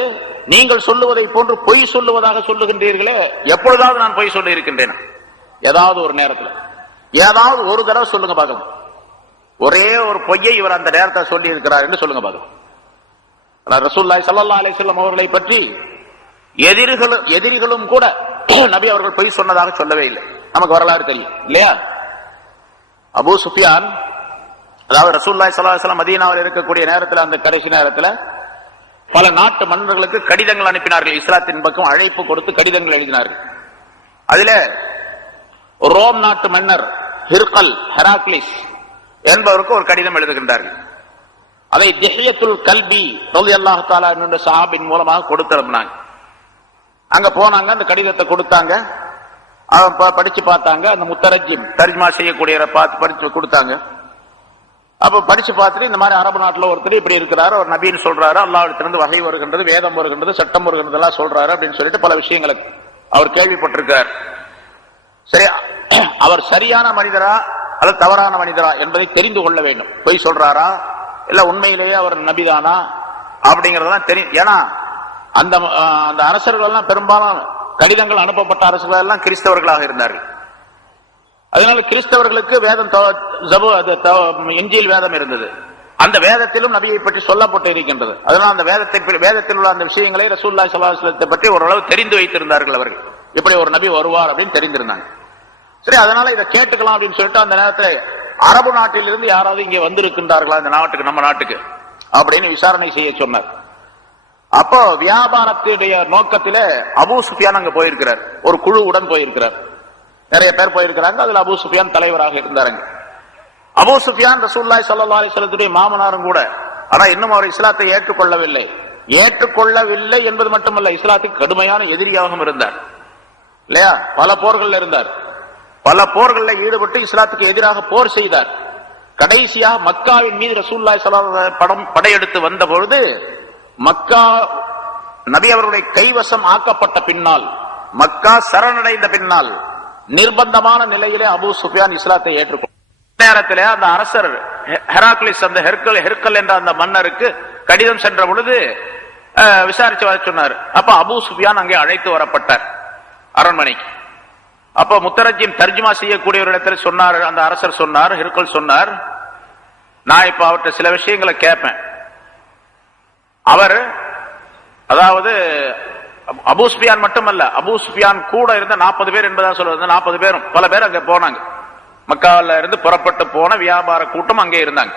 நீங்கள் சொல்லுவதை போன்று பொய் சொல்லுவதாக சொல்லுகின்றீர்களே, எப்பொழுதாவது நான் பொய் சொல்லி இருக்கின்றேன்? ஏதாவது ஒரு நேரத்தில், ஏதாவது ஒரு தடவை சொல்லுங்க பார்க்கலாம். ஒரே ஒரு பொய்யை இவர் அந்த நேரத்தை சொல்லி இருக்கிறார் என்று சொல்லுங்க பார்க்கலாம். ரசூலுல்லாஹி ஸல்லல்லாஹு அலைஹி வஸல்லம் அவர்களை பற்றி எதிரிகளும் கூட நபி அவர்கள் பொய் சொன்னதாக சொல்லவே இல்லை. நமக்கு வரலாறு தெரியும் இல்லையா? அபூ சுஃபியான், அதாவது ரசூலுல்லாஹி ஸல்லல்லாஹு அலைஹி வஸல்லம் மதீனாவில் இருக்கக்கூடிய நேரத்தில், அந்த கடைசி நேரத்தில் பல நாட்டு மன்னர்களுக்கு கடிதங்கள் அனுப்பினார்கள். இஸ்லாத்தின் பக்கம் அழைப்பு கொடுத்து கடிதங்கள் எழுதினார்கள். அதில ரோம் நாட்டு மன்னர் ஹெராக்லிஸ் என்பவருக்கு ஒரு கடிதம் எழுதுகின்றார்கள். அதை திஹ்யத்துல் கல்பி ரலியல்லாஹு தஆலா என்ற சஹாபின் மூலமாக கொடுத்திருந்தாங்க. அங்க போனாங்க, அந்த கடிதத்தை கொடுத்தாங்க, படிச்சு பார்த்தாங்க. அந்த முத்தரஜிம் தர்ஜுமா செய்யக்கூடியவரை பார்த்து படிச்சு கொடுத்தாங்க. அப்ப படிச்சு பார்த்துட்டு, இந்த மாதிரி அரபு நாட்டில் ஒருத்தர் இப்படி இருக்கிறாரு, ஒரு நபின்னு சொல்றாரு, அல்லாஹ்விடத்திலிருந்து வகை வருகின்றது, வேதம் வருகின்றது, சட்டம் வருகின்றது எல்லாம் சொல்றாரு அப்படின்னு சொல்லிட்டு பல விஷயங்களுக்கு அவர் கேள்விப்பட்டிருக்கிறார். சரி, அவர் சரியான மனிதரா அல்லது தவறான மனிதரா என்பதை தெரிந்து கொள்ள வேண்டும். பொய் சொல்றாரா இல்ல உண்மையிலேயே அவர் நபிதானா அப்படிங்கறதெல்லாம் தெரியும். ஏன்னா அந்த அரசர்கள் எல்லாம், பெரும்பாலும் கடிதங்கள் அனுப்பப்பட்ட அரசர்கள் எல்லாம் கிறிஸ்தவர்களாக இருந்தார்கள். அதனால கிறிஸ்தவர்களுக்கு வேதம், இன்ஜீல் வேதம் இருந்தது. அந்த வேதத்திலும் நபியை பற்றி சொல்லப்பட்டு இருக்கின்றது. அதனால் அந்த வேதத்தில் உள்ள அந்த விஷயங்களை ரசூலுல்லாஹி ஸல்லல்லாஹு அலைஹி வஸல்லம் பற்றி ஓரளவு தெரிந்து வைத்திருந்தார்கள். அவர்கள் இப்படி ஒரு நபி வருவார் அப்படின்னு தெரிந்திருந்தாங்க. சரி, அதனால இதை கேட்டுக்கலாம் அப்படின்னு சொல்லிட்டு அந்த நேரத்தில் அரபு நாட்டிலிருந்து யாராவது இங்கே வந்திருக்கின்றார்களா இந்த நாட்டுக்கு, நம்ம நாட்டுக்கு அப்படின்னு விசாரணை செய்ய சொன்னார். அப்போ வியாபாரத்துடைய நோக்கத்திலே அபூ சுஃபியான் அங்க போயிருக்கிறார். ஒரு குழுவுடன் போயிருக்கிறார். நிறைய பேர் போயிருக்கிறாங்க. அதுல அபூ சுஃபியான் தலைவராக இருந்தாருங்க. அபூ சுஃபியான் ரசூலுல்லாஹி ஸல்லல்லாஹு அலைஹி வஸல்லத்துடைய மாமனாரும் கூட. ஆனா இன்னும் அவர் இஸ்லாத்தை ஏற்றுக்கொள்ளவில்லை. ஏற்றுக்கொள்ளவில்லை என்பது மட்டுமல்ல, இஸ்லாத்துக்கு கடுமையான எதிரியாகவும் இருந்தார் இல்லையா? பல போர்கள் இருந்தார். பல போர்களில் ஈடுபட்டு இஸ்லாத்துக்கு எதிராக போர் செய்தார். கடைசியாக மக்காவின் மீது ரசூலுல்லாஹி ஸல்லல்லாஹு அலைஹி வஸல்லம் படையெடுத்து வந்த பொழுது, மக்கா நபி அவருடைய கைவசம் ஆக்கப்பட்ட பின்னால், மக்கா சரணடைந்த பின்னால், நிர்பந்தமான நிலையிலே அபூ சுஃபியான் இஸ்லாத்தை ஏற்றுக்கொண்டார். நேரத்தில் அந்த அரசர் ஹெராக்லிஸ், அந்த ஹெர்கல் என்ற அந்த மன்னருக்கு கடிதம் சென்ற பொழுது விசாரிச்சு வர சொன்னார். அப்ப அபூ சுஃபியான் அங்கே அழைத்து வரப்பட்டார் அரண்மனைக்கு. அப்ப முத்தரஜிம் தர்ஜுமா செய்யக்கூடிய ஒரு இடத்துல சொன்னார், அந்த அரசர் சொன்னார், ஹெர்கல் சொன்னார், நான் இப்ப அவர்கிட்ட சில விஷயங்களை கேட்பேன். அவர், அதாவது அபூ சுஃபியான் மட்டுமல்ல, அபூ சுஃபியான் கூட இருந்த 40 பேர் என்பதா சொல்றது. 40 பேரும், பல பேர் அங்க போனாங்க. மக்காவில இருந்து புறப்பட்டு போன வியாபார கூட்டம் அங்கே இருந்தாங்க.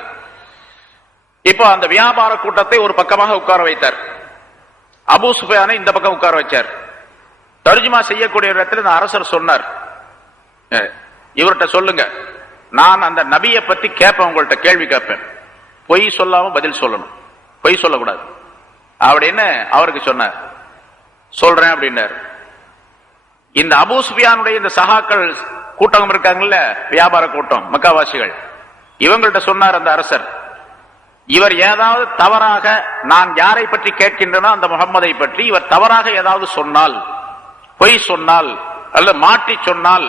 இப்போ அந்த வியாபார கூட்டத்தை ஒரு பக்கமாக உட்கார வைத்தார். அபூ சுஃபியானை இந்த பக்கம் உட்கார வச்சார். தர்ஜுமா செய்யக்கூடிய இடத்துல இந்த அரசர் சொன்னார், இவர்கிட்ட சொல்லுங்க, நான் அந்த நபியை பத்தி கேட்பேன், உங்கள்கிட்ட கேள்வி கேட்பேன், பொய் சொல்லாம பதில் சொல்லணும், பொய் சொல்லக்கூடாது அப்படின்னு அவருக்கு சொன்னார். சொல்றேன் அப்படின்னாரு. இந்த அபூ சுஃபியானுடைய இந்த சகாக்கள் கூட்டம் இருக்காங்கல்ல, வியாபார கூட்டம், மக்காவாசிகள், இவங்கள்ட்ட சொன்னார் அந்த அரசர், இவர் ஏதாவது தவறாக, நான் யாரை பற்றி கேட்கின்றனோ அந்த முகம்மதை பற்றி இவர் தவறாக ஏதாவது சொன்னால், பொய் சொன்னால் அல்ல மாற்றி சொன்னால்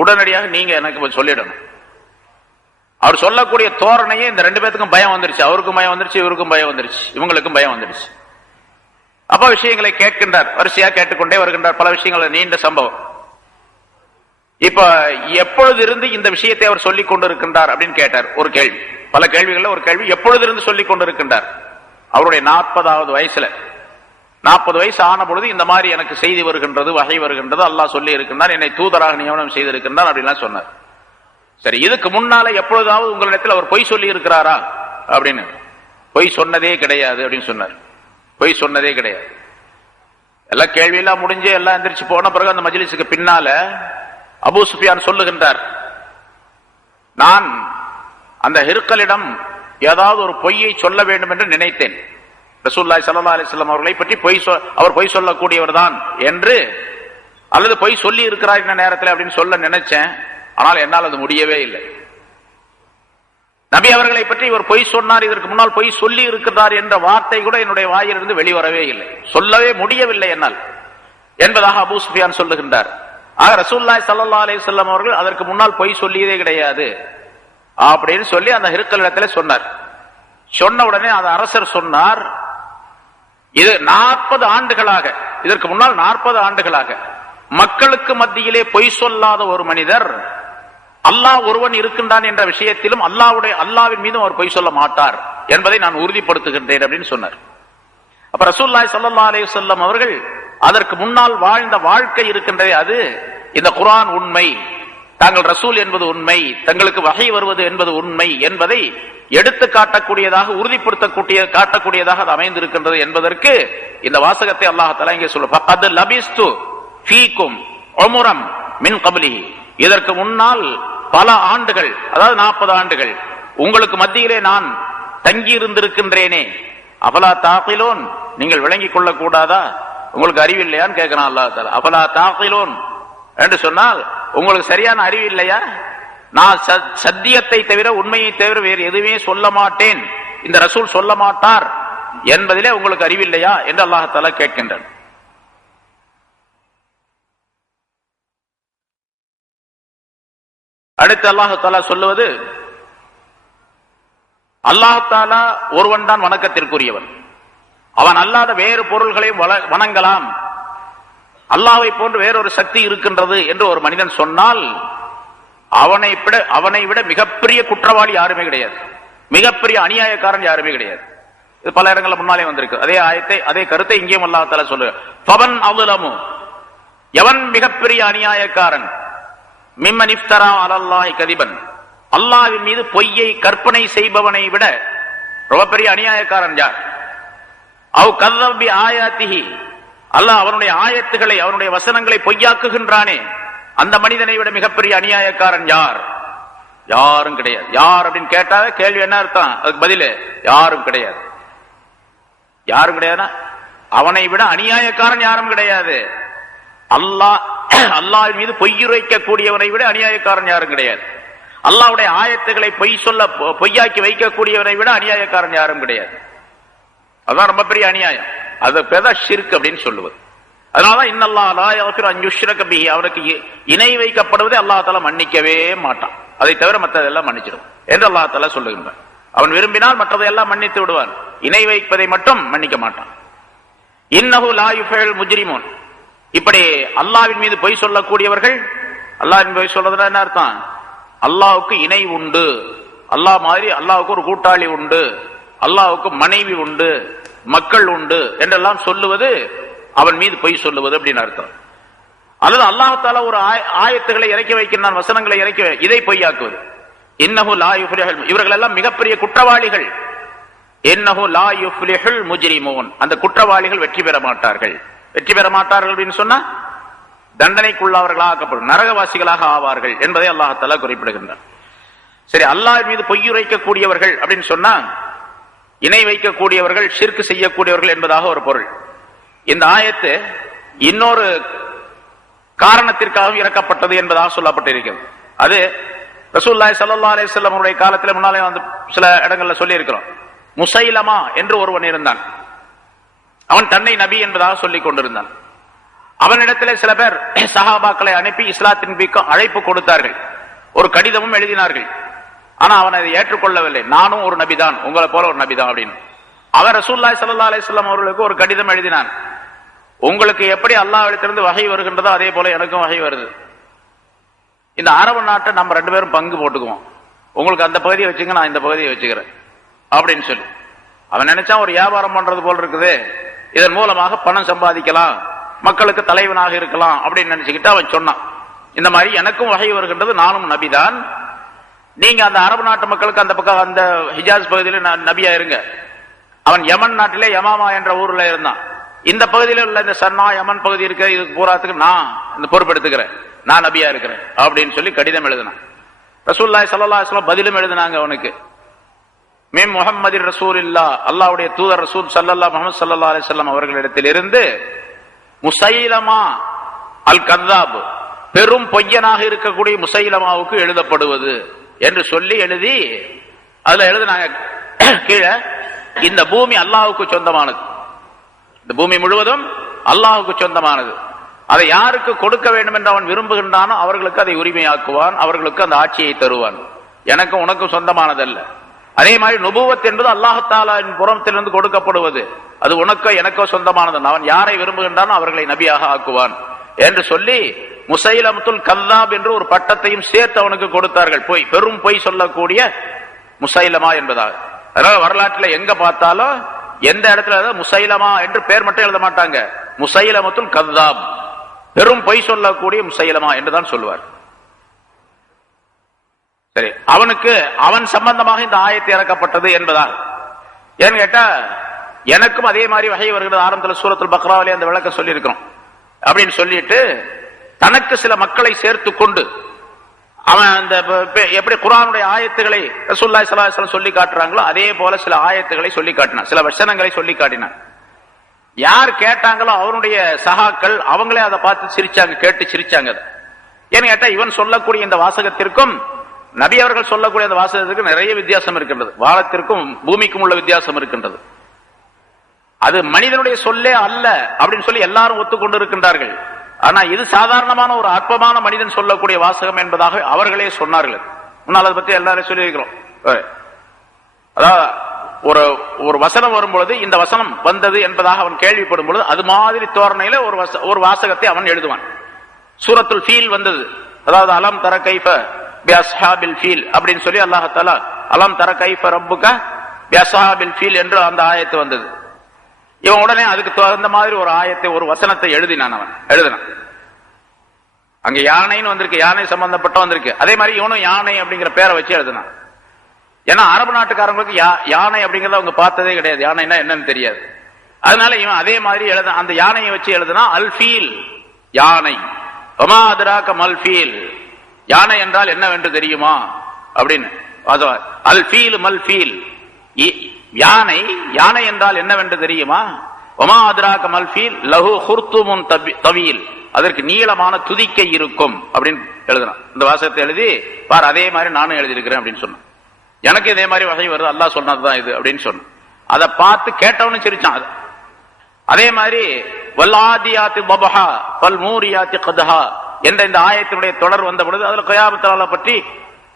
உடனடியாக நீங்க எனக்கு சொல்லிடணும். அவர் சொல்லக்கூடிய தோரணையே இந்த 2 பேத்துக்கும் பயம் வந்துருச்சு. அவருக்கும் பயம் வந்துருச்சு, இவருக்கும் பயம் வந்துருச்சு, இவங்களுக்கும் பயம் வந்துருச்சு. அப்ப விஷயங்களை கேட்கின்றார், வரிசையா கேட்டுக்கொண்டே வருகின்றார். பல விஷயங்கள், நீண்ட சம்பவம். இப்ப எப்பொழுது இருந்து இந்த விஷயத்தை அவர் சொல்லிக் கொண்டிருக்கின்றார் அப்படின்னு கேட்டார். ஒரு கேள்வி, பல கேள்விகள்ல ஒரு கேள்வி, எப்பொழுது இருந்து சொல்லிக் கொண்டிருக்கின்றார்? அவருடைய 40வது வயசுல, 40 வயசு ஆன பொழுது இந்த மாதிரி எனக்கு செய்தி வருகின்றது, வகை வருகின்றது, அல்லாஹ் சொல்லி இருக்கின்றார், என்னை தூதராக நியமனம் செய்திருக்கின்றார் அப்படின்லாம் சொன்னார். சரி, இதுக்கு முன்னால எப்பொழுதாவது உங்களிடத்தில் அவர் பொய் சொல்லி இருக்கிறாரா அப்படின்னு? பொய் சொன்னதே கிடையாது அப்படின்னு சொன்னார். பொய் சொன்னதே கிடையாது. எல்லாம் கேள்வியெல்லாம் முடிஞ்சு எல்லாம் எந்திரிச்சு போன பிறகு அந்த மஜ்லிஸுக்கு பின்னால அபூ சுஃபியான் சொல்லுகின்றார், நான் அந்த ஹெர்கலிடம் ஏதாவது ஒரு பொய்யை சொல்ல வேண்டும் என்று நினைத்தேன். ரசூலுல்லாஹி ஸல்லல்லாஹு அலைஹி வஸல்லம் அவர்களை பற்றி அவர் பொய் சொல்லக்கூடியவர் தான் என்று, அல்லது பொய் சொல்லி இருக்கிறார் இந்த நேரத்தில் அப்படின்னு சொல்ல நினைச்சேன். ஆனால் என்னால் அது முடியவே இல்லை. நபி அவர்களை பற்றி இவர் பொய் சொன்னார், இதற்கு முன்னால் பொய் சொல்லி இருக்கிறார் என்ற வார்த்தை கூட என்னுடைய வாயிலிருந்து வெளிவரவே இல்லை, சொல்லவே முடியவில்லை என்னால் என்பதாக அபூ சுஃபியான் சொல்லுகின்றார். ஆக ரசூலுல்லாஹி ஸல்லல்லாஹு அலைஹி வஸல்லம் அவர்கள் அதற்கு முன்னால் பொய் சொல்லியதே கிடையாது அப்படின்னு சொல்லி அந்த ஹிருக்கலிடத்துல சொன்னார். சொன்ன உடனே அந்த அரசர் சொன்னார், இது 40 ஆண்டுகளாக, இதற்கு முன்னால் 40 ஆண்டுகளாக மக்களுக்கு மத்தியிலே பொய் சொல்லாத ஒரு மனிதர் அல்லாஹ் ஒருவன் இருக்கின்றான் என்ற விஷயத்திலும் அல்லாஹ்வின் மீதும் அவர் பொய் சொல்ல மாட்டார் என்பதை நான் உறுதிப்படுத்துகின்றேன் அப்படின்னு சொன்னார். அப்ப ரசூலுல்லாஹி ஸல்லல்லாஹு அலைஹி வஸல்லம் அவர்கள் அதற்கு முன்னால் வாழ்ந்த வாழ்க்கை இருக்கின்றதே, அது இந்த குர்ஆன் உண்மை, தாங்கள் ரசூல் என்பது உண்மை, தங்களுக்கு வஹி வருவது என்பது உண்மை என்பதை எடுத்து காட்டக்கூடியதாக, காட்டக்கூடியதாக அது அமைந்திருக்கின்றது என்பதற்கு இந்த வாசகத்தை அல்லாஹ் தஆலா இங்கே சொல்லுவார். ஃபகத் லபிஸ்து ஃபீக்கும் உம்ரம் மின் கப்லிஹி, இதற்கு முன்னால் பல ஆண்டுகள், அதாவது 40 ஆண்டுகள் உங்களுக்கு மத்தியிலே நான் தங்கி இருந்திருக்கின்றேனே, அஃபலா தாகிலூன், நீங்கள் விளங்கிக் கொள்ள கூடாதா, உங்களுக்கு அறிவில்லையான்னு கேட்கிறான் அல்லாஹ் தஆலா. அஃபலா தாகிலூன் என்று சொன்னால் உங்களுக்கு சரியான அறிவு இல்லையா? நான் சத்தியத்தை தவிர, உண்மையை தவிர வேறு எதுவுமே சொல்ல மாட்டேன், இந்த ரசூல் சொல்ல மாட்டார் என்பதிலே உங்களுக்கு அறிவில்லையா என்று அல்லாஹ் தஆலா கேட்கின்றான். அடுத்து அல்லாஹ் தஆலா சொல்லுவது, அல்லாஹ் தஆலா ஒருவன் தான் வணக்கத்திற்குரியவன், அவன் அல்லாத வேறு பொருள்களையும் வணங்கலாம், அல்லாஹ்வை போன்று வேறொரு சக்தி இருக்கின்றது என்று ஒரு மனிதன் சொன்னால் அவனை விட மிகப்பெரிய குற்றவாளி யாருமே கிடையாது, மிகப்பெரிய அநியாயக்காரன் யாருமே கிடையாது. இது பல இடங்களில் முன்னாலே வந்திருக்கு. அதே கருத்தை இங்கேயும் அல்லாஹ் தஆலா சொல்லுவார். ஃபமன் அவ்லமு, எவன் மிகப்பெரிய அநியாயக்காரன், மிம்மன் இஃப்தரா அலல்லாஹி கதிபன், அல்லாஹ்வின் மீது பொய்யை கற்பனை செய்பவனை விட ரொம்ப பெரிய அநியாயக்காரன் யார்? அவ் கذب بآياته, அல்லாஹ் அவனுடைய ஆயத்துகளை, அவனுடைய வசனங்களை பொய்யாக்குகின்றானே, அந்த மனிதனை விட மிகப்பெரிய அநியாயக்காரன் யார்? யாரும் கிடையாது. யார் அப்படின்னு கேட்டாவே கேள்வி என்ன அர்த்தம்? அதுக்கு பதில் யாரும் கிடையாது. யாரும் கிடையாது, அவனை விட அநியாயக்காரன் யாரும் கிடையாது. அல்லாஹ்வின் மீது பொய்யுரைக்க கூடியவனை விட அநியாயக்காரன் யாரும் கிடையாது. அல்லாஹ்வுடைய ஆயத்துகளை பொய்யாக்கி வைக்கக்கூடியவனை விட அநியாயக்காரன் யாரும் கிடையாது. அதுதான் ரொம்ப பெரிய அநியாயம். அது பெத ஷிர்க் அப்படின்னு சொல்லுவது. அதனாலதான் இன்னல்லாஹ் லா யக்ஃபிரு அன் யுஷ்ரக பிஹி, அவருக்கு இணை வைக்கப்படுவதை அல்லாஹ் தஆலா மன்னிக்கவே மாட்டான், அதை தவிர மற்றதெல்லாம் மன்னிச்சிடும் என்று அல்லாஹ் தஆலா சொல்லுகின்றான். அவன் விரும்பினால் மற்றதையெல்லாம் மன்னித்து விடுவான், இணை வைப்பதை மட்டும் மன்னிக்க மாட்டான். இன்னஹு லா யுஃபில் முஜ்ரிமூன், இப்படி அல்லாஹ்வின் மீது பொய் சொல்லக்கூடியவர்கள், அல்லாஹ்வின் பொய் சொல்றதுன்னா என்ன அர்த்தம்? அல்லாஹ்வுக்கு இணை உண்டு, அல்லாஹ் மாதிரி அல்லாஹ்வுக்கு ஒரு கூட்டாளி உண்டு, அல்லாஹ்வுக்கு மனைவி உண்டு, மக்கள் உண்டு என்றெல்லாம் சொல்லுவது அவன் மீது பொய் சொல்லுவது அப்படின்னு அர்த்தம். அல்லது அல்லாஹ் தஆலா ஒரு ஆயத்துகளை இறக்கி வைக்கின்றான், வசனங்களை இறக்கி, இதை பொய்யாக்குவது. இன்னஹு லா யுஃப்லிஹுல், இவர்கள் எல்லாம் மிகப்பெரிய குற்றவாளிகள். இன்னஹு லா யுஃப்லிஹுல் முஜ்ரிமூன், அந்த குற்றவாளிகள் வெற்றி பெற மாட்டார்கள். வெற்றி பெற மாட்டார்கள் அப்படின்னு சொன்னா தண்டனைக்குள்ளவர்களாக ஆக்கப்படும், நரகவாசிகளாக ஆவார்கள் என்பதை அல்லாஹ் தஆலா குறிப்பிடுகின்றான். சரி, அல்லாஹ் மீது பொய்யுரைக்க கூடியவர்கள் அப்படின்னு சொன்னா இணை வைக்கக்கூடியவர்கள், ஷிர்க் செய்யக்கூடியவர்கள் என்பதாக ஒரு பொருள். இந்த ஆயத்து இன்னொரு காரணத்திற்காக இறக்கப்பட்டது என்பதாக சொல்லப்பட்டிருக்கிறது. அது ரசூலுல்லாஹி ஸல்லல்லாஹு அலைஹி வஸல்லம் அவருடைய காலத்தில் முன்னாலே வந்து சில இடங்கள்ல சொல்லி இருக்கிறோம். முசைலமா என்று ஒருவன் இருந்தான், அவன் தன்னை நபி என்பதாக சொல்லிக் கொண்டிருந்தான். அவனிடத்திலே சில பேர் சஹாபாக்களை அனுப்பி இஸ்லாத்தின் பக்கம் அழைப்பு கொடுத்தார்கள், ஒரு கடிதமும் எழுதினார்கள். ஆனா அவன் அதை ஏற்றுக்கொள்ளவில்லை. நானும் ஒரு நபிதான், உங்களை போல ஒரு நபிதான் அப்படின்னு. அவன் ரசூலுல்லாஹி ஸல்லல்லாஹு அலைஹி வஸல்லம் அவர்களுக்கு ஒரு கடிதம் எழுதினான். உங்களுக்கு எப்படி அல்லாஹ்விடமிருந்து வஹி வருகின்றதோ அதே போல எனக்கும் வஹி வருது. இந்த அரபு நாட்டை நம்ம 2 பேரும் பங்கு போட்டுக்குவோம், உங்களுக்கு அந்த பகுதியை வச்சுங்க, நான் இந்த பகுதியை வச்சுக்கிறேன் அப்படின்னு சொல்லி. அவன் நினைச்சான் ஒரு வியாபாரம் பண்றது போல இருக்குது, இதன் மூலமாக பணம் சம்பாதிக்கலாம், மக்களுக்கு தலைவனாக இருக்கலாம் அப்படின்னு நினைச்சுக்கிட்டு அவன் சொன்னான், இந்த மாதிரி எனக்கும் வஹி வருகின்றது, நானும் நபிதான், நீங்க அந்த அரபு நாட்டு மக்களுக்கு அந்த பக்கம் அந்த ஹிஜாஸ் பகுதியில் நபியா இருங்க. அவன் யமன் நாட்டிலே யமாமா என்ற ஊர்ல இருந்தான். இந்த பகுதியில் உள்ள இந்த சன்னா யமன் பகுதி இருக்க, இதுக்கு பூராத்துக்கு நான் இந்த பொறுப்பெடுத்துக்கிறேன், நான் நபியா இருக்கிறேன் அப்படின்னு சொல்லி கடிதம் எழுதினான். ரசூலுல்லாஹி ஸல்லல்லாஹு அலைஹி வஸல்லம் பதிலும் எழுதினாங்க அவனுக்கு. மின் முஹம்மதிர் ரசூலில்லாஹ், அல்லாஹ்வுடைய தூதர் ரசூல் முஹம்மது ஸல்லல்லாஹு அலைஹி வஸல்லம் அவர்களிடத்திலிருந்து முசைலமா அல் கذاب, பெரும் பொய்யனாக இருக்கக்கூடிய முசைலமாவுக்கு எழுதப்படுவது என்று சொல்லி எழுதி அதுல எழுதினாங்க கீழே, இந்த பூமி அல்லாஹ்வுக்கு சொந்தமானது, இந்த பூமி முழுவதும் அல்லாஹ்வுக்கு சொந்தமானது, அதை யாருக்கு கொடுக்க வேண்டும் என்று அவன் விரும்புகின்றானோ அவர்களுக்கு அதை உரிமையாக்குவான், அவர்களுக்கு அந்த ஆட்சியை தருவான். எனக்கும் உனக்கும் சொந்தமானதல்ல. அதே மாதிரி நுபுவத் என்பது அல்லாஹ் தஆலாவின் புறத்திலிருந்து கொடுக்கப்படுவது, அது உனக்கோ எனக்கோ சொந்தமானது. அவன் யாரை விரும்புகின்றானோ அவர்களை நபியாக ஆக்குவான் என்று சொல்லி முசைலமத்துல் கல்லாப் என்று ஒரு பட்டத்தையும் சேர்த்து அவனுக்கு கொடுத்தார்கள். பெரும் பொய் சொல்லக்கூடிய முசைலமா என்பதாக. அதனால வரலாற்றில் எங்க பார்த்தாலும் எந்த இடத்துல முசைலமா என்று பெயர் மட்டும் எழுத மாட்டாங்க, முசைலமத்துல் கல்லாப், பெரும் பொய் சொல்லக்கூடிய முசைலமா என்றுதான் சொல்லுவார். சரி, அவன் சம்பந்தமாக இந்த ஆயத்து இறக்கப்பட்டது என்பதால். ஏன்னு கேட்டா எனக்கும் அதே மாதிரி வகை வருகிறது. ஆரம்பத்தில் சூரத்துல் பக்ராவிலே அந்த விளக்க சொல்லி இருக்கிறோம். அப்படின்னு சொல்லிட்டு தனக்கு சில மக்களை சேர்த்து கொண்டு அவன் அந்த எப்படி குர்ஆனுடைய ஆயத்துகளை ரசூலுல்லாஹி ஸல்லல்லாஹு அலைஹி வஸல்லம் சொல்லி காட்டுறாங்களோ அதே போல சில ஆயத்துகளை சொல்லி காட்டினான், சில வசனங்களை சொல்லி காட்டினான். யார் கேட்டாங்களோ அவனுடைய சகாக்கள் அவங்களே அதை பார்த்து சிரிச்சாங்க, கேட்டு சிரிச்சாங்க. ஏன்னு கேட்டா இவன் சொல்லக்கூடிய இந்த வாசகத்திற்கும் நபி அவர்கள் சொல்லக்கூடிய அந்த வாசகத்திற்கு நிறைய வித்தியாசம் இருக்கின்றது. வானத்திற்கும் பூமிக்கும் உள்ள வித்தியாசம் இருக்கின்றது. அது மனிதனுடைய சொல்லே அல்ல அப்படின்னு சொல்லி எல்லாரும் ஒத்துக்கொண்டு இருக்கின்றார்கள். ஆனா இது சாதாரணமான ஒரு அற்பமான மனிதன் சொல்லக்கூடிய வாசகம் என்பதாக அவர்களே சொன்னார்கள். முன்னால் அதை பத்தி எல்லாரும் சொல்லி இருக்கிறோம். அதாவது ஒரு வசனம் வரும்பொழுது இந்த வசனம் வந்தது என்பதாக அவன் கேள்விப்படும் பொழுது அது மாதிரி தோரணையில ஒரு வாசகத்தை அவன் எழுதுவான். சூரத்துல் ஃபீல் வந்தது, அதாவது அலம் தர கைஃப பிஅஸ்ஹாபில் ஃபீல் அப்படின்னு சொல்லி அல்லாஹ் தஆலா அலம் தர கைஃப ரப்புக பிஅஸ்ஹாபில் ஃபீல் என்று அந்த ஆயத்து வந்தது. இவன் உடனே அதுக்கு தகுந்த மாதிரி ஒரு ஆயத்தை, ஒரு வசனத்தை எழுதினான். அங்க யானைன்னு வந்திருக்கு, யானை சம்பந்தப்பட்ட வந்திருக்கு. அதே மாதிரி இவனும் யானை அப்படிங்கிற பேரை வச்சு எழுதினான். ஏன்னா அரபு நாட்டுக்காரங்களுக்கு யானை அப்படிங்கறத அவங்க பார்த்ததே கிடையாது, யானைன்னா என்னன்னு தெரியாது. அதனால இவன் அதே மாதிரி அந்த யானையை வச்சு எழுதுனா அல் ஃபீல், யானை. வமா அத்ராக மல் ஃபீல், யானை என்றால் என்னவென்று தெரியுமா அப்படின்னு. அல் ஃபீல் மல் ஃபீல், யானை, யானை என்றால் என்னவென்று தெரியுமா? வமா அத்ராக மல் ஃபீல் லஹு குர்துமுன் தவீல், அதற்கு நீளமான துதிக்கை இருக்கும் அப்படின்னு எழுதுனான். இந்த வாசகத்தை எழுதி பார், அதே மாதிரி நானும் எழுதியிருக்கிறேன் அப்படின்னு சொன்னான். எனக்கு இதே மாதிரி வகை வருது, அல்லாஹ் சொன்னதுதான் இது அப்படின்னு சொன்னான். அதை பார்த்து கேட்டவனும் சிரிச்சான். அதே மாதிரி வல்லாதியாத்தி பபஹா ஃபல்மூரியாத்தி கதஹா என்ற இந்த ஆயத்தினுடைய தொடர் வந்த பொழுது அதுல கியாமத் நாளை பற்றி,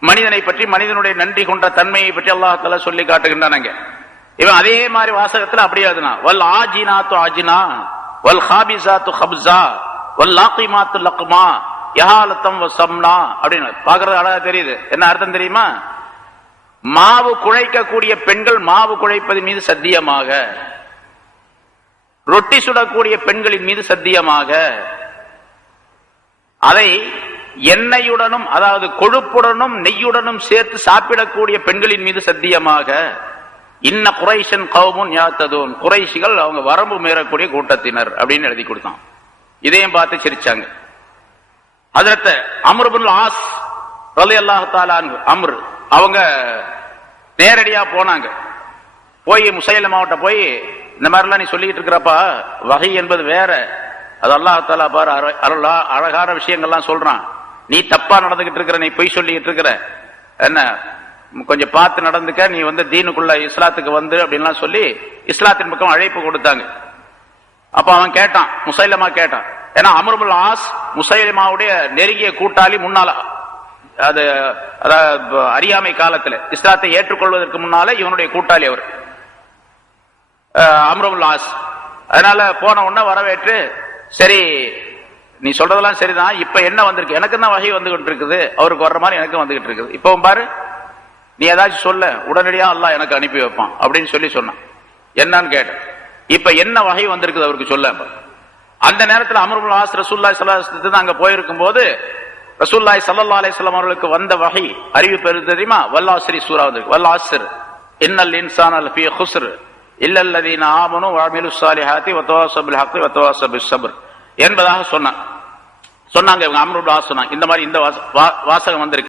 மனிதனை பற்றி, மனிதனுடைய நன்றி கொண்ட தன்மையை பற்றி அல்லாஹ் தஆலா சொல்லி காட்டுகின்றாங்க. இவன் அதே மாதிரி வாசகத்துல அப்படியே எழுதுனா வல் ஆஜினாத்து ஆஜினா வல் ஹாபிஸாத்து ஹப்ஸா வல் லாகிமாத்து லக்மா யஹாலத்தம் வஸம்னா அப்படின்னு பாக்குறது அழகா தெரியுது. என்ன அர்த்தம் தெரியுமா? மாவு குழைக்கக்கூடிய பெண்கள் மாவு குழைப்பது மீது சத்தியமாக, ரொட்டி சுடக்கூடிய பெண்களின் மீது சத்தியமாக, அதை எண்ணெயுடனும் அதாவது கொழுப்புடனும் நெய்யுடனும் சேர்த்து சாப்பிடக்கூடிய பெண்களின் மீது சத்தியமாக, இன்ன குறைஷன் கௌமுன் யாத்ததூன், குறைஷிகள் அவங்க வரம்பு மீறக்கூடிய கூட்டத்தினர் அப்படின்னு எழுதி கொடுத்தான். இதையும் பார்த்து சிரிச்சாங்க. ஹஜ்ரத் அம்ர் இப்னுல் ஆஸ் ரலியல்லாஹு தஆலா அன்ஹு, அம்ர் அவங்க நேரடியா போனாங்க. போய் முசைலமாவட்ட போய் இந்த மாதிரிலாம் நீ சொல்லிட்டு இருக்கிறப்பா, வகை என்பது வேற, அது அல்லாஹ் தஆலா பாரு அழகான விஷயங்கள்லாம் சொல்றான், நீ தப்பா நடந்துகிட்டு இருக்கிற, நீ பொய் சொல்லிட்டு இருக்கிற, என்ன கொஞ்சம் பார்த்து நடந்துக்க, நீ தீனுக்குள்ள இஸ்லாத்துக்கு வந்து அப்படின்லாம் சொல்லி இஸ்லாத்தின் பக்கம் அழைப்பு கொடுத்தாங்க. அப்ப அவன் கேட்டான், முசைலமா கேட்டான். ஏன்னா அம்ர் இப்னுல் ஆஸ் முசைலமாவுடைய நெருங்கிய கூட்டாளி, முன்னால அது அறியாமை காலத்துல இஸ்லாத்தை ஏற்றுக்கொள்வதற்கு முன்னால இவனுடைய கூட்டாளி அவர் அம்ர் இப்னுல் ஆஸ். அதனால போன உடனே வரவேற்று, சரி நீ சொல்றதெல்லாம் சரிதான், இப்ப என்ன வந்திருக்கு, எனக்கு தான் வகை வந்துகிட்டு இருக்குது, அவருக்கு வர்ற மாதிரி எனக்கு வந்துகிட்டு இருக்குது, இப்பவும் பாரு நீ ஏதாச்சும் சொல்ல உடனடியா அல்லாஹ் எனக்கு அனுப்பி வைப்பான் அப்படின்னு சொல்லி சொன்னான். என்னன்னு கேட்டேன், இப்ப என்ன வகை வந்திருக்குது அவருக்கு சொல்ல. அந்த நேரத்தில் அம்ர் இப்னுல் ஆஸ் ரசூலுல்லாஹி ஸல்லல்லாஹு அலைஹி வஸல்லம் அங்க போயிருக்கும் போது ரசூலுல்லாஹி ஸல்லல்லாஹு அலைஹி வஸல்லம் அவர்களுக்கு வந்த வகை அறிவிப்பு எது தெரியுமா? வல் ஆஸ்ரி சூரா வந்திருக்கு. வல் ஆஸ்ர் இன்னல் இன்சான லஃபீ குஸ்ர் இல்லல்லதீன ஆமனு வ அமிலுஸ் ஸாலிஹாத்தி வ தவாஸவ் பில் ஹக்கி வ தவாஸவ் பிஸ் ஸப்ர் என்பதாக சொன்னாங்க. இவங்க அம்ர் இப்னுல் ஆஸ் சொன்னாங்க, இந்த மாதிரி இந்த வாசகம் வந்திருக்கு.